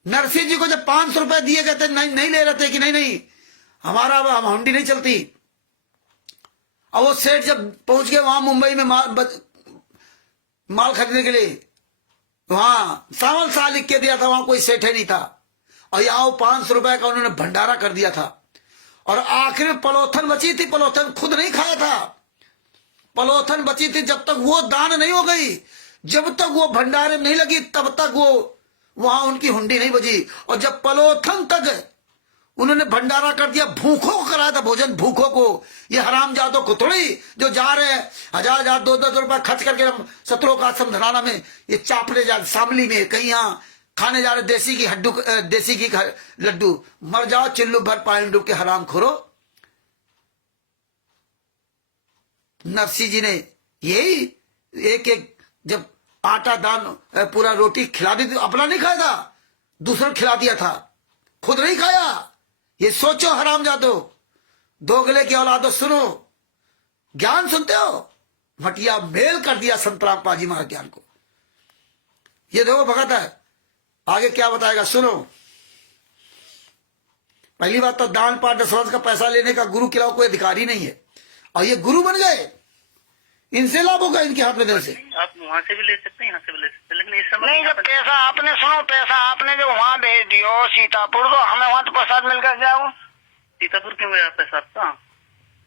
नरसिंह जी को जब 500 रुपए दिए गए थे, नहीं ले रहे थे कि नहीं हमारा हम हुंडी नहीं चलती। और वो सेठ जब पहुंच गए वहां मुंबई में माल खरीदने के लिए, वहां सावल शाह लिख के दिया था, वहां कोई सेठ नहीं था, और यहाँ 500 रुपए का उन्होंने भंडारा कर दिया था। और आखिर में पलोथन बची थी, पलोथन खुद नहीं खाया था, पलोथन बची थी। जब तक वो दान नहीं हो गई, जब तक वो भंडारे नहीं लगी, तब तक वो वहां उनकी हुंडी नहीं बजी। और जब पलोथन तक उन्होंने भंडारा कर दिया, भूखों को कराया था भोजन, भूखों को। ये हरामजादों को थोड़ी जो जा रहे हैं 1000 200 रुपए खर्च करके सत्रों का आश्रम धराना में, ये चापड़े जा शामली में कहीं यहाँ खाने जा रहे देसी घी का लड्डू। मर जाओ चिल्लू भर पानी डूब के, हराम खोरो। नरसिंह जी ने यही एक जब आटा दान पूरा रोटी खिला दी थी, अपना नहीं खाया था, दूसरों खिला दिया था, खुद नहीं खाया। ये सोचो हरामजादो, दोगले की औलादो, सुनो, ज्ञान सुनते हो? मटिया मेल कर दिया संत रामपाल जी महाराज ज्ञान को। ये देखो भगत है, आगे क्या बताएगा सुनो। पहली बात तो दान पाठ दशवंश का पैसा लेने का गुरु के अलावा कोई अधिकारी नहीं है, और ये गुरु बन गए, इनसे लाभ होगा इनके हाथ में देने से। आप वहाँ से भी ले सकते हैं, यहाँ से भी ले सकते हैं, लेकिन इस समय नहीं, जब पैसा आपने सुनो, पैसा आपने जो वहाँ भेज दियो सीतापुर, तो हमें वहाँ तो प्रसाद मिलकर जाओ। सीतापुर क्यों गया पैसा आपका?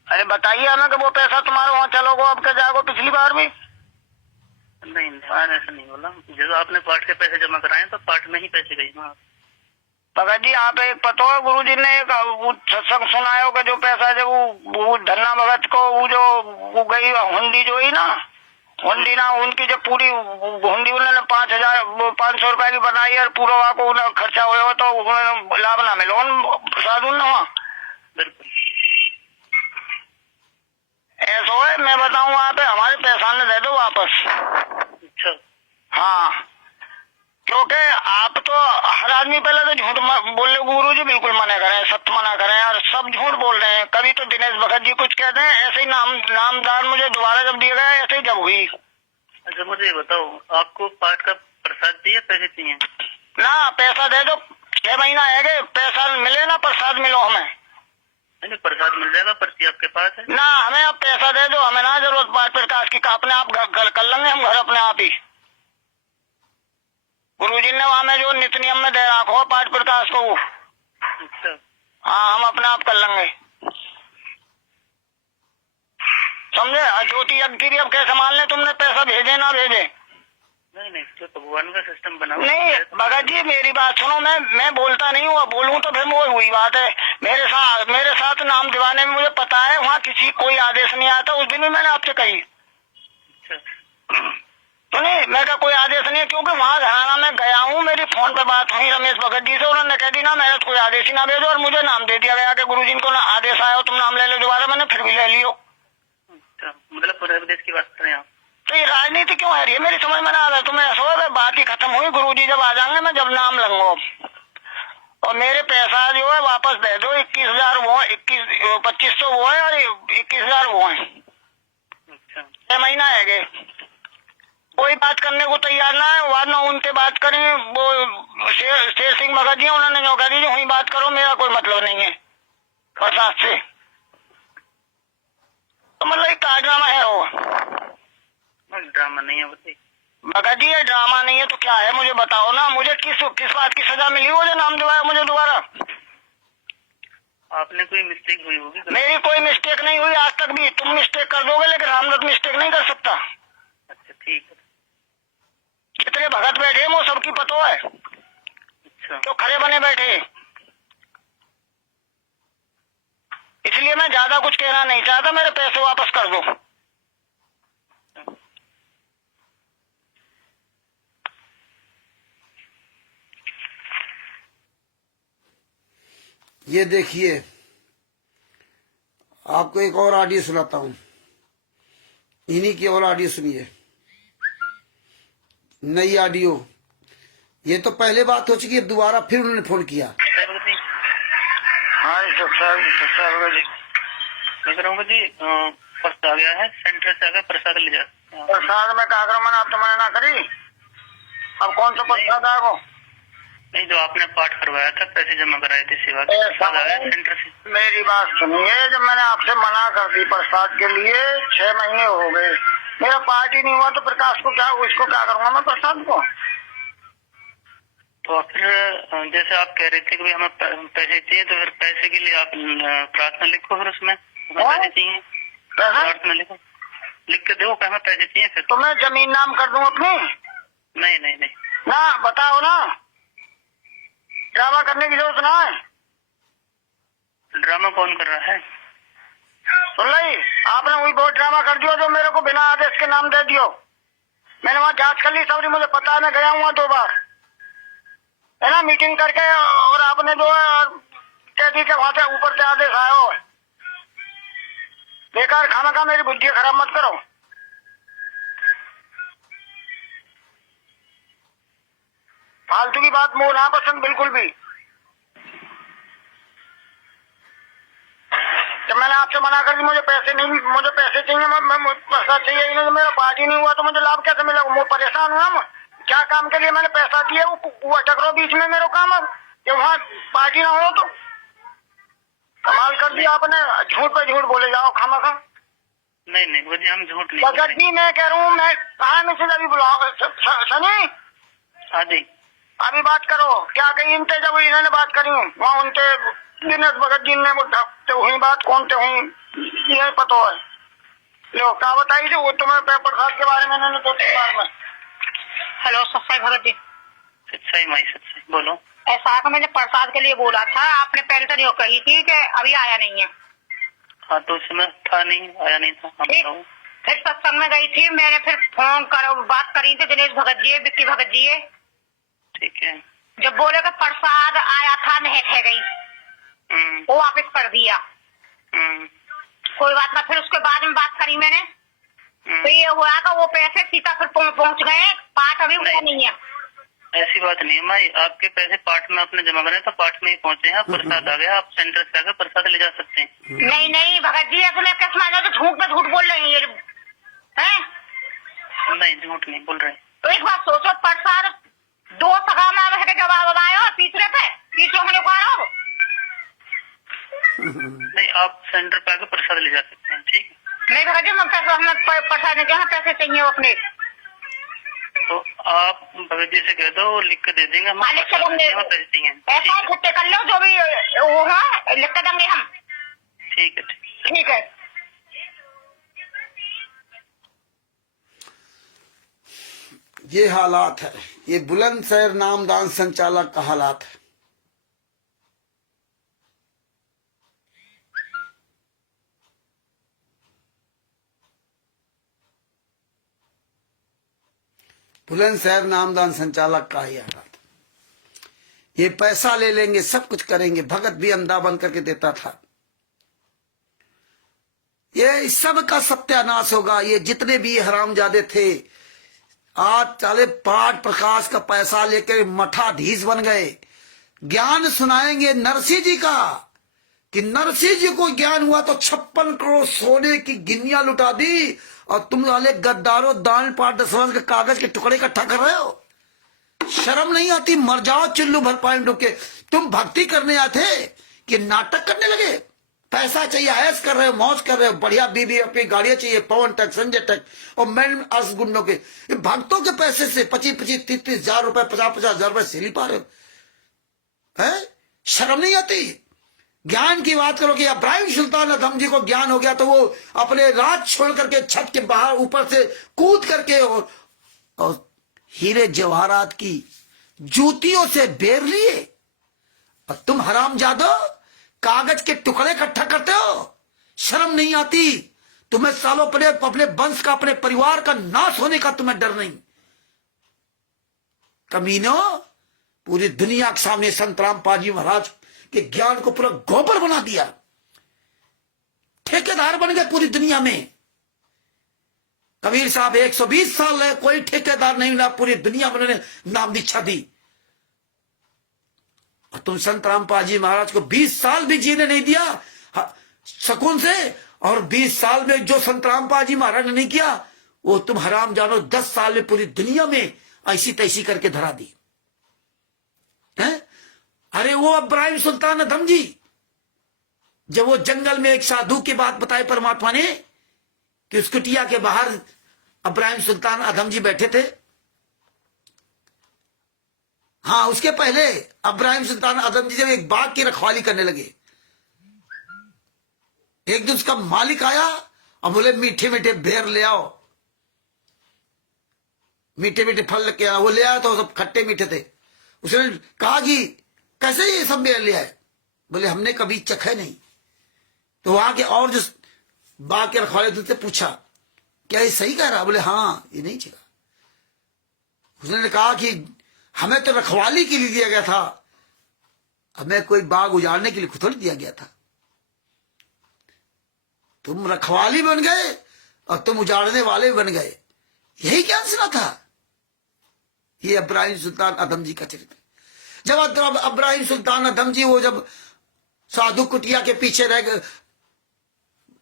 अरे बताइए हमें कि वो पैसा तुम्हारे वहाँ चलोगो, अब क्या जाओगे पिछली बार भी? नहीं मैंने ऐसा नहीं बोला, जब आपने पाठ के पैसे जमा कराए तो पाठ में ही पैसे गए ना। भगत जी आप एक पता है, गुरु जी ने एक सत्संग सुनायो कि जो पैसा जब वो धन्ना भगत को वो जो वो गई हुंडी जो ही ना, हुंडी ना उनकी जब पूरी हुंडी उन्होंने 5,500 रुपए की बनाई और पूरा वहाँ को उन्हें खर्चा हुआ तो उन्हें लाभ ना मिलो प्रसाद उन वहाँ बिल्कुल ऐसा है। मैं बताऊँ वहाँ पे हमारे पैसा ने दे दो वापस। अच्छा हाँ क्योंकि आप तो हर आदमी पहले तो झूठ बोले गुरु जी बिल्कुल मना करें, सत्य मना करें और सब झूठ बोल रहे हैं। कभी तो दिनेश भगत जी कुछ कहते हैं, ऐसे ही नामदार मुझे दोबारा जब दिया गया ऐसे ही जब हुई। अच्छा मुझे ये बताओ, आपको पाठ का प्रसाद चाहिए पैसे चाहिए? ना पैसा दे दो, 6 महीना है पैसा मिले ना प्रसाद मिलो हमें। नहीं प्रसाद मिल जाएगा, पर्ची आपके पास है ना हमें आप पैसा दे दो, हमें ना जरूरत पाठ प्रकाश की, अपने आप घर कर लेंगे हम घर अपने आप ही। गुरुजी ने वहाँ में जो नित्य नियम में दे रखो पाठ प्रकाश को। अच्छा हाँ हम अपने आप कर लेंगे समझे। ज्योति यज्ञ की अब कैसे मान ले तुमने पैसा भेजे ना भेजे? नहीं तो भगवान का सिस्टम बना नहीं भगत जी मेरी बात सुनो, मैं बोलता नहीं हूँ, बोलूँ तो फिर वो हुई बात है। मेरे साथ नाम दिवाने में मुझे पता है वहाँ किसी कोई आदेश नहीं आता। उस दिन भी मैंने आपसे कही तो नहीं, मैं क्या कोई आदेश नहीं है क्योंकि वहाँ घराना में गया हूँ, मेरी फोन पे बात हुई रमेश भगत जी से, उन्होंने कह दी ना मैंने कोई आदेश ही ना भेजो और मुझे नाम दे दिया गया कि गुरुजी को ना आदेश आया हो तुम नाम ले लो दोबारा। मैंने फिर भी ले लियो। अच्छा मतलब पूरे प्रदेश की बात कर रहे हैं आप? तो ये राजनीति क्यों है? ये मेरी समझ में ना आ रहा है। तुम्हें ऐसा हो बात ही खत्म हुई, गुरुजी जब आ जाएंगे मैं जब नाम लूंगा और मेरे पैसा जो है वापस दे दो। 21,000 वो 2500 वो है और 21,000 वो है। अच्छा 6 महीना है कोई बात करने को तैयार ना है। बाद में उनसे बात करेंगे वो शेर सिंह भगत जी उन्होंने जो कह दी हुई बात करो, मेरा कोई मतलब नहीं है प्रसाद से। तो मतलब एक ड्रामा है वो। ड्रामा नहीं है बताइए भगत जी ये ड्रामा नहीं है तो क्या है मुझे बताओ ना। मुझे किस बात की सजा मिली वो जो नाम दिवाया मुझे दोबारा? आपने कोई मिस्टेक हुई होगी? मेरी कोई मिस्टेक नहीं हुई आज तक भी। तुम मिस्टेक कर दोगे लेकिन रामदत्त मिस्टेक नहीं कर सकता। अच्छा ठीक है। जितने भगत बैठे वो सबकी पतो है अच्छा तो खड़े बने बैठे। इसलिए मैं ज्यादा कुछ कहना नहीं चाहता, मेरे पैसे वापस कर दो। ये देखिए आपको एक और ऑडियो सुनाता हूं, इन्हीं की और ऑडियो सुनिए, नई ऑडियो। ये तो पहले बात हो चुकी है, दोबारा फिर उन्होंने फोन किया। हाँ मैं कह जी प्रसाद आ गया है, सेंटर से आ गया प्रसाद ले जा। प्रसाद में का मैंने आप तो मैंने ना करी। अब कौन सा प्रसाद आएगा? नहीं जो आपने पाठ करवाया था, पैसे जमा कराए थे सेवा के, प्रसाद आ गया सेंटर से। मेरी बात सुनिए, जब मैंने आपसे मना कर दी प्रसाद के लिए 6 महीने हो गए, मेरा पार्टी नहीं हुआ तो प्रकाश को क्या उसको क्या करूंगा मैं प्रसाद को? तो फिर जैसे आप कह रहे थे कि हमें पैसे चाहिए तो फिर पैसे के लिए आप प्रार्थना लिखो, फिर उसमें हमें पैसे चाहिए प्रार्थना लिखो, लिख के दो हमें पैसे चाहिए। फिर तो मैं जमीन नाम कर दूं अपनी? नहीं ना बताओ ना, ड्रामा करने की जरूरत ना है। ड्रामा कौन कर रहा है? सुन ली आपने वही बहुत ड्रामा कर दिया जो मेरे को बिना आदेश के नाम दे दियो। मैंने वहाँ जांच कर ली सबरी, मुझे पता है, मैं गया हूँ 2 बार है ना मीटिंग करके, और आपने जो है कह दी कि वहां से ऊपर से आदेश आया हो। बेकार खाना खा मेरी बुद्धि खराब मत करो। फालतू की बात मुझे ना पसंद बिल्कुल भी। जब मैंने आपसे मना कर दी मुझे पैसे चाहिए, मैं पैसा चाहिए ही नहीं, मेरा पार्टी नहीं हुआ तो मुझे लाभ कैसे मिला? मैं परेशान हुआ। क्या काम के लिए मैंने पैसा दिया वो अटक रहा बीच में मेरे काम। अब वहाँ पार्टी ना हो तो कमाल कर दिया आपने। झूठ पे झूठ बोले जाओ खामा खा। नहीं मुझे हम झूठ नहीं भगत जी मैं कह रहा हूँ, मैं कहा मिसे अभी बुलाओ सनी हाँ जी अभी बात करो। क्या कही इनसे जब इन्होंने बात करी वहाँ उनसे दिनेश भगत जी ने हुई बात, कौन से हुई ये पता है। लो क्या बताई थी वो तुम्हें प्रसाद के बारे में इन्होंने 2-3 बार में। हेलो सच्चाई भगत जी। सच्चाई माई सच्चाई बोलो। ऐसा का मैंने प्रसाद के लिए बोला था, आपने पहले तो नहीं कही थी कि अभी आया नहीं है। हाँ तो उसमें था नहीं, आया नहीं था। ठीक फिर सत्संग में गई थी, मैंने फिर फोन कर बात करी थी दिनेश भगत जी, विक्की भगत जी। ठीक है। जब बोले कि प्रसाद आया था नहीं थे गई, वो वापस कर दिया। कोई बात ना, फिर उसके बाद में बात करी मैंने, तो ये हुआ कि वो पैसे सीता फिर पहुंच गए, पाठ अभी हुआ नहीं है। ऐसी बात नहीं है माई, आपके पैसे पार्ट में आपने जमा करे तो पार्ट में ही पहुंचे हैं, प्रसाद आ गया, आप सेंटर से आकर प्रसाद ले जा सकते हैं। नहीं नहीं भगत जी, ऐसे में कैसे मान लो, झूठ पे झूठ बोल रहे हैं ये हैं? नहीं, झूठ नहीं बोल रहे। तो एक बात सोचो, प्रसाद 2 सगा में रह के जवाब आयो, तीसरे में निकालो। नहीं, आप सेंटर पे आकर प्रसाद ले जा सकते हैं। ठीक है। नहीं भगत जी, हम पैसे हमें प्रसाद नहीं चाहिए, पैसे चाहिए वो अपने। तो आप भगत जी से कह दो, वो लिख के दे देंगे, हम लिख के देंगे, पैसे चाहिए। ऐसा इकट्ठे कर लो, जो भी वो है लिख के देंगे हम। ठीक है। ठीक है। ये हालात है, ये बुलंदशहर नामदान संचालक का हालात है। बुलंदशहर नामदान संचालक का ही हालात। ये पैसा ले लेंगे, सब कुछ करेंगे। भगत भी अंधा बन करके देता था। ये सब का सत्यानाश होगा। ये जितने भी हरामजादे थे, आज चाले पाठ प्रकाश का पैसा लेकर मठाधीश बन गए। ज्ञान सुनाएंगे नरसिंह जी का, कि नरसिंह जी को ज्ञान हुआ तो 56 करोड़ सोने की गिन्नियां लुटा दी, और तुम वाले गद्दारों दान पाठ दसवंश के कागज के टुकड़े इकट्ठा कर रहे हो। शर्म नहीं आती? मर जाओ चुल्लू भर पानी डूब के। तुम भक्ति करने आए थे कि नाटक करने लगे? पैसा चाहिए, ऐश कर रहे हो, मौज कर रहे हो, बढ़िया बीबी अपनी गाड़ियां चाहिए, पवन तक, संजय तक, और मैन गुंडों के भक्तों के पैसे से 25-25, 30-30 हजार रुपए, 50-50 हजार रुपए सिली पा रहे हो। है? शर्म नहीं आती? ज्ञान की बात करो कि इब्राहिम सुल्तान अदम जी को ज्ञान हो गया तो वो अपने राज छोड़ करके छत के बाहर ऊपर से कूद करके और हीरे जवाहरात की जूतियों से बेर लिए। और तुम हरामजादो कागज के टुकड़े इकट्ठा करते हो। शर्म नहीं आती? तुम्हें सालों अपने वंश का, अपने परिवार का नाश होने का तुम्हें डर नहीं? कमीनो, पूरी दुनिया के सामने संत रामपाल जी महाराज के ज्ञान को पूरा गोबर बना दिया। ठेकेदार बन गए पूरी दुनिया में। कबीर साहब 120 साल रहे, कोई ठेकेदार नहीं मिला, पूरी दुनिया में उन्होंने नाम दीक्षा दी। और तुम संत रामपाल जी महाराज को 20 साल भी जीने नहीं दिया सुकून से, और 20 साल में जो संत रामपाल जी महाराज ने नहीं किया वो तुम हराम जानो 10 साल में पूरी दुनिया में ऐसी तैसी करके धरा दी है। अरे वो इब्राहिम सुल्तान अदम जी, जब वो जंगल में एक साधु की बात बताई परमात्मा ने कि उस कुटिया के बाहर इब्राहिम सुल्तान अदम जी बैठे थे। हाँ, उसके पहले इब्राहिम सुल्तान अदम जी जब एक बाग की रखवाली करने लगे, एक दिन उसका मालिक आया और बोले मीठे मीठे बेर ले आओ, मीठे मीठे फल लेके आओ। वो ले आया तो सब खट्टे मीठे थे। उसने कहा कि कैसे ये सब बेर ले आए? बोले हमने कभी चखे नहीं। तो वहां के और जो बाग के रखवाले से पूछा क्या ये सही कह रहा? बोले हाँ, ये नहीं चखा। उसने कहा कि हमें तो रखवाली के लिए दिया गया था, हमें कोई बाग उजाड़ने के लिए खुद थोड़ी दिया गया था। तुम रखवाली बन गए और तुम उजाड़ने वाले बन गए। यही ज्ञान सुना था। ये इब्राहिम सुल्तान अदम जी का चरित्र। जब इब्राहिम सुल्तान अदम जी वो जब साधु कुटिया के पीछे रह गए,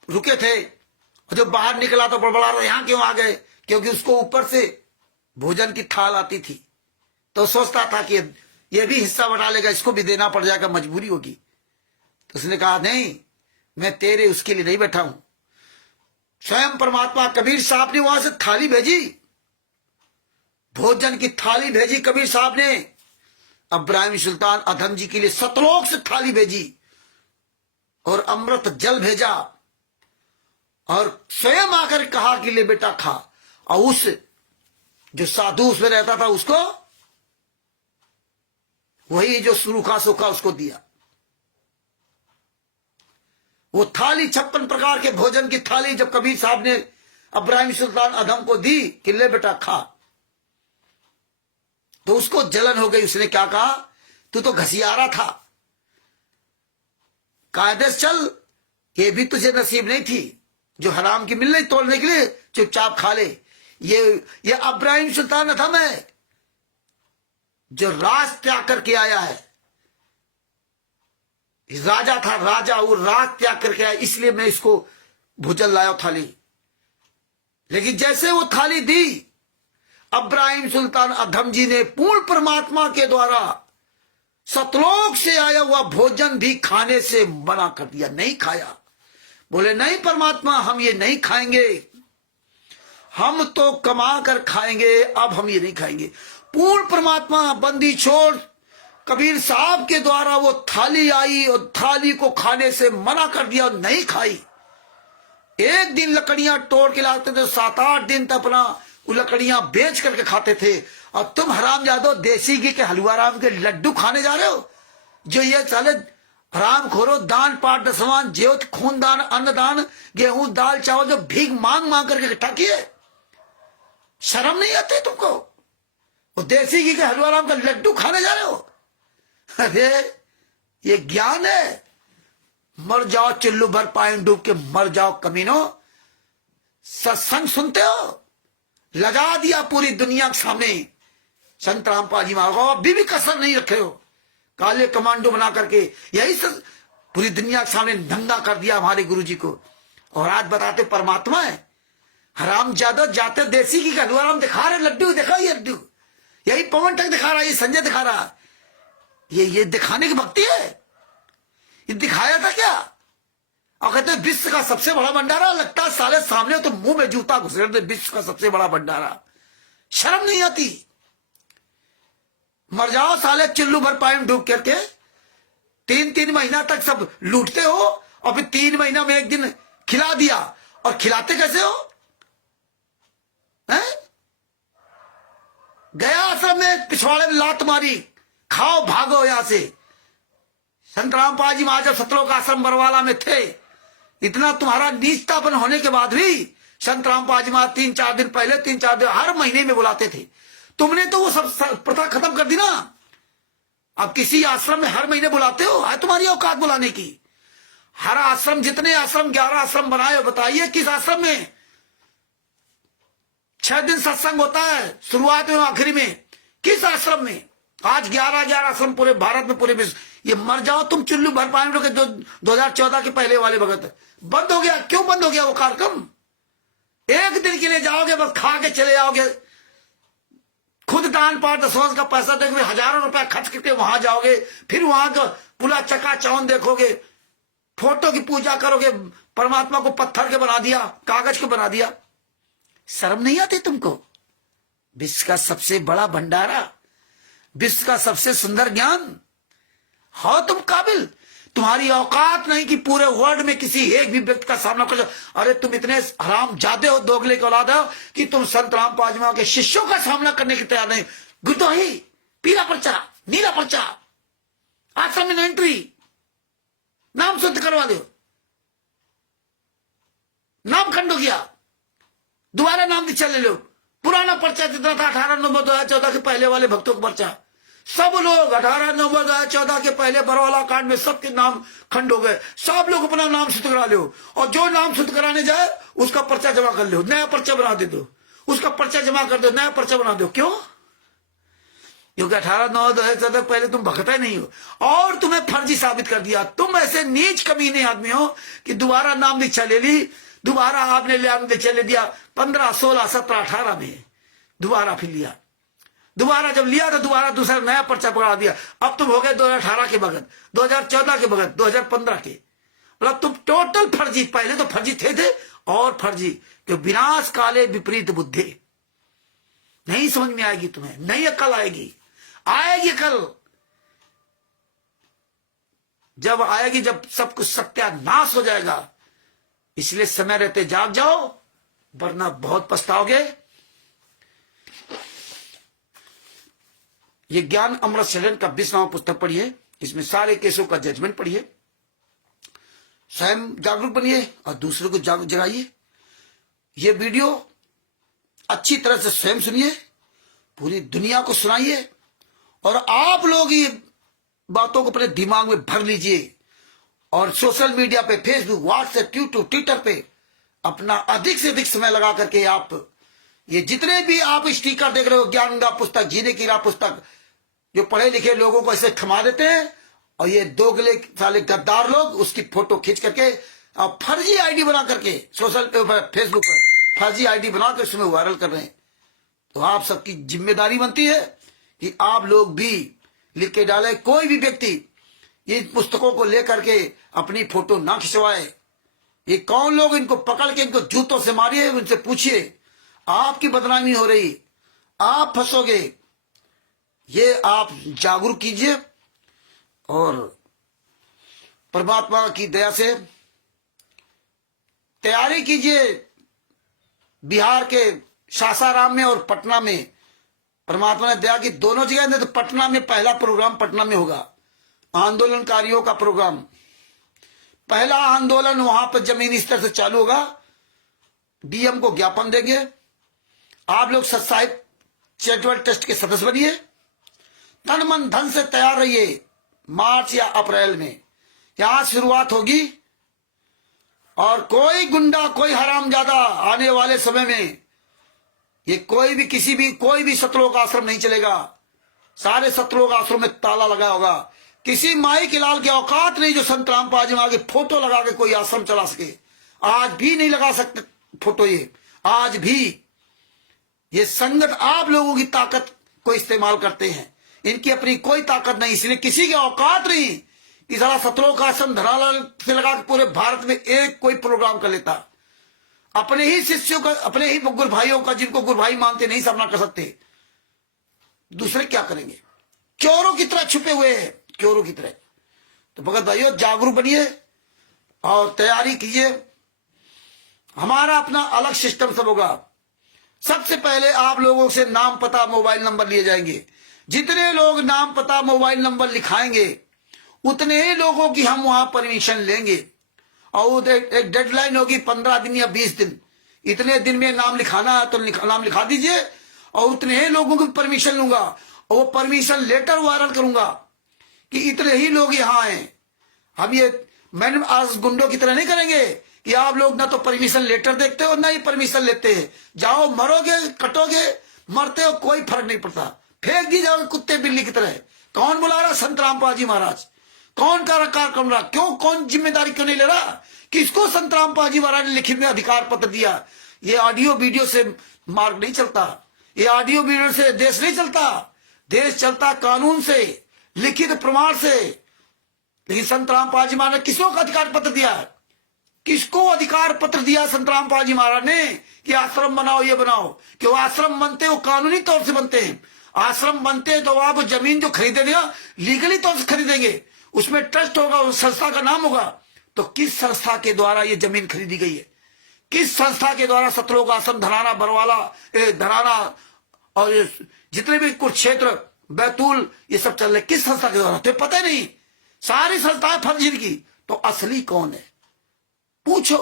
रुके थे, और जब बाहर निकला तो बड़बड़ा रहा, यहां क्यों आ गए? क्योंकि उसको ऊपर से भोजन की थाल आती थी, तो सोचता था कि ये भी हिस्सा बना लेगा, इसको भी देना पड़ जाएगा, मजबूरी होगी। तो उसने कहा नहीं, मैं तेरे उसके लिए नहीं बैठा हूं। स्वयं परमात्मा कबीर साहब ने वहां से थाली भेजी, भोजन की थाली भेजी कबीर साहब ने। इब्राहिम सुल्तान अदम जी के लिए सतलोक से थाली भेजी और अमृत जल भेजा, और स्वयं आकर कहा कि ले बेटा खा। और उस जो साधु उसमें रहता था उसको वही जो सूखा सूखा उसको दिया। वो थाली 56 प्रकार के भोजन की थाली जब कबीर साहब ने इब्राहिम सुल्तान अधम को दी कि ले बेटा खा, तो उसको जलन हो गई। उसने क्या कहा, तू तो घसियारा था, कायदे से चल, ये भी तुझे नसीब नहीं थी जो हराम की मिल रही तोड़ने के लिए, चुपचाप खा ले। ये इब्राहिम सुल्तान अधम है जो राज त्याग करके आया है। राजा था, राजा, वो राज त्याग करके आया, इसलिए मैं इसको भूजल लाया थाली। लेकिन जैसे वो थाली दी, इब्राहिम सुल्तान अधम जी ने पूर्ण परमात्मा के द्वारा सतलोक से आया हुआ भोजन भी खाने से मना कर दिया, नहीं खाया। बोले नहीं परमात्मा, हम ये नहीं खाएंगे, हम तो कमा कर खाएंगे, अब हम ये नहीं खाएंगे। पूर्ण परमात्मा बंदी छोड़ कबीर साहब के द्वारा वो थाली आई और थाली को खाने से मना कर दिया और नहीं खाई। एक दिन लकड़ियां तोड़ के लाते थे, 7-8 दिन तक अपना वो लकड़ियां बेच करके खाते थे। और तुम हरामजादो देसी घी के हलवा राम के लड्डू खाने जा रहे हो, जो ये साले हराम खोरो दान पाठ दसवान ज्योत खूनदान अन्नदान गेहूं दाल चावल जो भीख मांग मांग करके इकट्ठा किए, शर्म नहीं आती तुमको? वो देसी घी के हलवा राम का लड्डू खाने जा रहे हो? अरे ये ज्ञान है। मर जाओ चुल्लू भर पानी डूब के मर जाओ कमीनो। सत्संग सुनते हो, लगा दिया पूरी दुनिया के सामने। संत रामपाल जी महाराज अभी भी कसर नहीं रखे हो, काले कमांडो बना करके यही सब पूरी दुनिया के सामने नंगा कर दिया हमारे गुरु जी को। और आज बताते परमात्मा है। हराम ज्यादा जाते देसी की हलवा दिखा रहे, लड्डू दिखा, ये लड्डू, यही पवन तक दिखा रहा है, ये संजय दिखा रहा है। ये दिखाने की भक्ति है? ये दिखाया था क्या? और कहते विश्व का सबसे बड़ा भंडारा, लगता है साले सामने तो मुंह में जूता घुस रहे थे, विश्व का सबसे बड़ा भंडारा। शर्म नहीं आती? मर जाओ साले चुल्लू भर पानी डूब करके। 3-3 महीना तक सब लूटते हो और फिर 3 महीना में एक दिन खिला दिया। और खिलाते कैसे हो? हैं? गया आश्रम में पिछवाड़े में लात मारी, खाओ भागो यहां से। संत रामपाल जी महाराज सतलोक आश्रम बरवाला में थे, इतना तुम्हारा नीचतापन होने के बाद भी संत रामपाल जी महाराज 3-4 दिन पहले, 3-4 दिन हर महीने में बुलाते थे। तुमने तो वो सब प्रथा खत्म कर दी ना। अब किसी आश्रम में हर महीने बुलाते हो? है तुम्हारी औकात बुलाने की? हर आश्रम, जितने आश्रम 11 आश्रम बनाए हो, बताइए किस आश्रम में 6 दिन सत्संग होता है, शुरुआत में आखिरी में? किस आश्रम में? आज 11 आश्रम पूरे भारत में, पूरे विश्व। ये मर जाओ तुम चुल्लू भर पानी के 2014 के पहले वाले भगत बंद हो गया। क्यों बंद हो गया वो कार्यक्रम? एक दिन के लिए जाओगे, बस खा के चले जाओगे, खुद दान पाठ दसवां का पैसा देकर हजारों रुपया खर्च करके वहां जाओगे, फिर वहां का पूरा चकाचौंध देखोगे, फोटो की पूजा करोगे, परमात्मा को पत्थर के बना दिया, कागज के बना दिया। शर्म नहीं आती तुमको? विश्व का सबसे बड़ा भंडारा, विश्व का सबसे सुंदर ज्ञान, हो तुम काबिल? तुम्हारी औकात नहीं कि पूरे वर्ल्ड में किसी एक भी व्यक्ति का सामना कर। अरे तुम इतने हराम जादे हो, दोगले के औलाद हो कि तुम संत रामपाल जी महाराज के शिष्यों का सामना करने की तैयार नहीं। गुदोही, पीला पर्चा, नीला पर्चा, आश्रम में एंट्री, नाम शुद्ध करवा दो, नाम खंड हो गया, दोबारा नाम दीक्षा ले लो। पुराना पर्चा जितना था 18 नवंबर 2014 के पहले वाले भक्तों का पर्चा, सब लोग 18 नवंबर 2014 के पहले बरवाला कांड में सबके नाम खंड हो गए। सब लोग अपना नाम शुद्ध करा लो, और जो नाम शुद्ध कराने जाए उसका पर्चा जमा कर लो, नया पर्चा बना दे दो, उसका पर्चा जमा कर दो, नया पर्चा बना दो। क्यों? क्योंकि 18 नवंबर 2014 पहले तुम भगता ही नहीं हो और तुम्हें फर्जी साबित कर दिया। तुम ऐसे नीच कमीने आदमी हो कि दोबारा नाम दीक्षा ले ली, दोबारा आपने नाम दीक्षा ले दिया 15, 16, 17, 18 में, दोबारा फिर लिया। दोबारा जब लिया तो दोबारा दूसरा नया पर्चा पकड़ा दिया। अब तुम हो गए 2018 के भगत, 2014 के भगत, 2015 के। मतलब तुम टोटल फर्जी, पहले तो फर्जी थे और फर्जी। कि विनाश काले विपरीत बुद्धि। नहीं समझ में आएगी तुम्हें, नहीं अकल आएगी, आएगी कल। जब आएगी, जब सब कुछ सत्यानाश हो जाएगा। इसलिए समय रहते जाग जाओ, वरना बहुत पछताओगे। ये ज्ञान अमृत शरण का 20वां पुस्तक पढ़िए, इसमें सारे केसों का जजमेंट पढ़िए, स्वयं जागरूक बनिए और दूसरों को जागरूक जगाइए। ये वीडियो अच्छी तरह से स्वयं सुनिए, पूरी दुनिया को सुनाइए, और आप लोग ये बातों को अपने दिमाग में भर लीजिए, और सोशल मीडिया पे, फेसबुक, व्हाट्सएप, यूट्यूब, ट्विटर पे अपना अधिक से अधिक समय लगा करके आप ये जितने भी आप स्टिकर देख रहे हो, ज्ञान गंगा पुस्तक, जीने की राह पुस्तक, जो पढ़े लिखे लोगों को ऐसे थमा देते हैं, और ये दोगले साले गद्दार लोग उसकी फोटो खींच करके और फर्जी आईडी बना करके सोशल फेसबुक पर फर्जी आईडी बनाकर उसमें वायरल कर रहे हैं। तो आप सबकी जिम्मेदारी बनती है कि आप लोग भी लिख के डालें, कोई भी व्यक्ति इन पुस्तकों को लेकर के अपनी फोटो ना खिंचवाए। ये कौन लोग, इनको पकड़ के इनको जूतों से मारिए, उनसे पूछिए, आपकी बदनामी हो रही, आप फंसोगे। ये आप जागरूक कीजिए और परमात्मा की दया से तैयारी कीजिए। बिहार के सासाराम में और पटना में परमात्मा ने दया की, दोनों जगह नहीं तो पटना में पहला प्रोग्राम पटना में होगा, आंदोलनकारियों का प्रोग्राम। पहला आंदोलन वहां पर जमीनी स्तर से चालू होगा। डीएम को ज्ञापन देंगे, आप लोग सत्साहिब चैरिटेबल ट्रस्ट के सदस्य बनिए, तन मन धन से तैयार रहिए। मार्च या अप्रैल में यहां शुरुआत होगी, और कोई गुंडा, कोई हरामजादा आने वाले समय में ये कोई भी सतलोक आश्रम नहीं चलेगा। सारे सतलोक आश्रम में ताला लगा होगा। किसी माई के लाल की औकात नहीं जो संत रामपाल जी आगे फोटो लगा के कोई आश्रम चला सके। आज भी नहीं लगा सकते फोटो। ये आज भी ये संगत आप लोगों की ताकत को इस्तेमाल करते हैं, इनकी अपनी कोई ताकत नहीं, इसलिए किसी की औकात नहीं कि सारा सतलोक आश्रम धरालाल से लगा के पूरे भारत में एक कोई प्रोग्राम कर लेता। अपने ही शिष्यों का, अपने ही गुरु भाइयों का, जिनको गुरु भाई मानते नहीं सामना कर सकते, दूसरे क्या करेंगे? चोरों की तरह छुपे हुए हैं, चोरों की तरह। तो भगत भाइयों जागरूक बनिए और तैयारी कीजिए। हमारा अपना अलग सिस्टम सब होगा। सबसे पहले आप लोगों से नाम, पता, मोबाइल नंबर लिए जाएंगे। जितने लोग नाम, पता, मोबाइल नंबर लिखाएंगे उतने ही लोगों की हम वहां परमिशन लेंगे, और एक डेडलाइन होगी 15 दिन या 20 दिन। इतने दिन में नाम लिखाना है तो नाम लिखा दीजिए, और उतने ही लोगों की परमिशन लूंगा, और वो परमिशन लेटर वायरल करूंगा कि इतने ही लोग यहाँ हैं। हम ये मैंने आज गुंडों की तरह नहीं करेंगे कि आप लोग ना तो परमिशन लेटर देखते हो ना ही परमिशन लेते हैं। जाओ, मरोगे, कटोगे, मरते हो, कोई फर्क नहीं पड़ता, फेंक दी जाओगे कुत्ते बिल्ली की तरह। कौन बुला रहा? संत रामपाल जी महाराज। कौन कार्यक्रम रहा? क्यों? कौन जिम्मेदारी क्यों नहीं ले रहा? किसको संत रामपाल जी महाराज ने लिखित में अधिकार पत्र दिया? ये ऑडियो वीडियो से मार्ग नहीं चलता, ये ऑडियो वीडियो से देश नहीं चलता। देश चलता कानून से, लिखित प्रमाण से। लेकिन संत रामपाल जी महाराज ने किसको अधिकार पत्र दिया? किसको अधिकार पत्र दिया संत रामपाल जी महाराज ने कि आश्रम बनाओ, ये बनाओ? कि वो आश्रम बनते वो कानूनी तौर से बनते हैं। आश्रम बनते तो आप जमीन जो खरीदेंगे लीगली तौर से खरीदेंगे, उसमें ट्रस्ट होगा, उस संस्था का नाम होगा। तो किस संस्था के द्वारा ये जमीन खरीदी गई है? किस संस्था के द्वारा सतलोक आश्रम, धराना, बरवाला, धराना और जितने भी कुरुक्षेत्र, बैतूल, ये सब चल रहे, किस संस्था के द्वारा? तो पता नहीं। सारी संस्थाएं फर्जी की। तो असली कौन है? पूछो।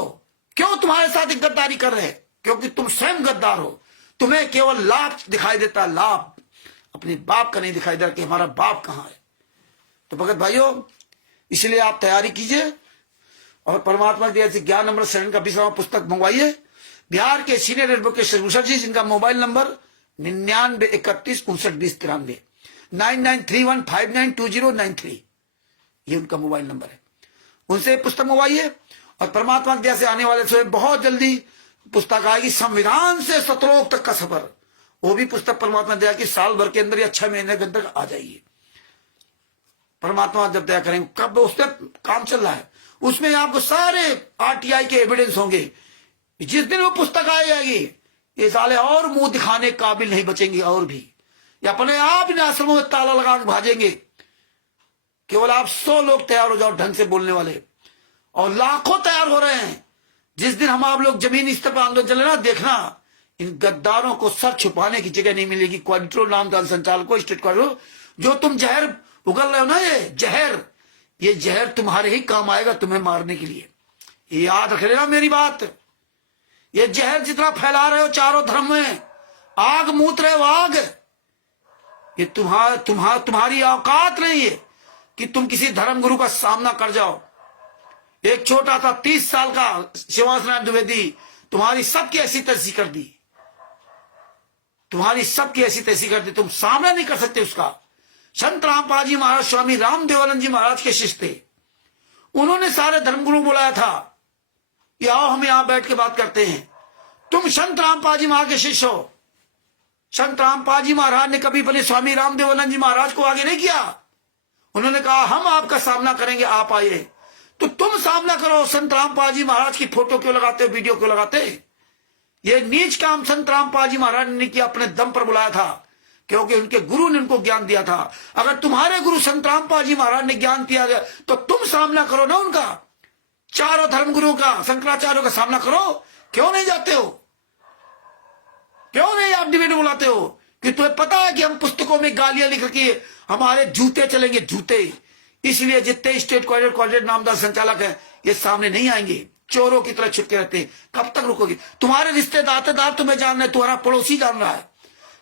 क्यों तुम्हारे साथ गद्दारी कर रहे हैं? क्योंकि तुम स्वयं गद्दार हो। तुम्हें केवल लाभ दिखाई देता, लाभ, अपने बाप का नहीं दिखाई देता कि हमारा बाप कहां है। तो भगत भाइयों, इसलिए आप तैयारी कीजिए और परमात्मा की दया से ज्ञान अमृत शरण का 20वां पुस्तक मंगवाइए। बिहार के सीनियर एडवोकेट शर्मा जी, जिनका मोबाइल नंबर 9931592093 9931592093, ये उनका मोबाइल नंबर है। उनसे पुस्तक मंगवाइए और परमात्मा की दया से आने वाले समय बहुत जल्दी पुस्तक आएगी, संविधान से सतलोक तक का सफर। वो भी पुस्तक परमात्मा दया की साल भर के अंदर या 6 महीने के अंदर आ जाएगी। परमात्मा जब दया करेंगे, कब उस पर काम चल रहा है, उसमें आपको सारे आरटीआई के एविडेंस होंगे। जिस दिन वो पुस्तक आ जाएगी, ये साले और मुंह दिखाने काबिल नहीं बचेंगे, और भी ये अपने आप इन आश्रमों में ताला लगा के भाजेंगे। केवल आप 100 लोग तैयार हो जाओ ढंग से बोलने वाले, और लाखों तैयार हो रहे हैं। जिस दिन हम आप लोग जमीन स्तर पर आंदोलन चले ना, देखना इन गद्दारों को सर छुपाने की जगह नहीं मिलेगी। क्वालिट्रो नाम का संचालक को, स्टेट क्वालिट्रो, जो तुम जहर उगल रहे हो ना, ये जहर तुम्हारे ही काम आएगा, तुम्हें मारने के लिए। ये याद रख लेना मेरी बात। ये जहर जितना फैला रहे हो चारों धर्म में, आग मूत रहे हो आग। ये तुम्हारी औकात नहीं है कि तुम किसी धर्म गुरु का सामना कर जाओ। एक छोटा था 30 साल का शिवांश नारायण द्विवेदी, तुम्हारी सबकी ऐसी तैसी कर दी, तुम्हारी सबकी ऐसी तैसी कर दी, तुम सामना नहीं कर सकते उसका। संत रामपाल जी महाराज स्वामी रामदेवानंद जी महाराज के शिष्य थे। उन्होंने सारे धर्मगुरु बुलाया था कि आओ हम यहां बैठ के बात करते हैं। तुम संत रामपाल जी महाराज के शिष्य हो। संत रामपाल जी महाराज ने कभी अपने स्वामी रामदेवानंद जी महाराज को आगे नहीं किया। उन्होंने कहा हम आपका सामना करेंगे, आप आइए। तो तुम सामना करो। संत रामपाल जी महाराज की फोटो क्यों लगाते हो, वीडियो क्यों लगाते? ये नीच काम संत रामपाल जी महाराज ने किया, अपने दम पर बुलाया था, क्योंकि उनके गुरु ने उनको ज्ञान दिया था। अगर तुम्हारे गुरु संत रामपाल जी महाराज ने ज्ञान दिया तो तुम सामना करो ना उनका, चारों धर्म गुरुओं का, शंकराचार्यों का सामना करो। क्यों नहीं जाते हो? क्यों नहीं आप डिबेट बुलाते हो? कि तुम्हें पता है कि हम पुस्तकों में गालियां लिख रखी है, हमारे जूते चलेंगे जूते। इसलिए जितने स्टेट कोऑर्डिनेटर नामदार संचालक हैं ये सामने नहीं आएंगे, चोरों की तरह छुपके रहते हैं। कब तक रुकोगे? तुम्हारे रिश्तेदार तुम्हें जान रहे हैं, तुम्हारा पड़ोसी जान रहा है,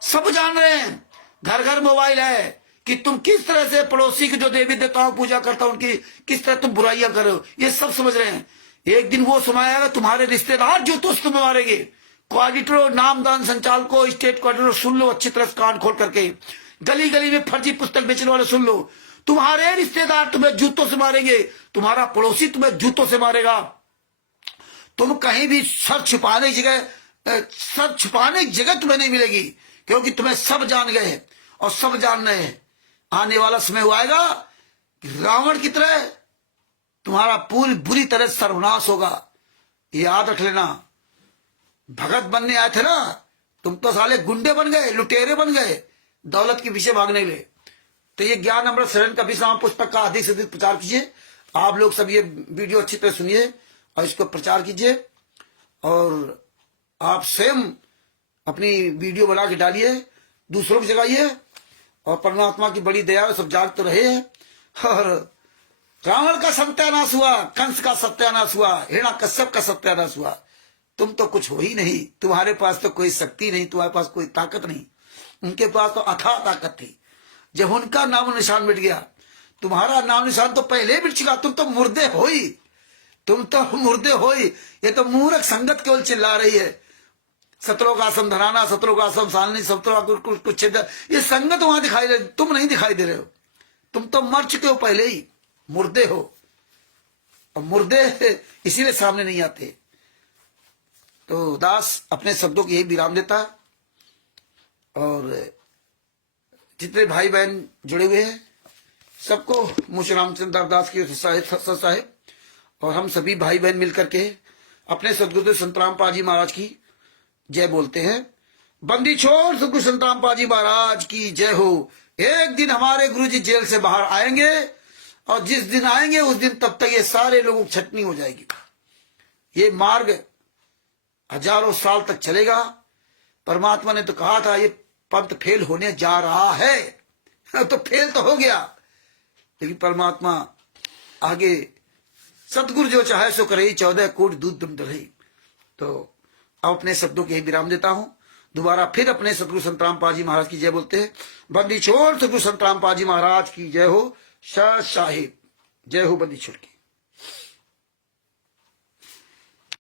सब जान रहे हैं। घर घर मोबाइल है कि तुम किस तरह से पड़ोसी की जो देवी देवताओं पूजा करता है उनकी किस तरह तुम बुराइयां कर रहे हो, ये सब समझ रहे हैं। एक दिन वो समय आएगा तुम्हारे रिश्तेदार जो तो तुम्हें मारेंगे। कोऑर्डिनेटर नामदान संचालकों, स्टेट कोऑर्डिनेटर सुन लो अच्छी तरह कान खोल करके, गली गली में फर्जी पुस्तक बेचने वाले सुन लो, तुम्हारे रिश्तेदार तुम्हें जूतों से मारेंगे, तुम्हारा पड़ोसी तुम्हें जूतों से मारेगा। तुम कहीं भी सर छुपाने की जगह तुम्हें नहीं मिलेगी, क्योंकि तुम्हें सब जान गए और सब जान रहे हैं। आने वाला समय हुआ आएगा कि रावण की तरह तुम्हारा पूरी बुरी तरह सर्वनाश होगा। याद रख लेना। भगत बनने आए थे ना, तुम तो साले गुंडे बन गए, लुटेरे बन गए, दौलत के पीछे भागने लगे। तो ये ज्ञान अमृत शरण कबीर साहब पुस्तक का अधिक से अधिक प्रचार कीजिए। आप लोग सब ये वीडियो अच्छी तरह सुनिए और इसको प्रचार कीजिए, और आप स्वयं अपनी वीडियो बना के डालिए, दूसरों को जगाइए, और परमात्मा की बड़ी दया सब जाग तो रहे हैं। और रावण का सत्यानाश हुआ, कंस का सत्यानाश हुआ, हिरण्यकश्यप का सत्यानाश हुआ। तुम तो कुछ हो ही नहीं, तुम्हारे पास तो कोई शक्ति नहीं, तुम्हारे पास कोई ताकत नहीं। उनके पास तो अथाह ताकत थी। जब उनका नाम निशान मिट गया, तुम्हारा नाम निशान तो पहले मिट चुका। तुम तो मुर्दे हो ही, तुम तो मुर्दे हो ही। ये तो मूर्ख संगत केवल चिल्ला रही है, सत्रों का आसम धराना, सत्रों का आसम सालनी, सत्रों का कुछ। ये संगत वहां दिखाई दे, तुम नहीं दिखाई दे रहे हो। तुम तो मर चुके हो पहले ही, मुर्दे हो। और मुर्दे इसीलिए सामने नहीं आते। तो दास अपने शब्दों को यही विराम देता, और जितने भाई बहन जुड़े हुए हैं सबको मुझ रामचंद्र दास की साहेब और हम सभी भाई बहन मिलकर के अपने सदगुरुदेव संत रामपाल जी महाराज की जय बोलते हैं। बंदी छोड़ सदगुरु संत रामपाल जी महाराज की जय हो। एक दिन हमारे गुरु जी जेल से बाहर आएंगे, और जिस दिन आएंगे उस दिन तब तक ये सारे लोगों की छटनी हो जाएगी। ये मार्ग हजारों साल तक चलेगा। परमात्मा ने तो कहा था ये पंथ फेल होने जा रहा है, तो फेल तो हो गया, लेकिन परमात्मा आगे सतगुरु जो चाहे सो करे, 14 कोट दूध दुम दलई। तो अब अपने शब्दों के विराम देता हूं। दोबारा फिर अपने सतगुरु संत रामपाल जी महाराज की जय बोलते हैं। बंदी छोड़ सतगुरु संत रामपाल जी महाराज की जय हो। शाह साहिब जय हो। बंदी छोड़ की।